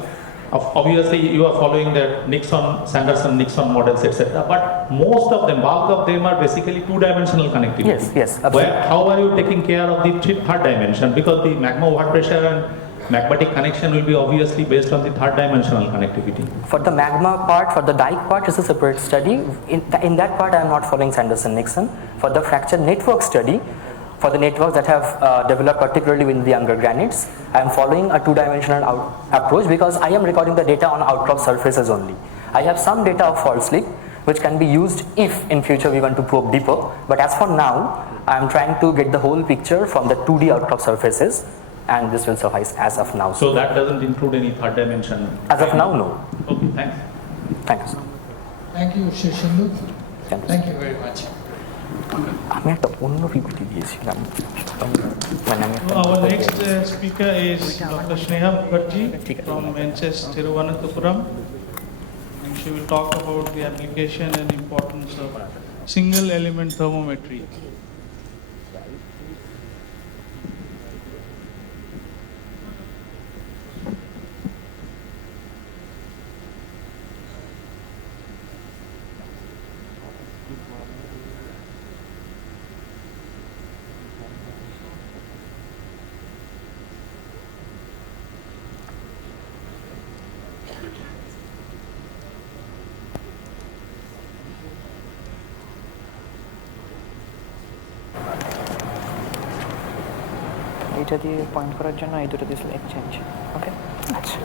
obviously you are following the Nixon, Sanderson, Nixon models, etc. But most of them, bulk of them are basically two-dimensional connectivity. Yes, yes, absolutely. How are you taking care of the third dimension? Because the magma water pressure and magmatic connection will be obviously based on the third dimensional connectivity. For the magma part, for the dike part, is a separate study. In that part, I am not following Sanderson-Nixon. For the fracture network study, for the networks that have developed particularly with the younger granites, I am following a two-dimensional approach because I am recording the data on outcrop surfaces only. I have some data of fault slip which can be used if in future we want to probe deeper, but as for now, I am trying to get the whole picture from the 2D outcrop surfaces, and this will suffice as of now. So that doesn't include any third dimension? As of now, no. Okay, thanks. Thank you, sir. Thank you, Session-2. Thank you very much. আমি একটা অন্য PPT দিয়েছিলাম মানে আমি Our next speaker is Dr. Sneha Mukherjee from NCES Thiruvananthapuram, and she will talk about the application and importance of single element thermometry. এইটা দিয়ে point করার জন্য এই দুটো দিয়ে সিলেক্ট চেঞ্জ ওকে আচ্ছা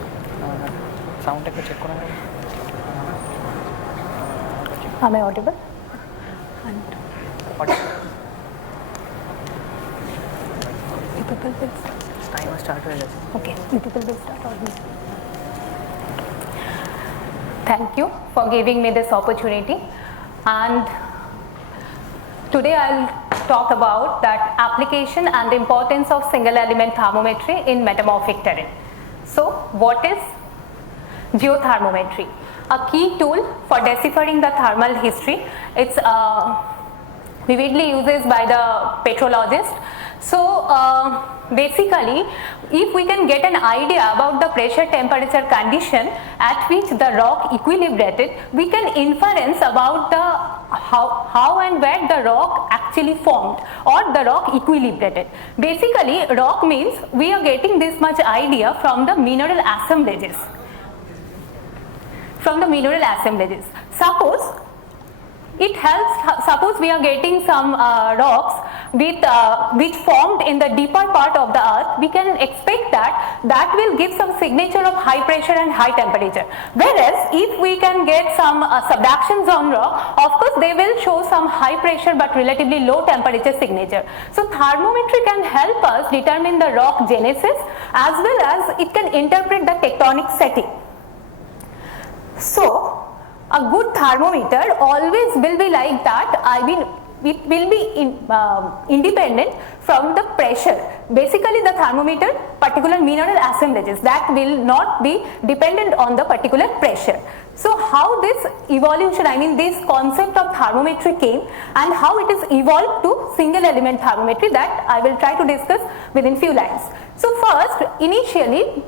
সাউন্ডটাকে চেক করে নেব Am I audible? Timer start হয়ে গেছে Okay, people will start audible. Thank you for giving me this opportunity, and today I'll talk about that application and the importance of single element thermometry in metamorphic terrain. So what is geothermometry? A key tool for deciphering the thermal history. It's vividly used by the petrologist. So basically, if we can get an idea about the pressure temperature condition at which the rock equilibrated, we can inference about the how and where the rock actually formed or the rock equilibrated. Basically, rock means we are getting this much idea from the mineral assemblages. From the mineral assemblages. Suppose it helps, suppose we are getting some rocks with, which formed in the deeper part of the earth, we can expect that will give some signature of high pressure and high temperature. Whereas if we can get some subductions on rock, of course they will show some high pressure but relatively low temperature signature. So thermometry can help us determine the rock genesis as well as it can interpret the tectonic setting. So a good thermometer always will be like that. I mean, it will be independent from the pressure. Basically, the thermometer, particular mineral assemblages, that will not be dependent on the particular pressure. So, how this evolution, I mean, this concept of thermometry came and how it is evolved to single element thermometry, that I will try to discuss within few lines. So, first, initially,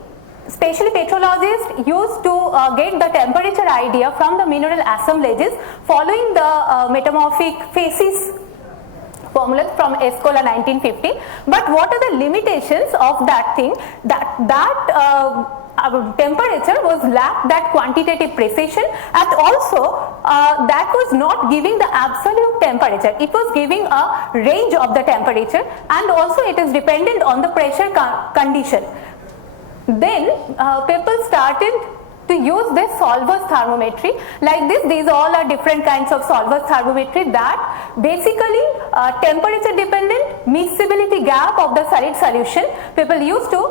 especially petrologists used to get the temperature idea from the mineral assemblages following the metamorphic phases formula from Escola 1950. But what are the limitations of that thing? That temperature was lacked that quantitative precision, and also that was not giving the absolute temperature. It was giving a range of the temperature, and also it is dependent on the pressure condition. Then people started to use this solvers thermometry. Like this, these all are different kinds of solvers thermometry that basically temperature dependent miscibility gap of the solid solution. People used to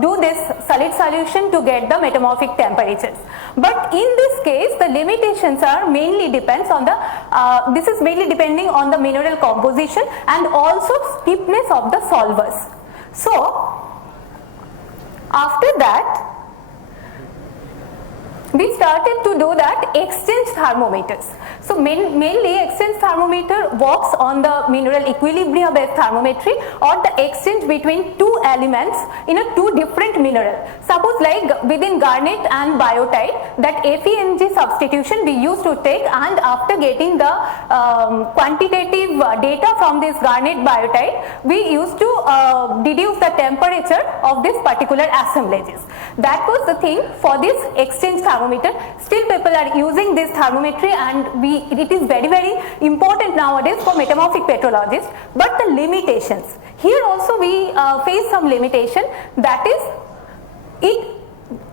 do this solid solution to get the metamorphic temperatures. But in this case, the limitations are mainly depends on the, this is mainly depending on the mineral composition and also stiffness of the solvers. So, after that, we started to do that exchange thermometers. So mainly exchange thermometer works on the mineral equilibrium based thermometry or the exchange between two elements in a two different mineral. Suppose like within garnet and biotite, that FeNG substitution we used to take, and after getting the quantitative data from this garnet biotite, we used to deduce the temperature of this particular assemblages. That was the thing for this exchange thermometer. Still people are using this thermometry, and it is very, very important nowadays for metamorphic petrologists. But the limitations, here also we face some limitation, that is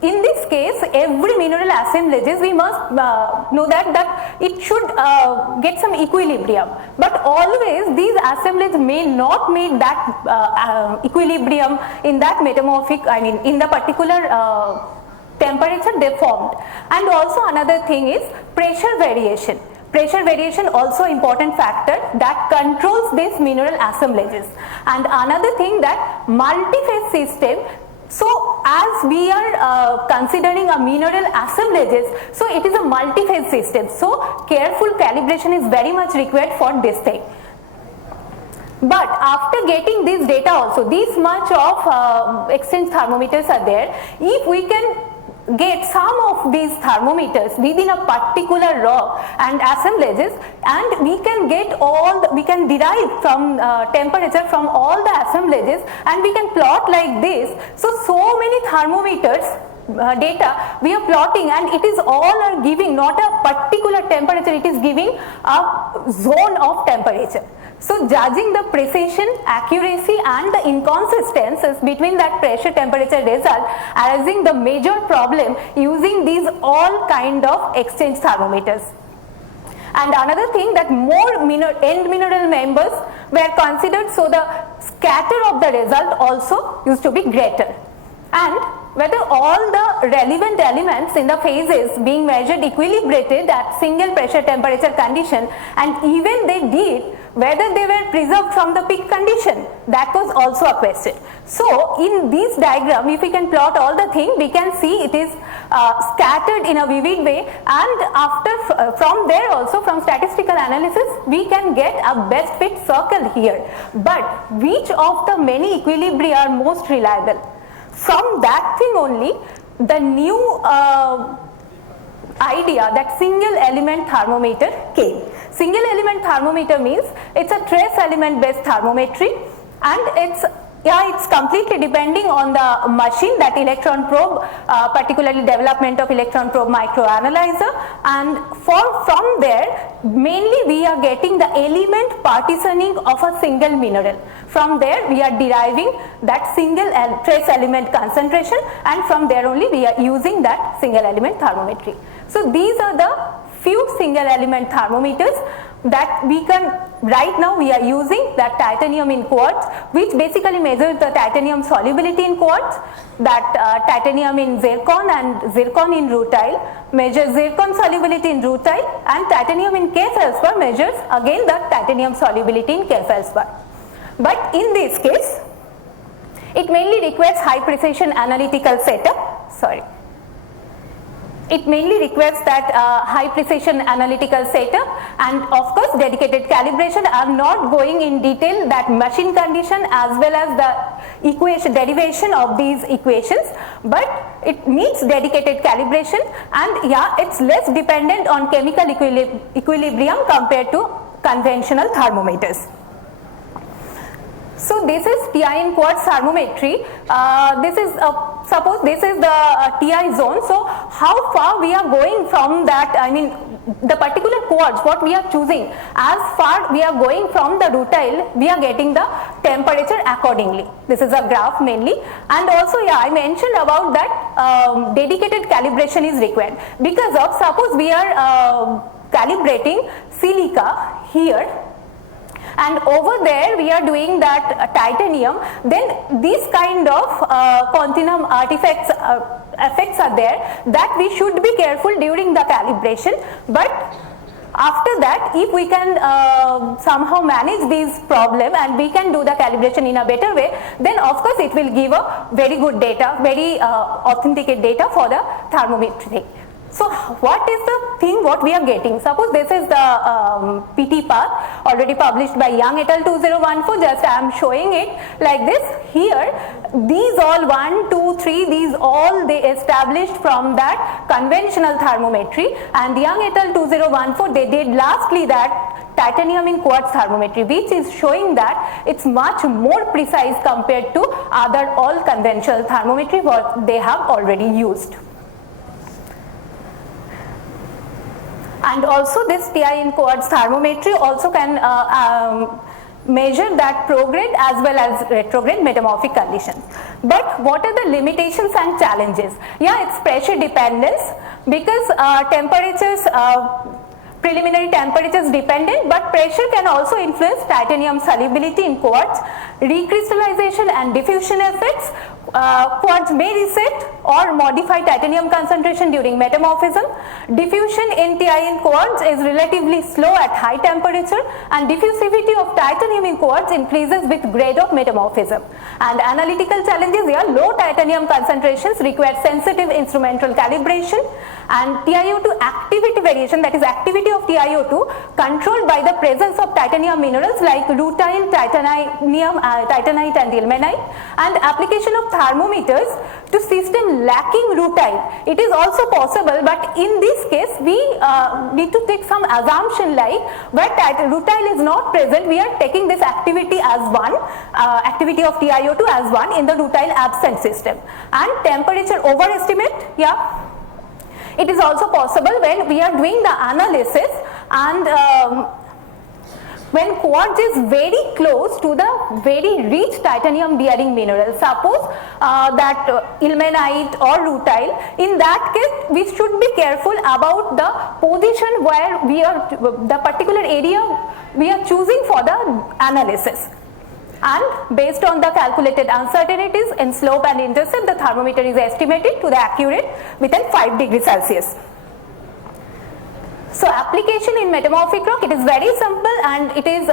in this case every mineral assemblages we must know that it should get some equilibrium, but always these assemblages may not meet that equilibrium in that metamorphic, I mean in the particular temperature they formed. And also another thing is pressure variation. Pressure variation also important factor that controls these mineral assemblages. And another thing, that multi-phase system. So as we are considering a mineral assemblages, so it is a multi-phase system. So careful calibration is very much required for this thing. But after getting this data also, this much of exchange thermometers are there, if we can get some of these thermometers within a particular rock and assemblages, and we can get we can derive from temperature from all the assemblages, and we can plot like this. So many thermometers data we are plotting, and it is all are giving not a particular temperature, it is giving a zone of temperature. So judging the precision, accuracy and the inconsistencies between that pressure temperature result, arising the major problem using these all kind of exchange thermometers. And another thing, that more end mineral members were considered, so the scatter of the result also used to be greater. And whether all the relevant elements in the phases being measured equilibrated at single pressure temperature condition, and even they did, whether they were preserved from the peak condition, that was also a question. So in this diagram, if we can plot all the things, we can see it is scattered in a vivid way, and after from there also, from statistical analysis, we can get a best fit circle here. But which of the many equilibria are most reliable? From that thing only, the new idea that single element thermometer came. Single element thermometer means it's a trace element based thermometry, and it's completely depending on the machine, that electron probe, particularly development of electron probe microanalyzer, and from there mainly we are getting the element partitioning of a single mineral. From there we are deriving that single trace element concentration, and from there only we are using that single element thermometry. So these are the few single element thermometers that we can, right now we are using that titanium in quartz, which basically measures the titanium solubility in quartz, that titanium in zircon and zircon in rutile, measures zircon solubility in rutile, and titanium in K feldspar measures again the titanium solubility in K feldspar. But in this case, it mainly requires high precision analytical setup, It mainly requires that high precision analytical setup, and of course dedicated calibration. I am not going in detail that machine condition as well as the equation derivation of these equations, but it needs dedicated calibration, and it's less dependent on chemical equilibrium compared to conventional thermometers. So this is TI in quartz thermometry. This is a suppose this is the TI zone, so how far we are going from that, I mean the particular quartz what we are choosing, as far we are going from the rutile, we are getting the temperature accordingly. This is a graph mainly, and also I mentioned about that dedicated calibration is required, because of suppose we are calibrating silica here, and over there we are doing that titanium, then these kind of continuum artifacts effects are there that we should be careful during the calibration. But after that, if we can somehow manage this problem and we can do the calibration in a better way, then of course it will give a very good data, very authenticate data for the thermometry. So what is the thing what we are getting? Suppose this is the PT path already published by Young et al. 2014, just I am showing it like this. Here these all 1, 2, 3, these all they established from that conventional thermometry, and Young et al. 2014 they did lastly that titanium in quartz thermometry, which is showing that it's much more precise compared to other all conventional thermometry what they have already used. And also this TI in quartz thermometry also can measure that prograde as well as retrograde metamorphic conditions. But what are the limitations and challenges? Yeah, it's pressure dependence, because temperatures, preliminary temperatures dependent, but pressure can also influence titanium solubility in quartz, recrystallization and diffusion effects. Quartz may reset or modify titanium concentration during metamorphism. Diffusion in TI in quartz is relatively slow at high temperature, and diffusivity of titanium in quartz increases with grade of metamorphism. And analytical challenges here, low titanium concentrations require sensitive instrumental calibration, and TiO2 activity variation, that is activity of TiO2 controlled by the presence of titanium minerals like rutile, titanite and ilmenite, and application of thermometers to system lacking rutile. It is also possible, but in this case we need to take some assumption like where rutile is not present, we are taking this activity as one, activity of TiO2 as one in the rutile absent system. And temperature overestimate, yeah, it is also possible when we are doing the analysis and when quartz is very close to the very rich titanium bearing mineral, suppose that ilmenite or rutile, in that case we should be careful about the position where we are, the particular area we are choosing for the analysis. And based on the calculated uncertainties in slope and intercept, the thermometer is estimated to the accurate within 5 degrees Celsius. So application in metamorphic rock, it is very simple and it is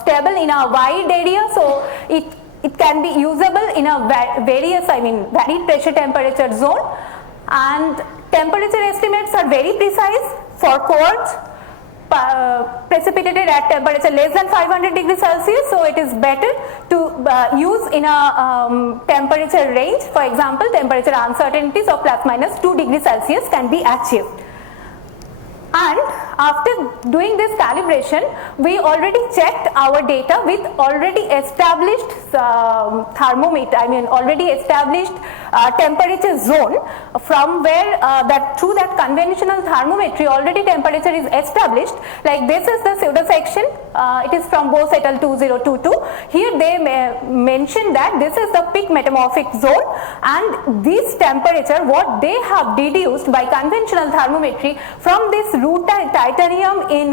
stable in a wide area, so it can be usable in a various, varied pressure temperature zone, and temperature estimates are very precise for quartz precipitated at temperature less than 500 degrees Celsius, so it is better to use in a temperature range. For example, temperature uncertainties of plus minus 2 degrees Celsius can be achieved. And after doing this calibration, we already checked our data with already established thermometer, already established temperature zone, from where through that conventional thermometry already temperature is established. Like this is the pseudo section, it is from Bose et al. 2022. Here they mention that this is the peak metamorphic zone, and this temperature what they have deduced by conventional thermometry from this rutile titanium in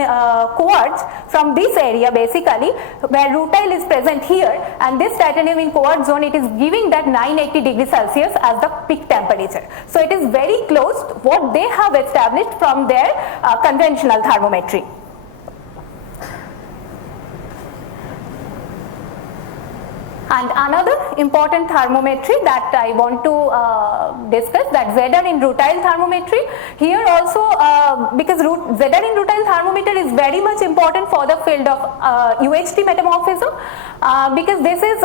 quartz, from this area basically where rutile is present here, and this titanium in quartz zone, it is giving that 980 degrees Celsius as the peak temperature. So it is very close to what they have established from their conventional thermometry. And another important thermometry that I want to discuss, that ZR in rutile thermometry. Here also, because ZR in rutile thermometer is very much important for the field of UHT metamorphism, because this is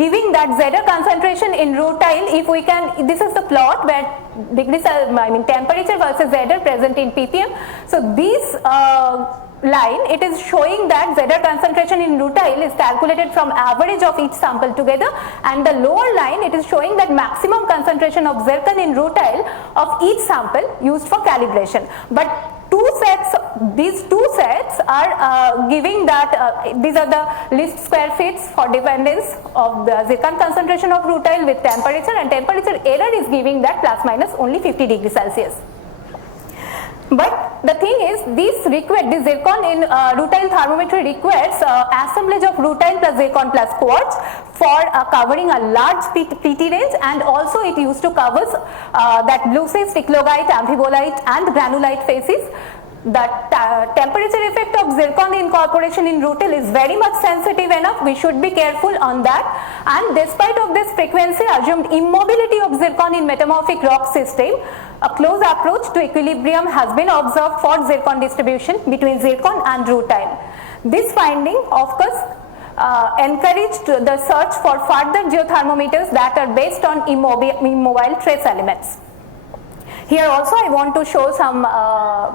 giving that ZR concentration in rutile. If we can, this is the plot where temperature versus ZR present in ppm. So these line, it is showing that Zr concentration in rutile is calculated from average of each sample together, and the lower line, it is showing that maximum concentration of zircon in rutile of each sample used for calibration. But these two sets are giving that these are the least square feet for dependence of the zircon concentration of rutile with temperature, and temperature error is giving that plus minus only 50 degrees Celsius. But the thing is, this zircon in rutile thermometry requires assemblage of rutile plus zircon plus quartz for covering a large PT range, and also it used to cover that blueslate, sticklogite, amphibolite and granulite phases. The temperature effect of zircon incorporation in rutile is very much sensitive enough. We should be careful on that. And despite of this frequency assumed immobility of zircon in metamorphic rock system, a close approach to equilibrium has been observed for zircon distribution between zircon and rutile. This finding, of course, encouraged the search for further geothermometers that are based on immobile trace elements. Here also I want to show some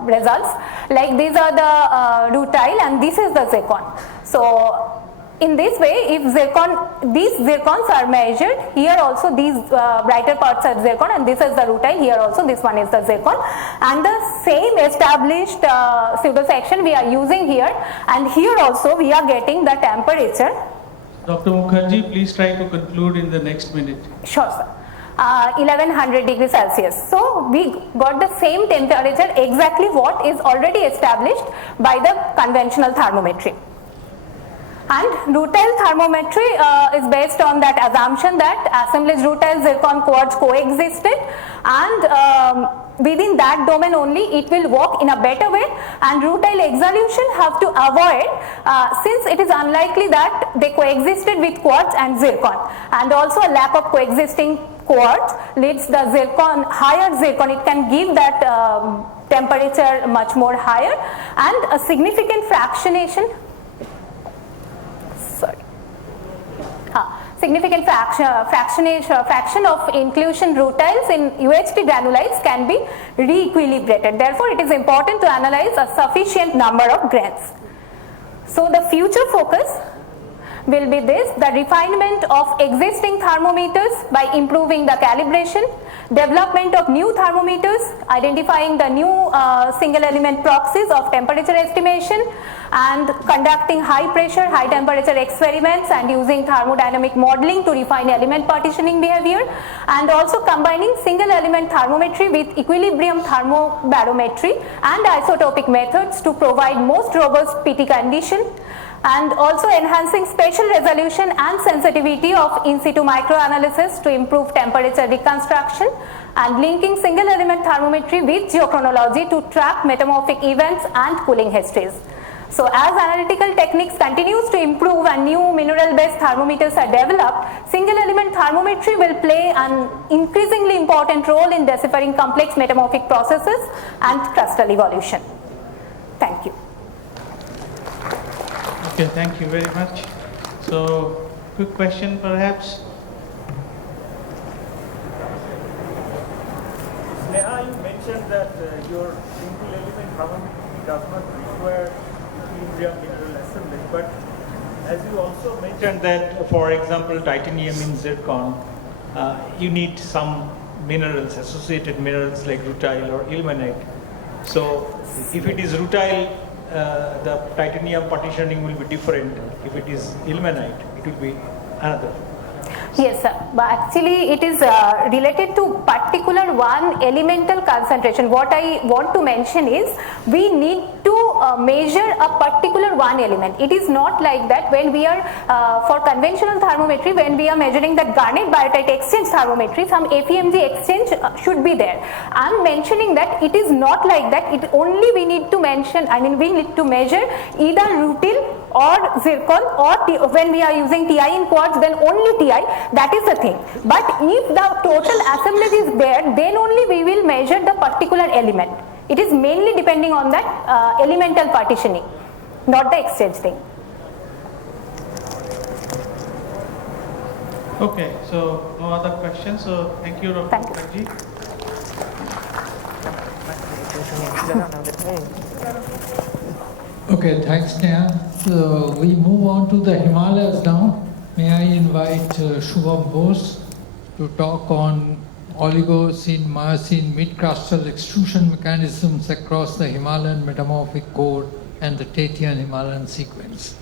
results, like these are the rutile and this is the zircon. So in this way, if these zircons are measured, here also these brighter parts are zircon and this is the rutile, here also this one is the zircon, and the same established pseudo section we are using here, and here also we are getting the temperature. Dr. Mukherjee, please try to conclude in the next minute. Sure, sir. 1100 degrees Celsius. So we got the same temperature, exactly what is already established by the conventional thermometry. And rutile thermometry is based on that assumption that assemblage rutile, zircon, quartz coexisted, and within that domain only it will work in a better way, and rutile exsolution have to avoid since it is unlikely that they coexisted with quartz and zircon, and also a lack of coexisting quartz leads the higher zircon, it can give that temperature much more higher, and a significant fractionation, significant fraction of inclusion rutiles in UHT granulites can be re-equilibrated. Therefore, it is important to analyze a sufficient number of grains. So the future focus will be this: the refinement of existing thermometers by improving the calibration, development of new thermometers, identifying the new single element proxies of temperature estimation, and conducting high pressure, high temperature experiments and using thermodynamic modeling to refine element partitioning behavior, and also combining single element thermometry with equilibrium thermobarometry and isotopic methods to provide most robust PT condition, and also enhancing spatial resolution and sensitivity of in situ microanalysis to improve temperature reconstruction, and linking single element thermometry with geochronology to track metamorphic events and cooling histories. So as analytical techniques continues to improve and new mineral based thermometers are developed, single element thermometry will play an increasingly important role in deciphering complex metamorphic processes and crustal evolution. Thank you. Okay, thank you very much. So, quick question perhaps. Neha, you mentioned that your single element thermometry does not require equilibrium mineral assemblage, but as you also mentioned that, for example, titanium in zircon, you need some minerals, associated minerals like rutile or ilmenite. So, if it is rutile, the titanium partitioning will be different. If it is ilmenite, it will be another. Yes, sir. But actually it is related to particular one elemental concentration. What I want to mention is we need to measure a particular one element. It is not like that when we are for conventional thermometry, when we are measuring that garnet biotite exchange thermometry, some FEMG exchange should be there. I am mentioning that it is not like that. It only we need to mention, we need to measure either rutile or zircon, or when we are using Ti in quartz, then only Ti. That is the thing. But if the total assemblage is there, then only we will measure the particular element. It is mainly depending on that elemental partitioning, not the exchange thing. Okay, so no other questions. So thank you, Dr. Mukherjee. Okay, thanks, Neha. So we move on to the Himalayas now. May I invite Shubham Bose to talk on Oligocene, Miocene, mid-crustal extrusion mechanisms across the Himalayan metamorphic core and the Tethyan Himalayan sequence.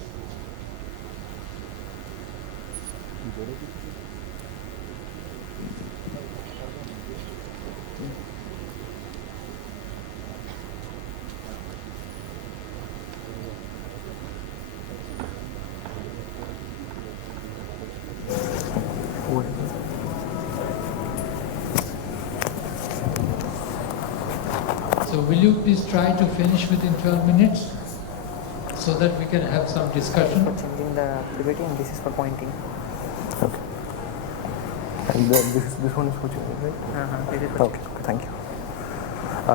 So will you please try to finish within 12 minutes so that we can have some discussion? Changing the activity, and this is for pointing. Okay. And this one is for changing, right? This is for okay, thank you.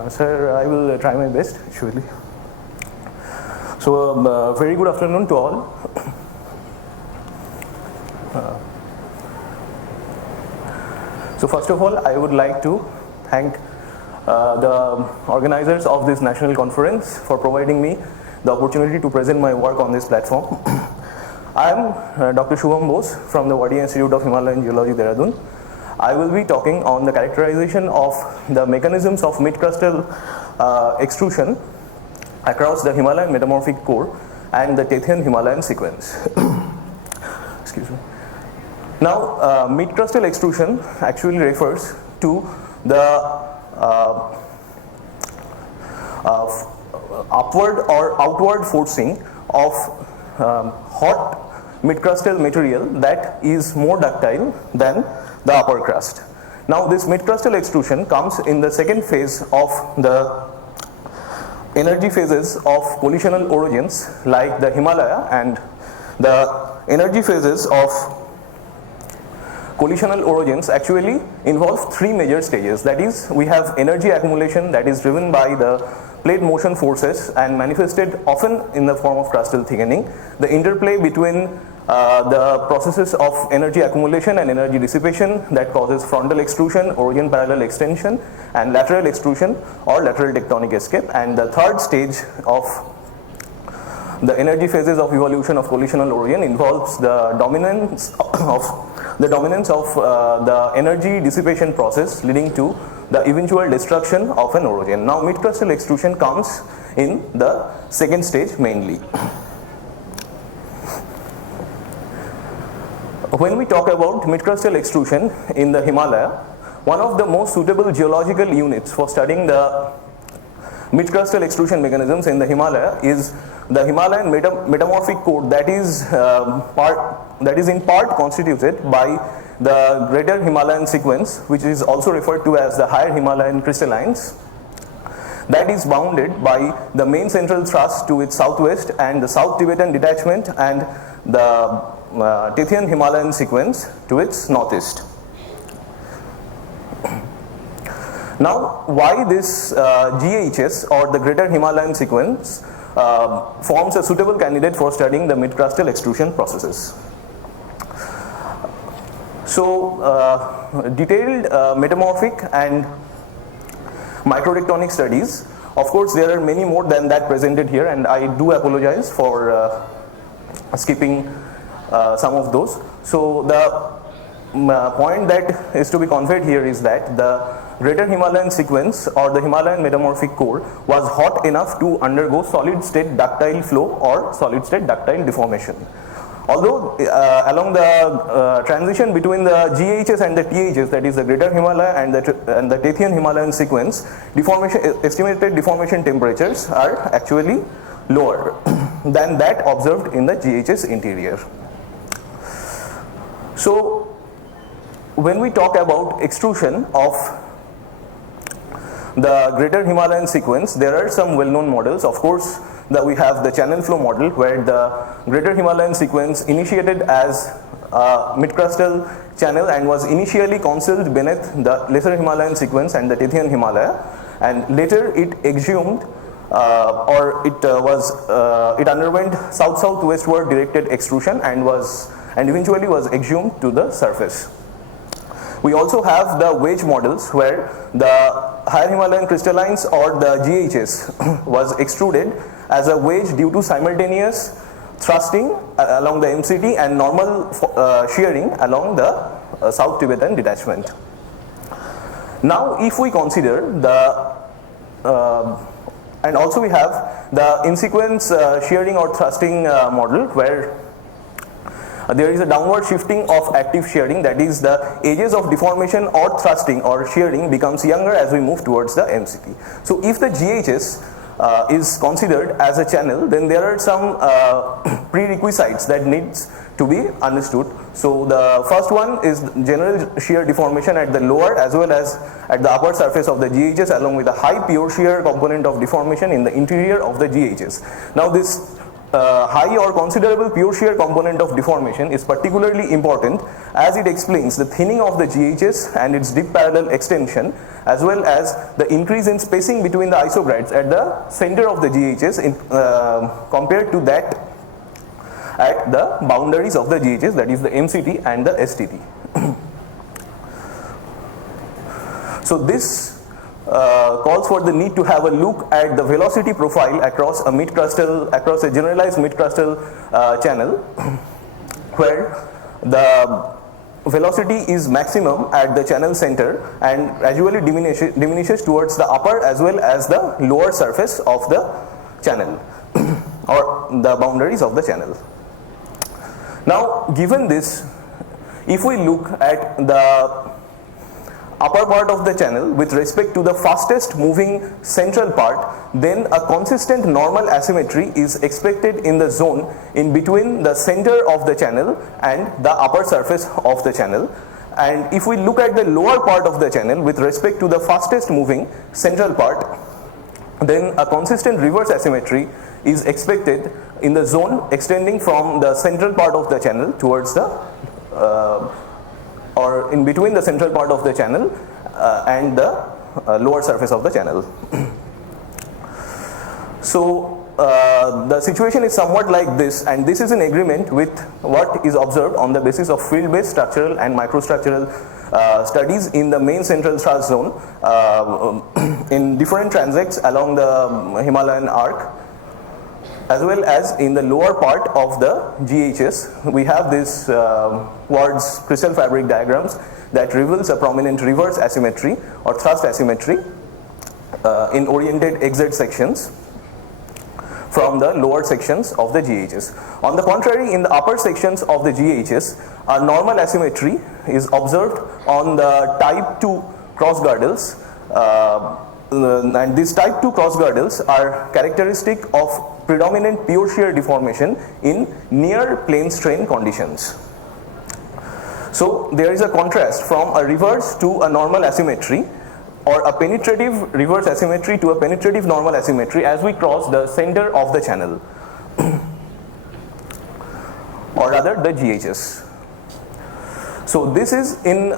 Sir, I will try my best, surely. So, very good afternoon to all. So first of all, I would like to thank the organizers of this national conference for providing me the opportunity to present my work on this platform. I am Dr. Shubham Bose from the Wadi Institute of Himalayan Geology, Dehradun. I will be talking on the characterization of the mechanisms of mid-crustal extrusion across the Himalayan metamorphic core and the Tethyan Himalayan sequence. Excuse me. Now, mid-crustal extrusion actually refers to the upward or outward forcing of hot mid-crustal material that is more ductile than the upper crust. Now, this mid-crustal extrusion comes in the second phase of the energy phases of collisional orogens like the Himalaya, and the energy phases of collisional orogens actually involve three major stages. That is, we have energy accumulation that is driven by the plate motion forces and manifested often in the form of crustal thickening. The interplay between the processes of energy accumulation and energy dissipation that causes frontal extrusion, orogen parallel extension, and lateral extrusion or lateral tectonic escape. And the third stage of the energy phases of evolution of collisional orogen involves the dominance of the energy dissipation process leading to the eventual destruction of an orogen. Now, mid-crustal extrusion comes in the second stage mainly. When we talk about mid-crustal extrusion in the Himalaya, one of the most suitable geological units for studying the mid-crustal extrusion mechanisms in the Himalaya is the Himalayan metamorphic core that is in part constituted by the greater Himalayan sequence, which is also referred to as the higher Himalayan crystallines, that is bounded by the main central thrust to its southwest and the South Tibetan detachment and the Tethyan Himalayan sequence to its northeast. Now, why this GHS or the greater Himalayan sequence forms a suitable candidate for studying the mid-crustal extrusion processes? So, detailed metamorphic and microtectonic studies, of course there are many more than that presented here, and I do apologize for skipping some of those. So the point that is to be conveyed here is that the greater Himalayan sequence or the Himalayan metamorphic core was hot enough to undergo solid state ductile flow or solid state ductile deformation. Although along the transition between the GHS and the THS, that is the greater Himalaya and the Tethyan Himalayan sequence, estimated deformation temperatures are actually lower than that observed in the GHS interior. So when we talk about extrusion of the greater Himalayan sequence, there are some well-known models. Of course, we have the channel flow model, where the greater Himalayan sequence initiated as a mid-crustal channel and was initially concealed beneath the lesser Himalayan sequence and the Tethyan Himalaya, and later it exhumed it underwent south-southwestward directed extrusion and eventually was exhumed to the surface. We also have the wedge models, where the higher Himalayan crystallines or the GHS was extruded as a wedge due to simultaneous thrusting along the MCT and normal shearing along the South Tibetan detachment. Now if we consider the and also we have the in sequence shearing or thrusting model where there is a downward shifting of active shearing, that is the edges of deformation or thrusting or shearing becomes younger as we move towards the MCT. So if the GHS is considered as a channel, then there are some prerequisites that needs to be understood. So the first one is general shear deformation at the lower as well as at the upper surface of the GHS, along with a high pure shear component of deformation in the interior of the GHS. Now this high or considerable pure shear component of deformation is particularly important as it explains the thinning of the GHS and its deep parallel extension, as well as the increase in spacing between the isogrids at the center of the GHS compared to that at the boundaries of the GHS, that is the MCT and the STT. So this calls for the need to have a look at the velocity profile across a generalized mid-crustal channel, where the velocity is maximum at the channel center and gradually diminishes towards the upper as well as the lower surface of the channel or the boundaries of the channel. Now given this, if we look at the upper part of the channel with respect to the fastest moving central part, then a consistent normal asymmetry is expected in the zone in between the center of the channel and the upper surface of the channel. And if we look at the lower part of the channel with respect to the fastest moving central part, then a consistent reverse asymmetry is expected in the zone extending from the central part of the channel towards the or in between the central part of the channel and the lower surface of the channel. So the situation is somewhat like this, and this is in agreement with what is observed on the basis of field-based structural and microstructural studies in the main central thrust zone in different transects along the Himalayan arc, as well as in the lower part of the GHS. We have this Ward's crystal fabric diagrams that reveals a prominent reverse asymmetry or thrust asymmetry in oriented exit sections from the lower sections of the GHS. On the contrary, in the upper sections of the GHS, a normal asymmetry is observed on the type 2 cross girdles, and these type 2 cross girdles are characteristic of predominant pure shear deformation in near plane strain conditions. So there is a contrast from a reverse to a normal asymmetry, or a penetrative reverse asymmetry to a penetrative normal asymmetry as we cross the center of the channel, or rather the GHS. So this is in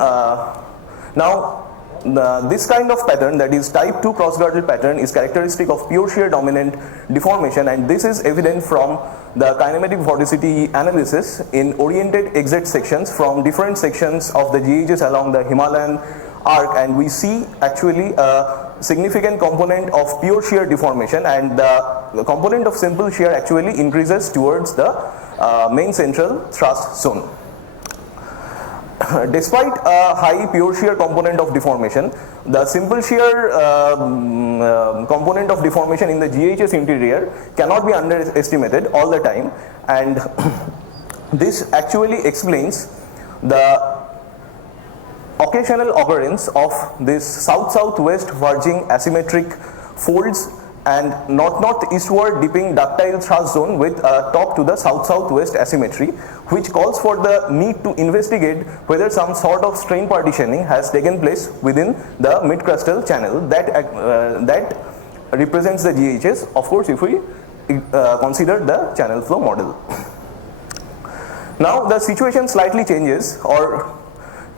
this kind of pattern, that is type 2 cross girdle pattern, is characteristic of pure shear dominant deformation, and this is evident from the kinematic vorticity analysis in oriented exit sections from different sections of the GHS along the Himalayan arc, and we see actually a significant component of pure shear deformation, and the component of simple shear actually increases towards the main central thrust zone. Despite a high pure shear component of deformation, the simple shear component of deformation in the GHS interior cannot be underestimated all the time, and this actually explains the occasional occurrence of this south-southwest verging asymmetric folds and north-northeastward dipping ductile thrust zone with a top to the south-southwest asymmetry, which calls for the need to investigate whether some sort of strain partitioning has taken place within the mid-crustal channel that represents the GHS, of course, if we consider the channel flow model. Now the situation slightly changes, or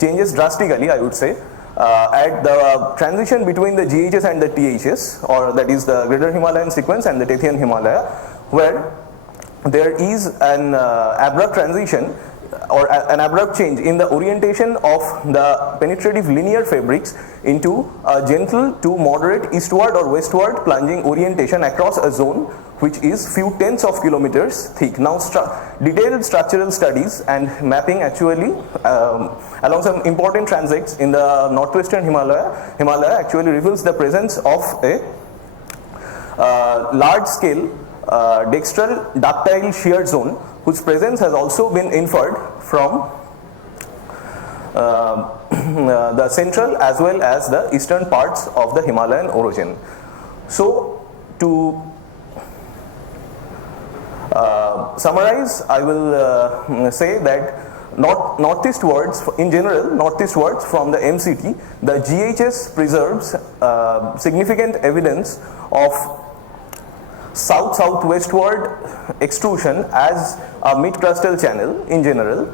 changes drastically, I would say, at the transition between the GHS and the THS, or that is the Greater Himalayan sequence and the Tethyan Himalaya, where there is an abrupt transition or an abrupt change in the orientation of the penetrative linear fabrics into a gentle to moderate eastward or westward plunging orientation across a zone which is few tens of kilometers thick. Now detailed structural studies and mapping actually along some important transects in the northwestern Himalaya actually reveals the presence of a large scale dextral ductile shear zone whose presence has also been inferred from the central as well as the eastern parts of the Himalayan orogeny. So to summarize, I will say that northeastwards, in general, northeastwards from the MCT, the GHS preserves significant evidence of south-southwestward extrusion as a mid-crustal channel in general,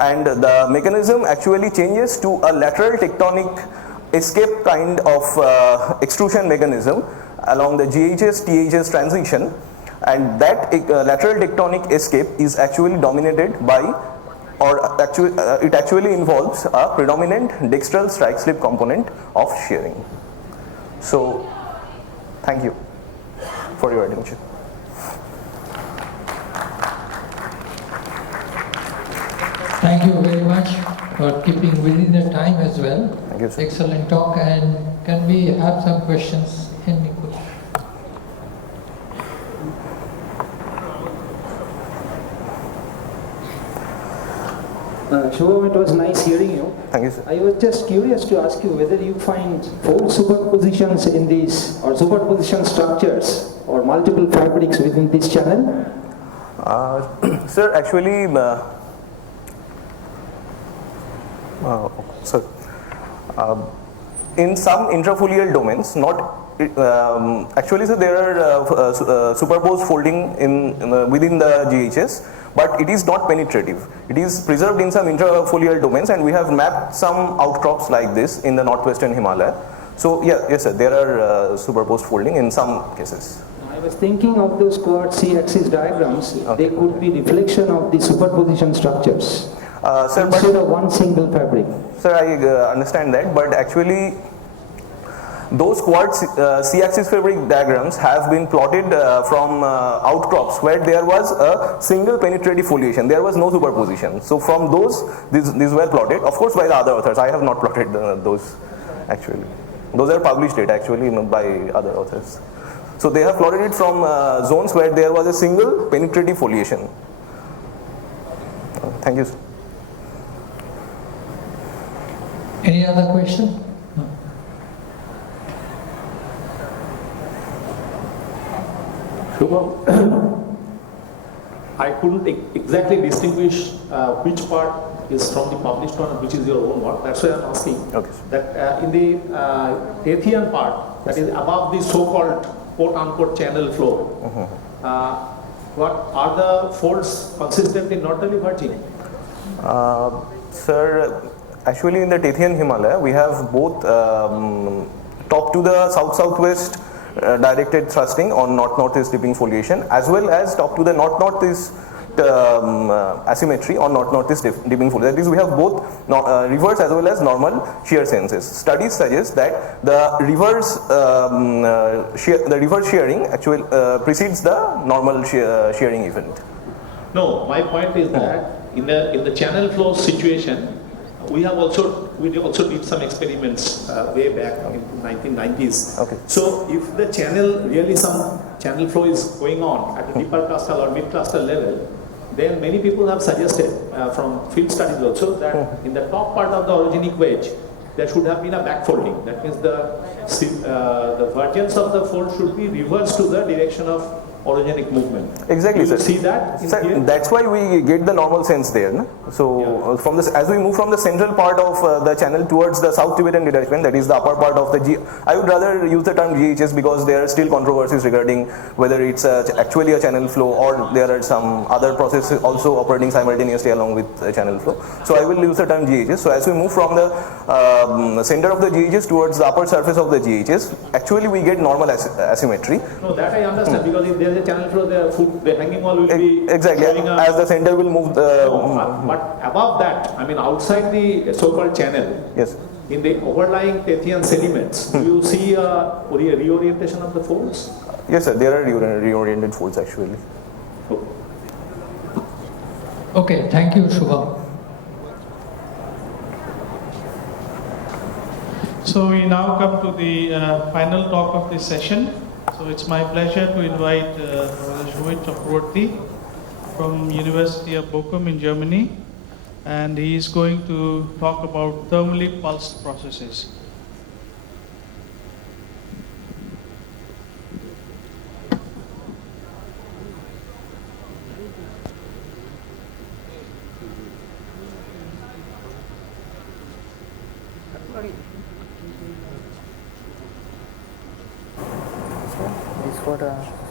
and the mechanism actually changes to a lateral tectonic escape kind of extrusion mechanism along the GHS-THS transition, and that lateral tectonic escape is actually dominated by, or it actually involves a predominant dextral strike slip component of shearing. So thank you for your attention. Thank you very much for keeping within the time as well. Thank you, sir. Excellent talk. And can we have some questions? Any questions? Shubham, it was nice hearing you. Thank you, sir. I was just curious to ask you whether you find fold superpositions in these, or superposition structures, or multiple fabrics within this channel? Sir, actually, in some intrafolial domains, not actually, so there are superposed folding within the GHS, but it is not penetrative. It is preserved in some intrafolial domains, and we have mapped some outcrops like this in the northwestern Himalaya. So yeah, yes, sir, there are superposed folding in some cases. I was thinking of those coord C-axis diagrams. Okay. They could be reflection of the superposition structures instead of one single fabric. Sir, I understand that, but actually those coord C-axis fabric diagrams have been plotted from outcrops where there was a single penetrative foliation. There was no superposition. So from those, these were plotted, of course, by the other authors. I have not plotted those actually. Those are published data actually by other authors. So they have plotted it from zones where there was a single penetrative foliation. Thank you, sir. Any other question? No. Shubham, I couldn't exactly distinguish which part is from the published one and which is your own work. That's why I'm asking. Okay. That in the Tathian part, that is above the so-called quote-unquote channel flow, what are the folds consistent in northerly Virginia? Sir, actually in the Tathian Himalaya, we have both top to the south-southwest directed thrusting on north-northeast dipping foliation, as well as top to the north-northeast asymmetry on north-northeast dipping foliation. That is, we have both reverse as well as normal shear senses. Studies suggest that the reverse shearing actually precedes the normal shearing event. No, my point is that in the channel flow situation, we also did some experiments way back in the 1990s. Okay. So if the channel, really some channel flow is going on at the deeper crustal or mid-crustal level, then many people have suggested from field studies also that in the top part of the orogenic wedge, there should have been a backfolding. That means the vergence of the fold should be reversed to the direction of orogenic movement. Exactly, sir. See that? Sir, that's why we get the normal sense there. No? So, from this, as we move from the central part of the channel towards the South Tibetan detachment, that is the upper part of the I would rather use the term GHS because there are still controversies regarding whether it's actually a channel flow or there are some other processes also operating simultaneously along with the channel flow. So, I will use the term GHS. So, as we move from the center of the GHS towards the upper surface of the GHS, actually we get normal asymmetry. No, that I understand because if there there is a channel flow, the hanging wall will be exactly as the center will move. But above that, I mean outside the so-called channel, yes, in the overlying Tethyan sediments, do you see a reorientation of the folds? Yes, sir. There are reoriented folds actually. Okay, thank you, Shubham. So we now come to the final talk of this session. So it's my pleasure to invite Professor Shobhit Chakraborty from University of Bochum in Germany, and he is going to talk about thermally pulsed processes. For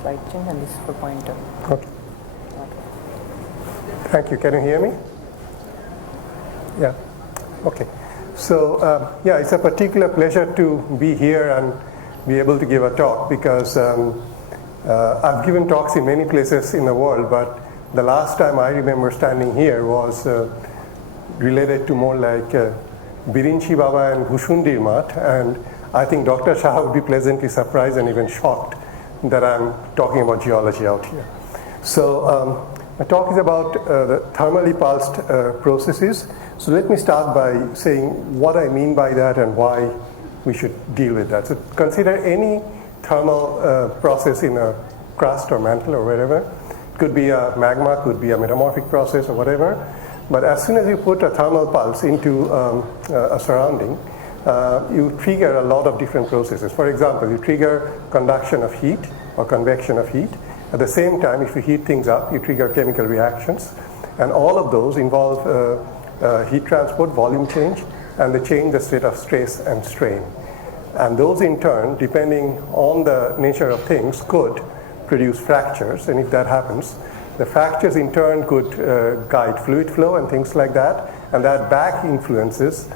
slide change and this is for pointer. Okay. Thank you. Can you hear me? Yeah. Okay. So yeah, it's a particular pleasure to be here and be able to give a talk because I've given talks in many places in the world, but the last time I remember standing here was related to more like Birinchi Baba and Bhushundir Math, and I think Dr. Saha would be pleasantly surprised and even shocked that I'm talking about geology out here. So my talk is about the thermally pulsed processes. So let me start by saying what I mean by that and why we should deal with that. So consider any thermal process in a crust or mantle or wherever. It could be a magma, could be a metamorphic process or whatever. But as soon as you put a thermal pulse into a surrounding, you trigger a lot of different processes. For example, you trigger conduction of heat or convection of heat. At the same time, if you heat things up, you trigger chemical reactions. And all of those involve heat transport, volume change, and they change the state of stress and strain. And those in turn, depending on the nature of things, could produce fractures. And if that happens, the fractures in turn could guide fluid flow and things like that. And that back influences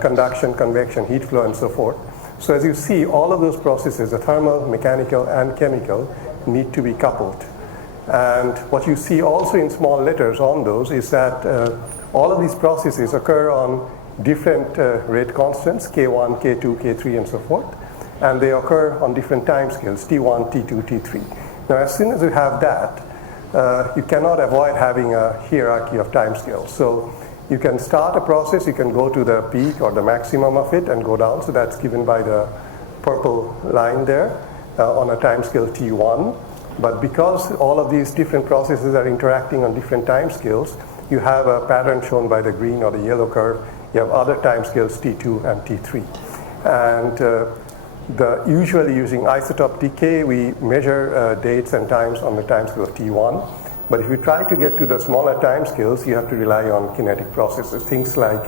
conduction, convection, heat flow, and so forth. So as you see, all of those processes, the thermal, mechanical, and chemical, need to be coupled. And what you see also in small letters on those is that all of these processes occur on different rate constants, K1, K2, K3, and so forth. And they occur on different time scales, T1, T2, T3. Now, as soon as you have that, you cannot avoid having a hierarchy of time scales. So you can start a process, you can go to the peak or the maximum of it and go down. So that's given by the purple line there on a time scale T1. But because all of these different processes are interacting on different time scales, you have a pattern shown by the green or the yellow curve. You have other time scales T2 and T3. And usually using isotope decay, we measure dates and times on the time scale of T1. But if you try to get to the smaller time scales, you have to rely on kinetic processes, things like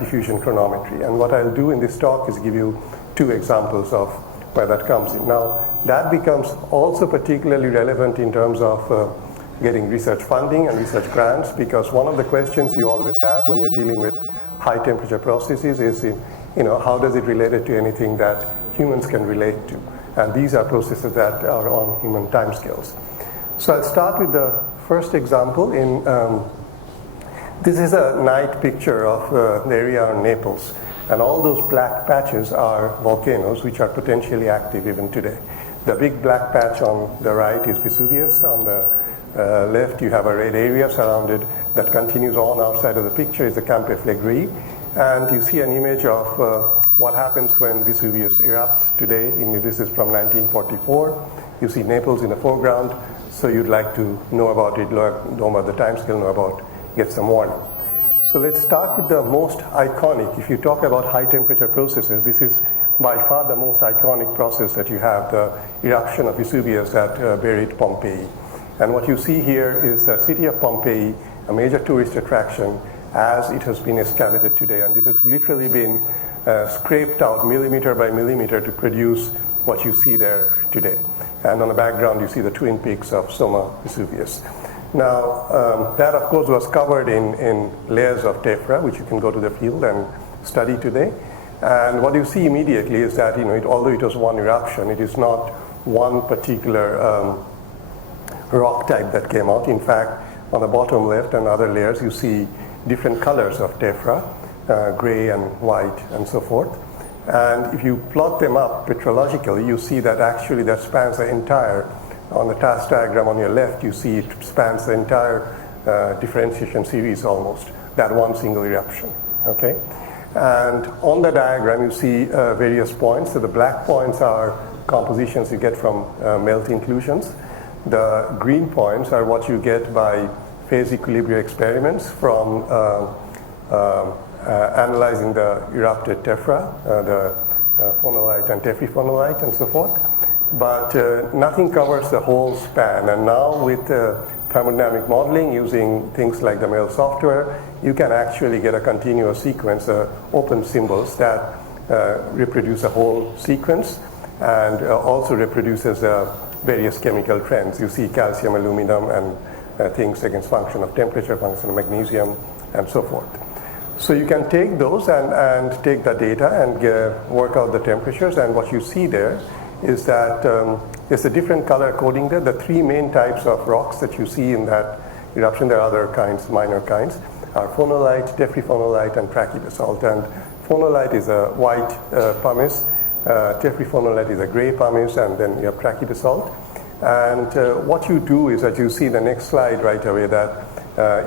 diffusion chronometry. And what I'll do in this talk is give you two examples of where that comes in. Now, that becomes also particularly relevant in terms of getting research funding and research grants, because one of the questions you always have when you're dealing with high temperature processes is, how does it relate to anything that humans can relate to? And these are processes that are on human timescales. So I'll start with the first example. This is a night picture of the area around Naples. And all those black patches are volcanoes which are potentially active even today. The big black patch on the right is Vesuvius. On the left, you have a red area surrounded that continues on outside of the picture is the Campi Flegrei. And you see an image of what happens when Vesuvius erupts today. This is from 1944. You see Naples in the foreground. So you'd like to know about it, know about the timescale, know about, get some warning. So let's start with the most iconic. If you talk about high temperature processes, this is by far the most iconic process that you have, the eruption of Vesuvius that buried Pompeii. And what you see here is the city of Pompeii, a major tourist attraction as it has been excavated today. And it has literally been scraped out millimeter by millimeter to produce what you see there today. And on the background, you see the twin peaks of Somma Vesuvius. Now, that of course was covered in layers of tephra, which you can go to the field and study today. And what you see immediately is that, although it was one eruption, it is not one particular rock type that came out. In fact, on the bottom left and other layers, you see different colors of tephra, gray and white and so forth. And if you plot them up petrologically, you see that actually that spans the entire, on the task diagram on your left, you see it spans the entire differentiation series almost, that one single eruption, okay? And on the diagram, you see various points. So the black points are compositions you get from melt inclusions. The green points are what you get by phase equilibrium experiments from analyzing the erupted tephra, the phonolite and tephrophonolite and so forth. But nothing covers the whole span. And now with thermodynamic modeling using things like the MEL software, you can actually get a continuous sequence, open symbols that reproduce a whole sequence and also reproduces various chemical trends. You see calcium, aluminum, and things against function of temperature, function of magnesium, and so forth. So you can take those and take the data and work out the temperatures, and what you see there is that there's a different color coding there. The three main types of rocks that you see in that eruption, there are other kinds, minor kinds, are phonolite, tephrophonolite, and trachybasalt. And phonolite is a white pumice, tephrophonolite is a gray pumice, and then you have trachybasalt. And what you do is that you see the next slide right away that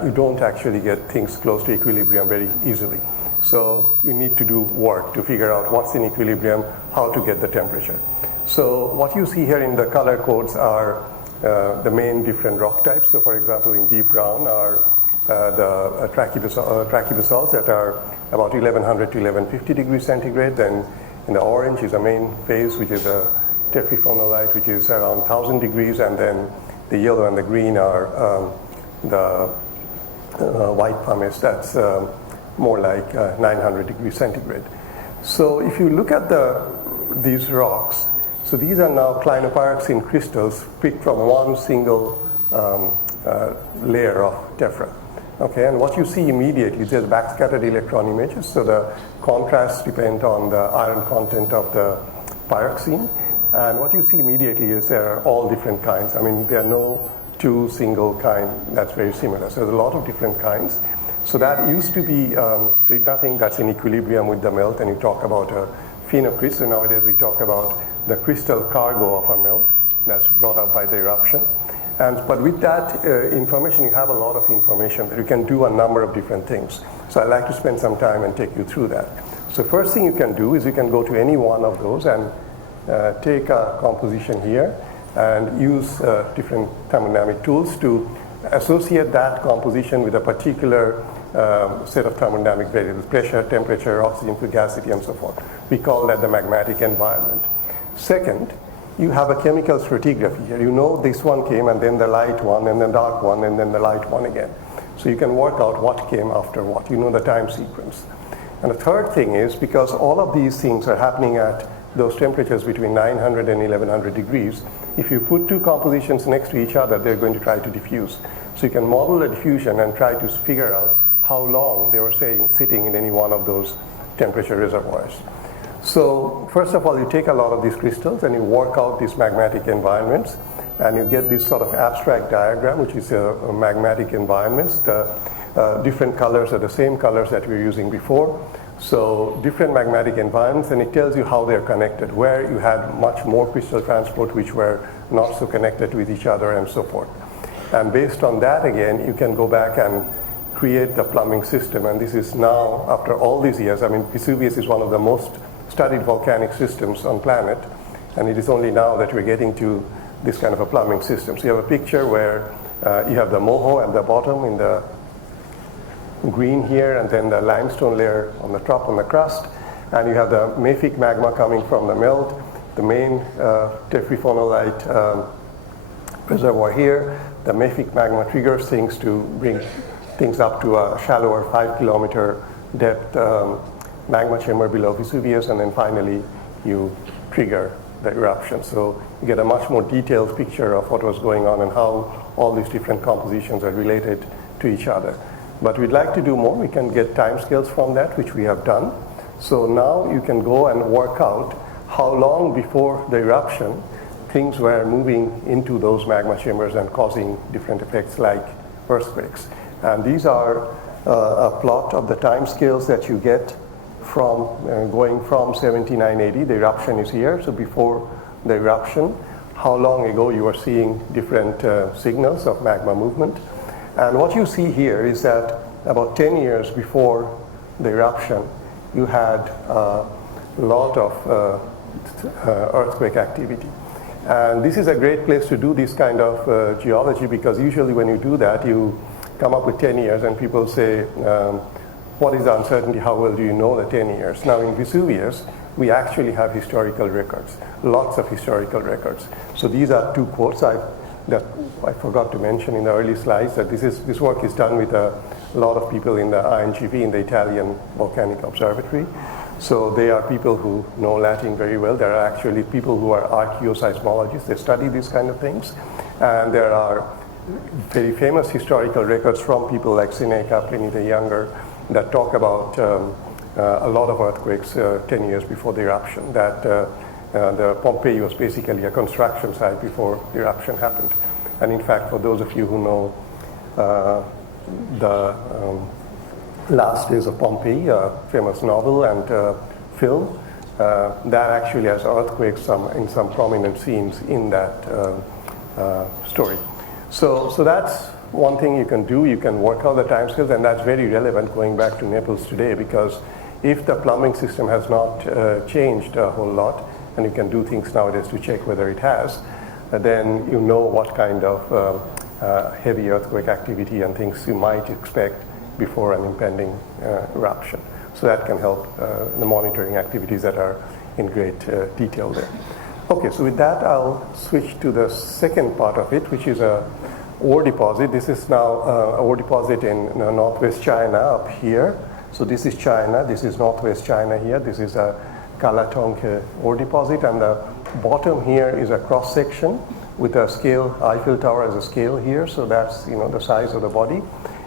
you don't actually get things close to equilibrium very easily. So you need to do work to figure out what's in equilibrium, how to get the temperature. So what you see here in the color codes are the main different rock types. So for example, in deep brown are the trachybasalts that are about 1100 to 1150 degrees centigrade. Then in the orange is a main phase, which is a tephrophonolite, which is around 1000 degrees. And then the yellow and the green are the white pumice, that's more like 900 degrees centigrade. So if you look at these rocks, so these are now clinopyroxene crystals picked from one single layer of tephra. Okay, and what you see immediately is just backscattered electron images. So the contrasts depend on the iron content of the pyroxene. And what you see immediately is there are all different kinds. I mean, there are no two single kind that's very similar. So there's a lot of different kinds. So that used to be, so nothing that's in equilibrium with the melt, and you talk about a phenocrystal. Nowadays we talk about the crystal cargo of a melt that's brought up by the eruption. But with that information, you have a lot of information that you can do a number of different things. So I'd like to spend some time and take you through that. So first thing you can do is you can go to any one of those and take a composition here and use different thermodynamic tools to associate that composition with a particular set of thermodynamic variables, pressure, temperature, oxygen fugacity, and so forth. We call that the magmatic environment. Second, you have a chemical stratigraphy here. You know this one came, and then the light one, and then dark one, and then the light one again. So you can work out what came after what. You know the time sequence. And the third thing is, because all of these things are happening at those temperatures between 900 and 1100 degrees, if you put two compositions next to each other, they're going to try to diffuse. So you can model the diffusion and try to figure out how long they were sitting in any one of those temperature reservoirs. So first of all, you take a lot of these crystals and you work out these magmatic environments, and you get this sort of abstract diagram, which is magmatic environments. The different colors are the same colors that we were using before. So different magmatic environments, and it tells you how they're connected, where you had much more crystal transport which were not so connected with each other, and so forth. And based on that, again, you can go back and create the plumbing system. And this is now, after all these years, I mean, Vesuvius is one of the most studied volcanic systems on planet, and it is only now that we're getting to this kind of a plumbing system. So you have a picture where you have the moho at the bottom in the green here, and then the limestone layer on the top on the crust, and you have the mafic magma coming from the melt, the main tephrophonolite reservoir here. The mafic magma triggers things to bring things up to a shallower 5-kilometer depth magma chamber below Vesuvius, and then finally you trigger the eruption. So you get a much more detailed picture of what was going on and how all these different compositions are related to each other. But we'd like to do more. We can get timescales from that, which we have done. So now you can go and work out how long before the eruption things were moving into those magma chambers and causing different effects like earthquakes. And these are a plot of the time scales that you get from going from 7980, the eruption is here, so before the eruption, how long ago you are seeing different signals of magma movement. And what you see here is that about 10 years before the eruption, you had a lot of earthquake activity. And this is a great place to do this kind of geology, because usually when you do that, you come up with 10 years and people say, what is the uncertainty? How well do you know the 10 years? Now in Vesuvius, we actually have historical records, lots of historical records. So these are two quotes that I forgot to mention in the early slides, that this work is done with a lot of people in the INGV, in the Italian Volcanic Observatory. So they are people who know Latin very well. There are actually people who are archaeoseismologists. They study these kind of things. And there are very famous historical records from people like Seneca, Pliny the Younger, that talk about a lot of earthquakes 10 years before the eruption, that the Pompeii was basically a construction site before the eruption happened. And in fact, for those of you who know the Last Days of Pompeii, a famous novel and film, that actually has earthquakes in some prominent scenes in that story. So that's one thing you can do. You can work out the timescales, and that's very relevant going back to Naples today, because if the plumbing system has not changed a whole lot, and you can do things nowadays to check whether it has, then you know what kind of heavy earthquake activity and things you might expect before an impending eruption. So that can help the monitoring activities that are in great detail there. Okay, so with that, I'll switch to the second part of it, which is a ore deposit. This is now a ore deposit in northwest China up here. So this is China, this is northwest China here. This is a Kalatongke ore deposit, and the bottom here is a cross section with a scale, Eiffel Tower as a scale here. So that's the size of the body.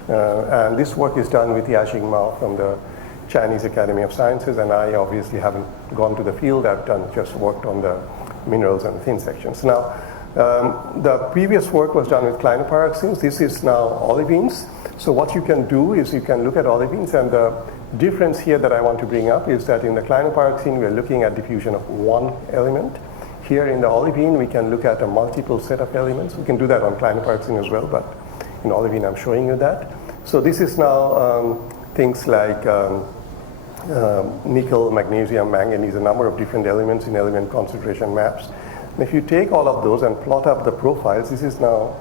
And this work is done with Yajing Mao from the Chinese Academy of Sciences, and I obviously haven't gone to the field. I've just worked on the minerals and thin sections. Now, the previous work was done with clinopyroxenes. This is now olivines. So what you can do is you can look at olivines, and the difference here that I want to bring up is that in the clinopyroxene, we're looking at diffusion of one element. Here in the olivine, we can look at a multiple set of elements. We can do that on clinopyroxene as well, but in olivine, I'm showing you that. So this is now things like nickel, magnesium, manganese, a number of different elements in element concentration maps. And if you take all of those and plot up the profiles, this is now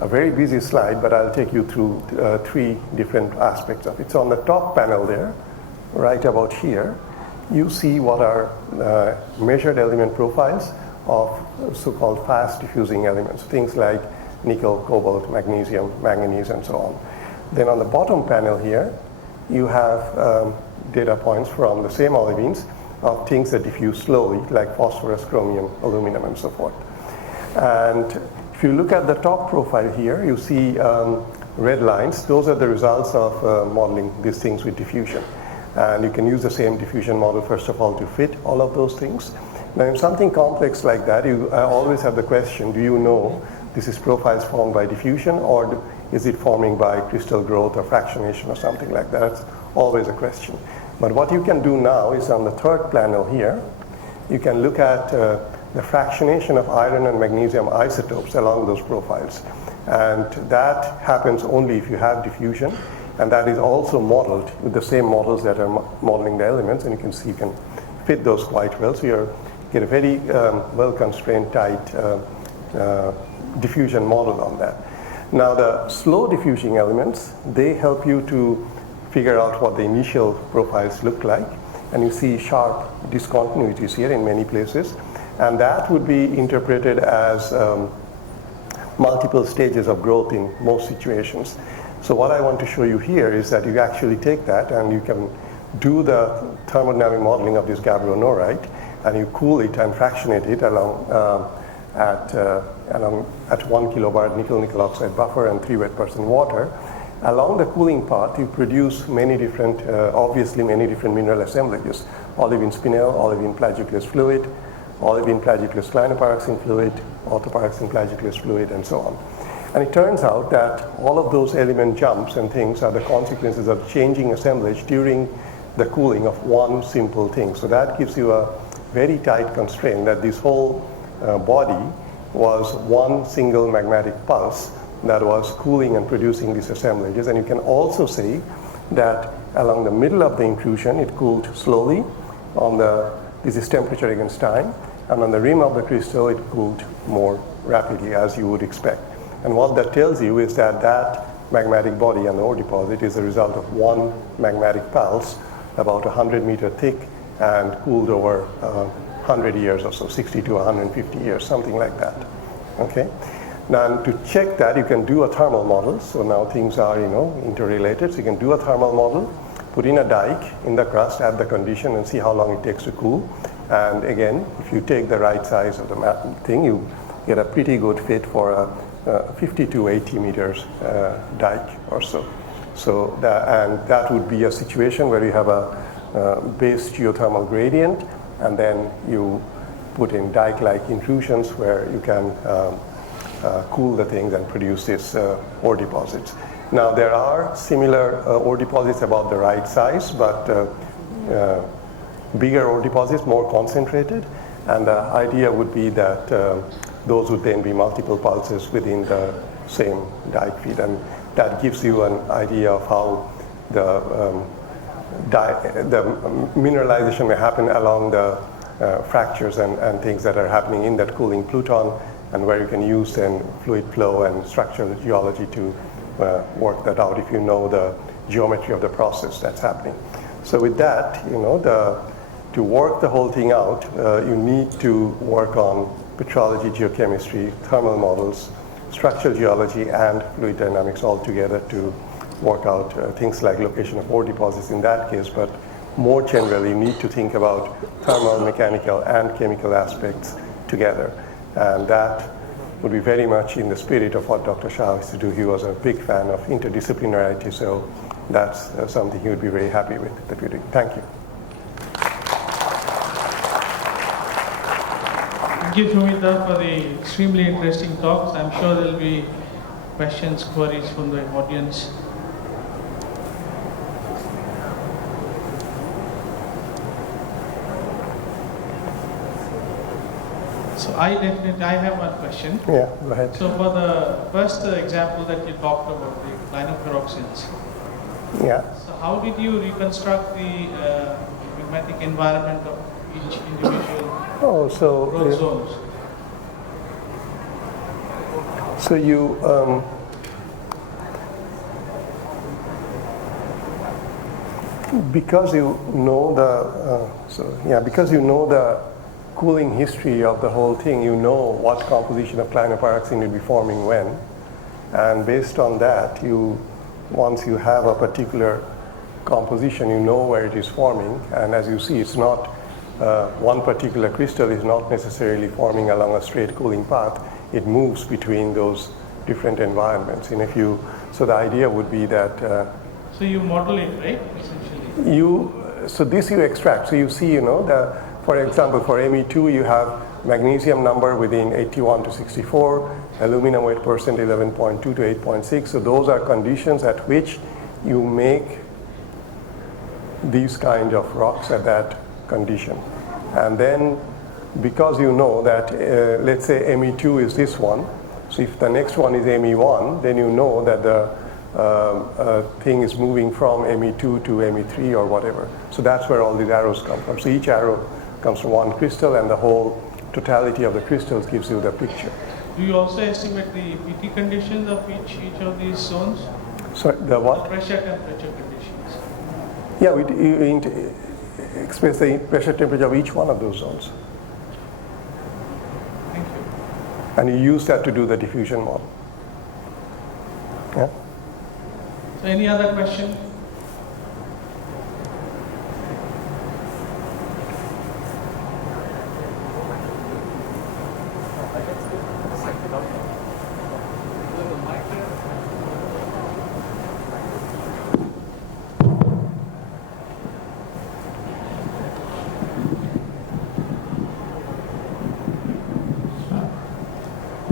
a very busy slide, but I'll take you through three different aspects of it. So on the top panel there, right about here, you see what are measured element profiles of so-called fast diffusing elements, things like nickel, cobalt, magnesium, manganese, and so on. Then on the bottom panel here, you have data points from the same olivines of things that diffuse slowly, like phosphorus, chromium, aluminum, and so forth. And if you look at the top profile here, you see red lines. Those are the results of modeling these things with diffusion. And you can use the same diffusion model, first of all, to fit all of those things. Now, in something complex like that, you always have the question, do you know this is profiles formed by diffusion, or is it forming by crystal growth or fractionation or something like that? That's always a question. But what you can do now is on the third panel here, you can look at the fractionation of iron and magnesium isotopes along those profiles. And that happens only if you have diffusion, and that is also modeled with the same models that are modeling the elements, and you can see you can fit those quite well. So you get a very well-constrained, tight diffusion model on that. Now the slow diffusing elements, they help you to figure out what the initial profiles look like, and you see sharp discontinuities here in many places, and that would be interpreted as multiple stages of growth in most situations. So what I want to show you here is that you actually take that and you can do the thermodynamic modeling of this gabbronorite, and you cool it and fractionate it along at 1 kilobar nickel oxide buffer and 3 wet% water. Along the cooling path, you produce many different, obviously many different mineral assemblages: olivine spinel, olivine plagioclase fluid, olivine plagioclase clinopyroxene fluid, orthopyroxene plagioclase fluid, and so on. And it turns out that all of those element jumps and things are the consequences of changing assemblage during the cooling of one simple thing. So that gives you a very tight constraint that this whole body was one single magmatic pulse that was cooling and producing these assemblages. And you can also see that along the middle of the intrusion, it cooled slowly. This is temperature against time. And on the rim of the crystal, it cooled more rapidly, as you would expect. And what that tells you is that that magmatic body and the ore deposit is a result of one magmatic pulse, about 100 meter thick, and cooled over 100 years or so, 60 to 150 years, something like that. Okay. Now, to check that, you can do a thermal model. So now things are, interrelated. So you can do a thermal model, put in a dike in the crust at the condition, and see how long it takes to cool. And again, if you take the right size of the thing, you get a pretty good fit for a 50 to 80 meters dike or so. So that would be a situation where you have a base geothermal gradient, and then you put in dike-like intrusions where you can cool the things and produce these ore deposits. Now there are similar ore deposits about the right size, but bigger ore deposits, more concentrated, and the idea would be that those would then be multiple pulses within the same dike feed, and that gives you an idea of how the mineralization may happen along the fractures and things that are happening in that cooling pluton, and where you can use then fluid flow and structural geology to work that out if you know the geometry of the process that's happening. So with that, to work the whole thing out, you need to work on petrology, geochemistry, thermal models, structural geology, and fluid dynamics all together to work out things like location of ore deposits in that case. But more generally, you need to think about thermal, mechanical, and chemical aspects together. And that would be very much in the spirit of what Dr. Saha used to do. He was a big fan of interdisciplinarity, so that's something he would be very happy with that we're doing. Thank you. Thank you, Shumita, for the extremely interesting talks. I'm sure there will be questions, queries from the audience. So I have one question. Yeah, go ahead. So for the first example that you talked about, the clinopyroxenes. Yeah. So how did you reconstruct the magmatic environment of each individual rock zones? So you because you know the cooling history of the whole thing, you know what composition of clinopyroxene will be forming when, and based on that, once you have a particular composition, you know where it is forming, and as you see, it's not one particular crystal is not necessarily forming along a straight cooling path. It moves between those different environments, and so the idea would be that. So you model it, right? Essentially. So this you extract. So you see, for example, for Me2, you have magnesium number within 81 to 64, aluminum weight percent 11.2 to 8.6. So those are conditions at which you make these kind of rocks at that condition. And then because you know that, let's say Me2 is this one, so if the next one is Me1, then you know that the thing is moving from Me2 to Me3 or whatever. So that's where all these arrows come from. So each arrow comes from one crystal, and the whole totality of the crystals gives you the picture. Do you also estimate the PT conditions of each of these zones? Sorry, the what? Pressure temperature conditions. Yeah, we express the pressure temperature of each one of those zones. Thank you. And you use that to do the diffusion model. Yeah. So any other question?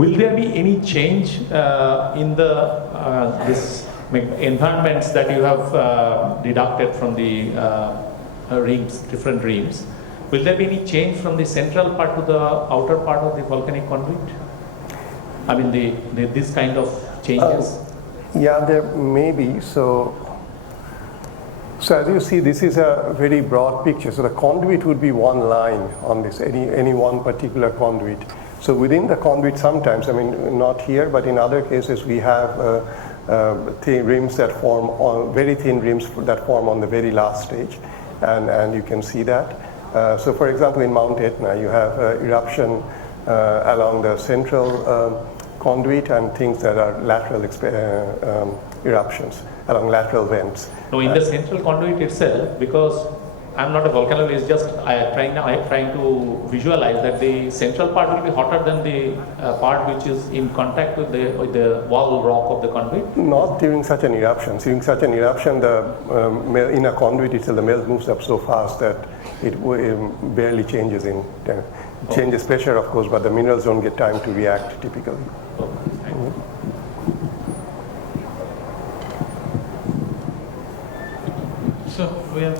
will there be any change in the this environments that you have deducted from the reams, different reams? Will there be any change from the central part to the outer part of the volcanic conduit? I mean, this kind of changes? Yeah, there may be. So as you see, this is a very broad picture. So the conduit would be one line on this, any one particular conduit. So within the conduit sometimes, I mean, not here, but in other cases, we have thin rims that form on, very thin rims that form on the very last stage. And you can see that. So for example, in Mount Etna, you have eruption along the central conduit and things that are lateral eruptions along lateral vents. No, in the central conduit itself, because I'm not a volcanologist, just trying to visualize that the central part will be hotter than the part which is in contact with the wall rock of the conduit? Not during such an eruption. During such an eruption, the in a conduit itself, the melt moves up so fast that it barely changes changes pressure, of course, but the minerals don't get time to react typically. So we have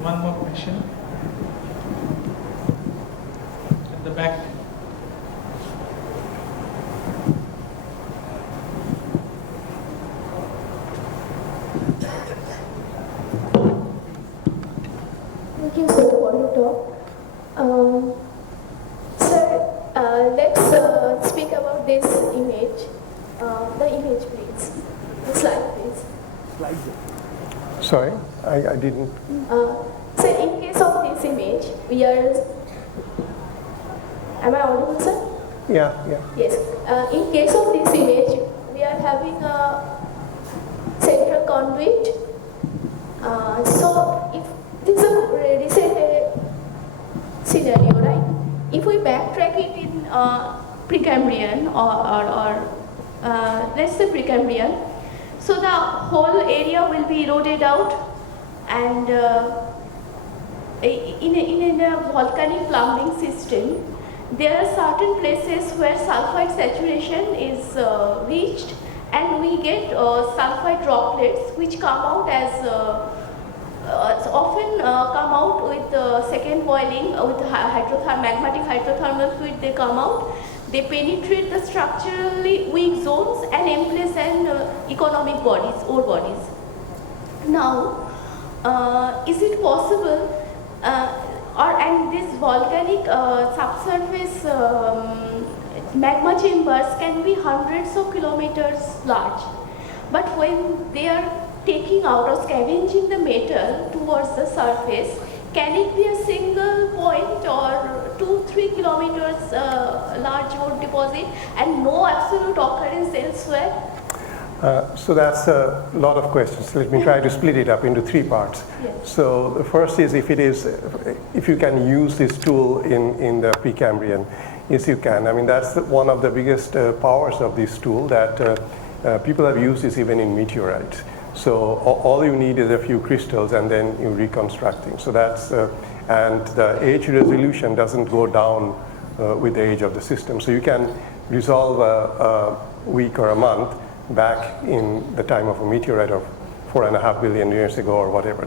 one more question at the back. Thank you, sir, for your talk. Sir, let's speak about this image. The image, please. The slide, please. Sorry, I didn't. So in case of this image, we are, am I audible, sir? Yeah. Yes. In case of this image, we are having a central conduit. So if this is a recent scenario, right? If we backtrack it in Precambrian or let's say Precambrian, so the whole area will be eroded out, and in a volcanic plumbing system, there are certain places where sulfide saturation is reached, and we get sulfide droplets which come out as often come out with second boiling with magmatic hydrothermal fluid. They come out. They penetrate the structurally weak zones and emplace economic bodies, ore bodies. Now, is it possible, and these volcanic subsurface magma chambers can be hundreds of kilometers large, but when they are taking out or scavenging the metal towards the surface, can it be a single point or 2-3 kilometers large ore deposit and no absolute occurrence elsewhere? So that's a lot of questions. Let me try to split it up into three parts. Yes. So the first is if you can use this tool in the Precambrian. Yes, you can. I mean, that's one of the biggest powers of this tool that people have used this even in meteorites. So all you need is a few crystals and then you reconstruct things. So that's, and the age resolution doesn't go down with the age of the system. So you can resolve a week or a month back in the time of a meteorite of 4.5 billion years ago or whatever.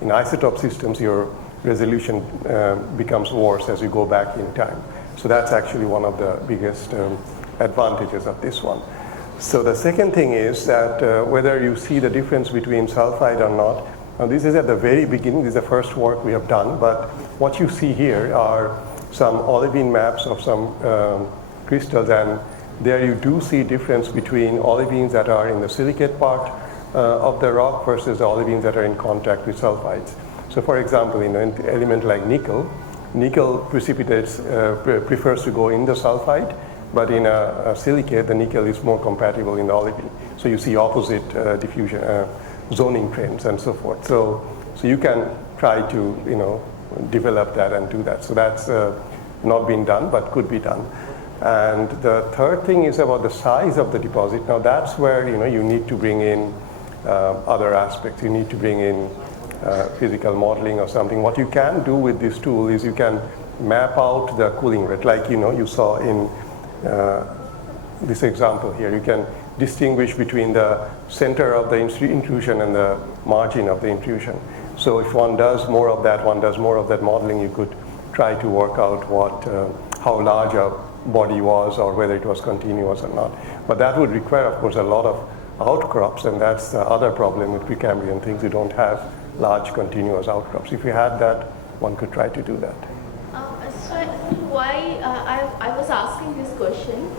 In isotope systems, your resolution becomes worse as you go back in time. So that's actually one of the biggest advantages of this one. So the second thing is that whether you see the difference between sulfide or not, now this is at the very beginning, this is the first work we have done, but what you see here are some olivine maps of some crystals, and there you do see difference between olivines that are in the silicate part of the rock versus the olivines that are in contact with sulfides. So for example, in an element like nickel precipitates, prefers to go in the sulfide, but in a silicate, the nickel is more compatible in the olivine. So you see opposite diffusion, zoning trends and so forth. So you can try to, develop that and do that. So that's not been done, but could be done. And the third thing is about the size of the deposit. Now that's where, you need to bring in other aspects. You need to bring in physical modeling or something. What you can do with this tool is you can map out the cooling rate, like, you saw in this example here. You can distinguish between the center of the intrusion and the margin of the intrusion. So if one does more of that, modeling, you could try to work out how large a body was or whether it was continuous or not. But that would require, of course, a lot of outcrops, and that's the other problem with Precambrian things. You don't have large continuous outcrops. If you had that, one could try to do that. So why I was asking this question,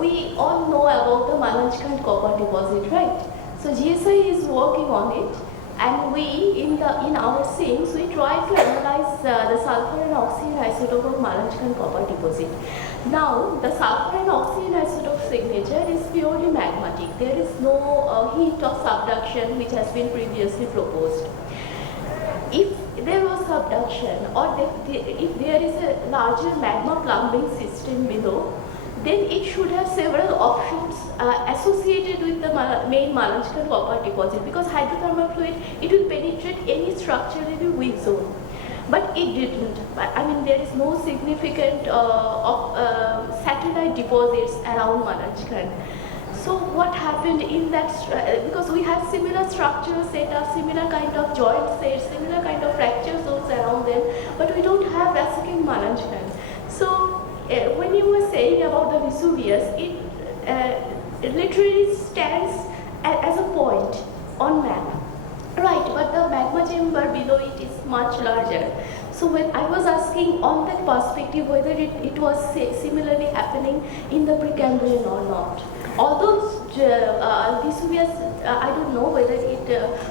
we all know about the Malanjkhand copper deposit, right? So GSI is working on it, and we, in our sinks, we try to analyze the sulfur and oxygen isotope of Malanjkhand copper deposit. Now, the sulfur and oxygen isotope signature is purely magmatic. There is no heat of subduction which has been previously proposed. If there was subduction, or if there is a larger magma plumbing system below, then it should have several offshoots associated with the main Malanjkhand copper deposit, because hydrothermal fluid, it will penetrate any structurally weak zone. But it didn't. I mean, there is no significant satellite deposits around Malanjkhand. So what happened in that, because we had similar structural setup, similar kind of joint sets, similar kind of fracture zones around them, but we don't have Rasak in Malanjkhand. So when you were saying about the Vesuvius, it literally stands as a point on map. Right, but the magma chamber below it is much larger. So when I was asking on that perspective whether it was similarly happening in the Precambrian or not. Although Vesuvius, I don't know whether it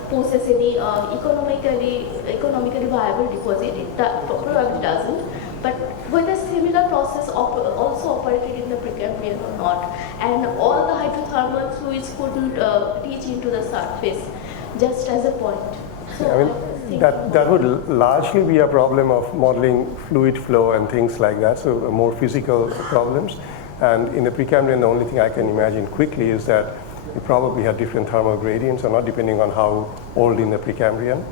poses any economically viable deposit. It probably doesn't. But whether similar process also operated in the Precambrian or not, and all the hydrothermal fluids couldn't reach into the surface, just as a point. So I mean, that would largely be a problem of modeling fluid flow and things like that, so more physical problems. And in the Precambrian, the only thing I can imagine quickly is that you probably had different thermal gradients or not, depending on how old in the Precambrian.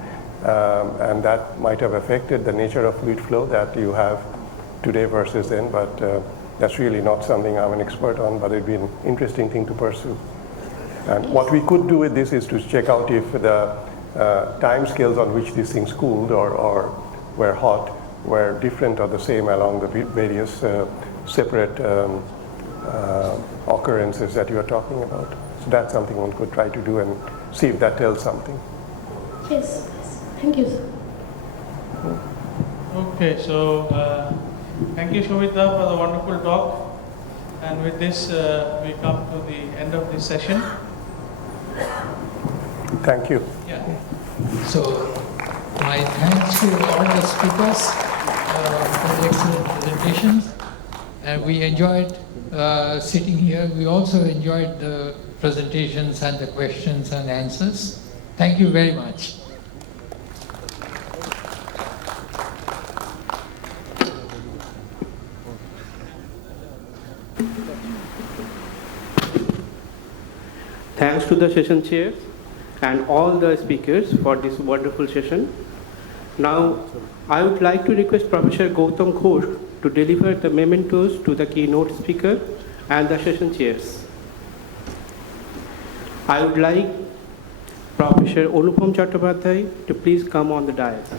And that might have affected the nature of fluid flow that you have today versus then, but that's really not something I'm an expert on, but it'd be an interesting thing to pursue. And what we could do with this is to check out if the time scales on which these things cooled or were hot were different or the same along the various separate occurrences that you are talking about. So that's something one could try to do and see if that tells something. Yes, thank you, sir. Okay, so thank you, Shobita, for the wonderful talk. And with this, we come to the end of this session. Thank you. Yeah. So, my thanks to all the speakers for the excellent presentations. And we enjoyed sitting here. We also enjoyed the presentations and the questions and answers. Thank you very much. Thanks to the session chairs and all the speakers for this wonderful session. Now, I would like to request Professor Gautam Ghosh to deliver the mementos to the keynote speaker and the session chairs. I would like Professor Anupam Chattopadhyay to please come on the dais.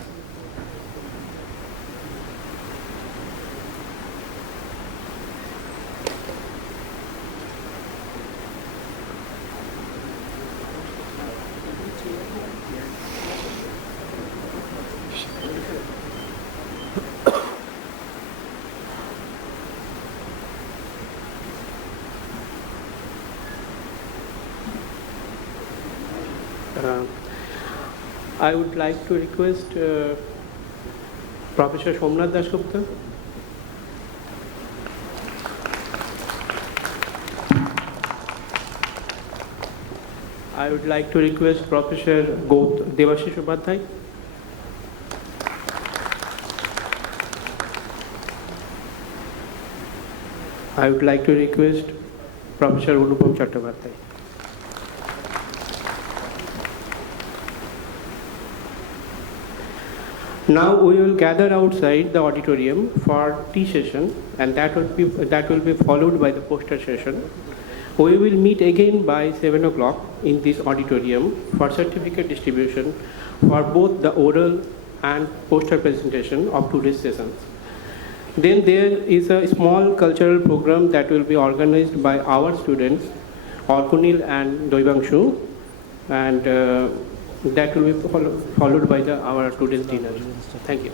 I would like to request Professor Somnath Dasgupta. I would like to request Professor Devashish Upadhyay. I would like to request Professor Anupam Chattopadhyay. Now we will gather outside the auditorium for tea session, and that will be followed by the poster session. We will meet again by 7 o'clock in this auditorium for certificate distribution for both the oral and poster presentation of today's sessions. Then there is a small cultural program that will be organized by our students, Orkunil and Doibangshu, and that will be followed by our students' dinner. Thank you.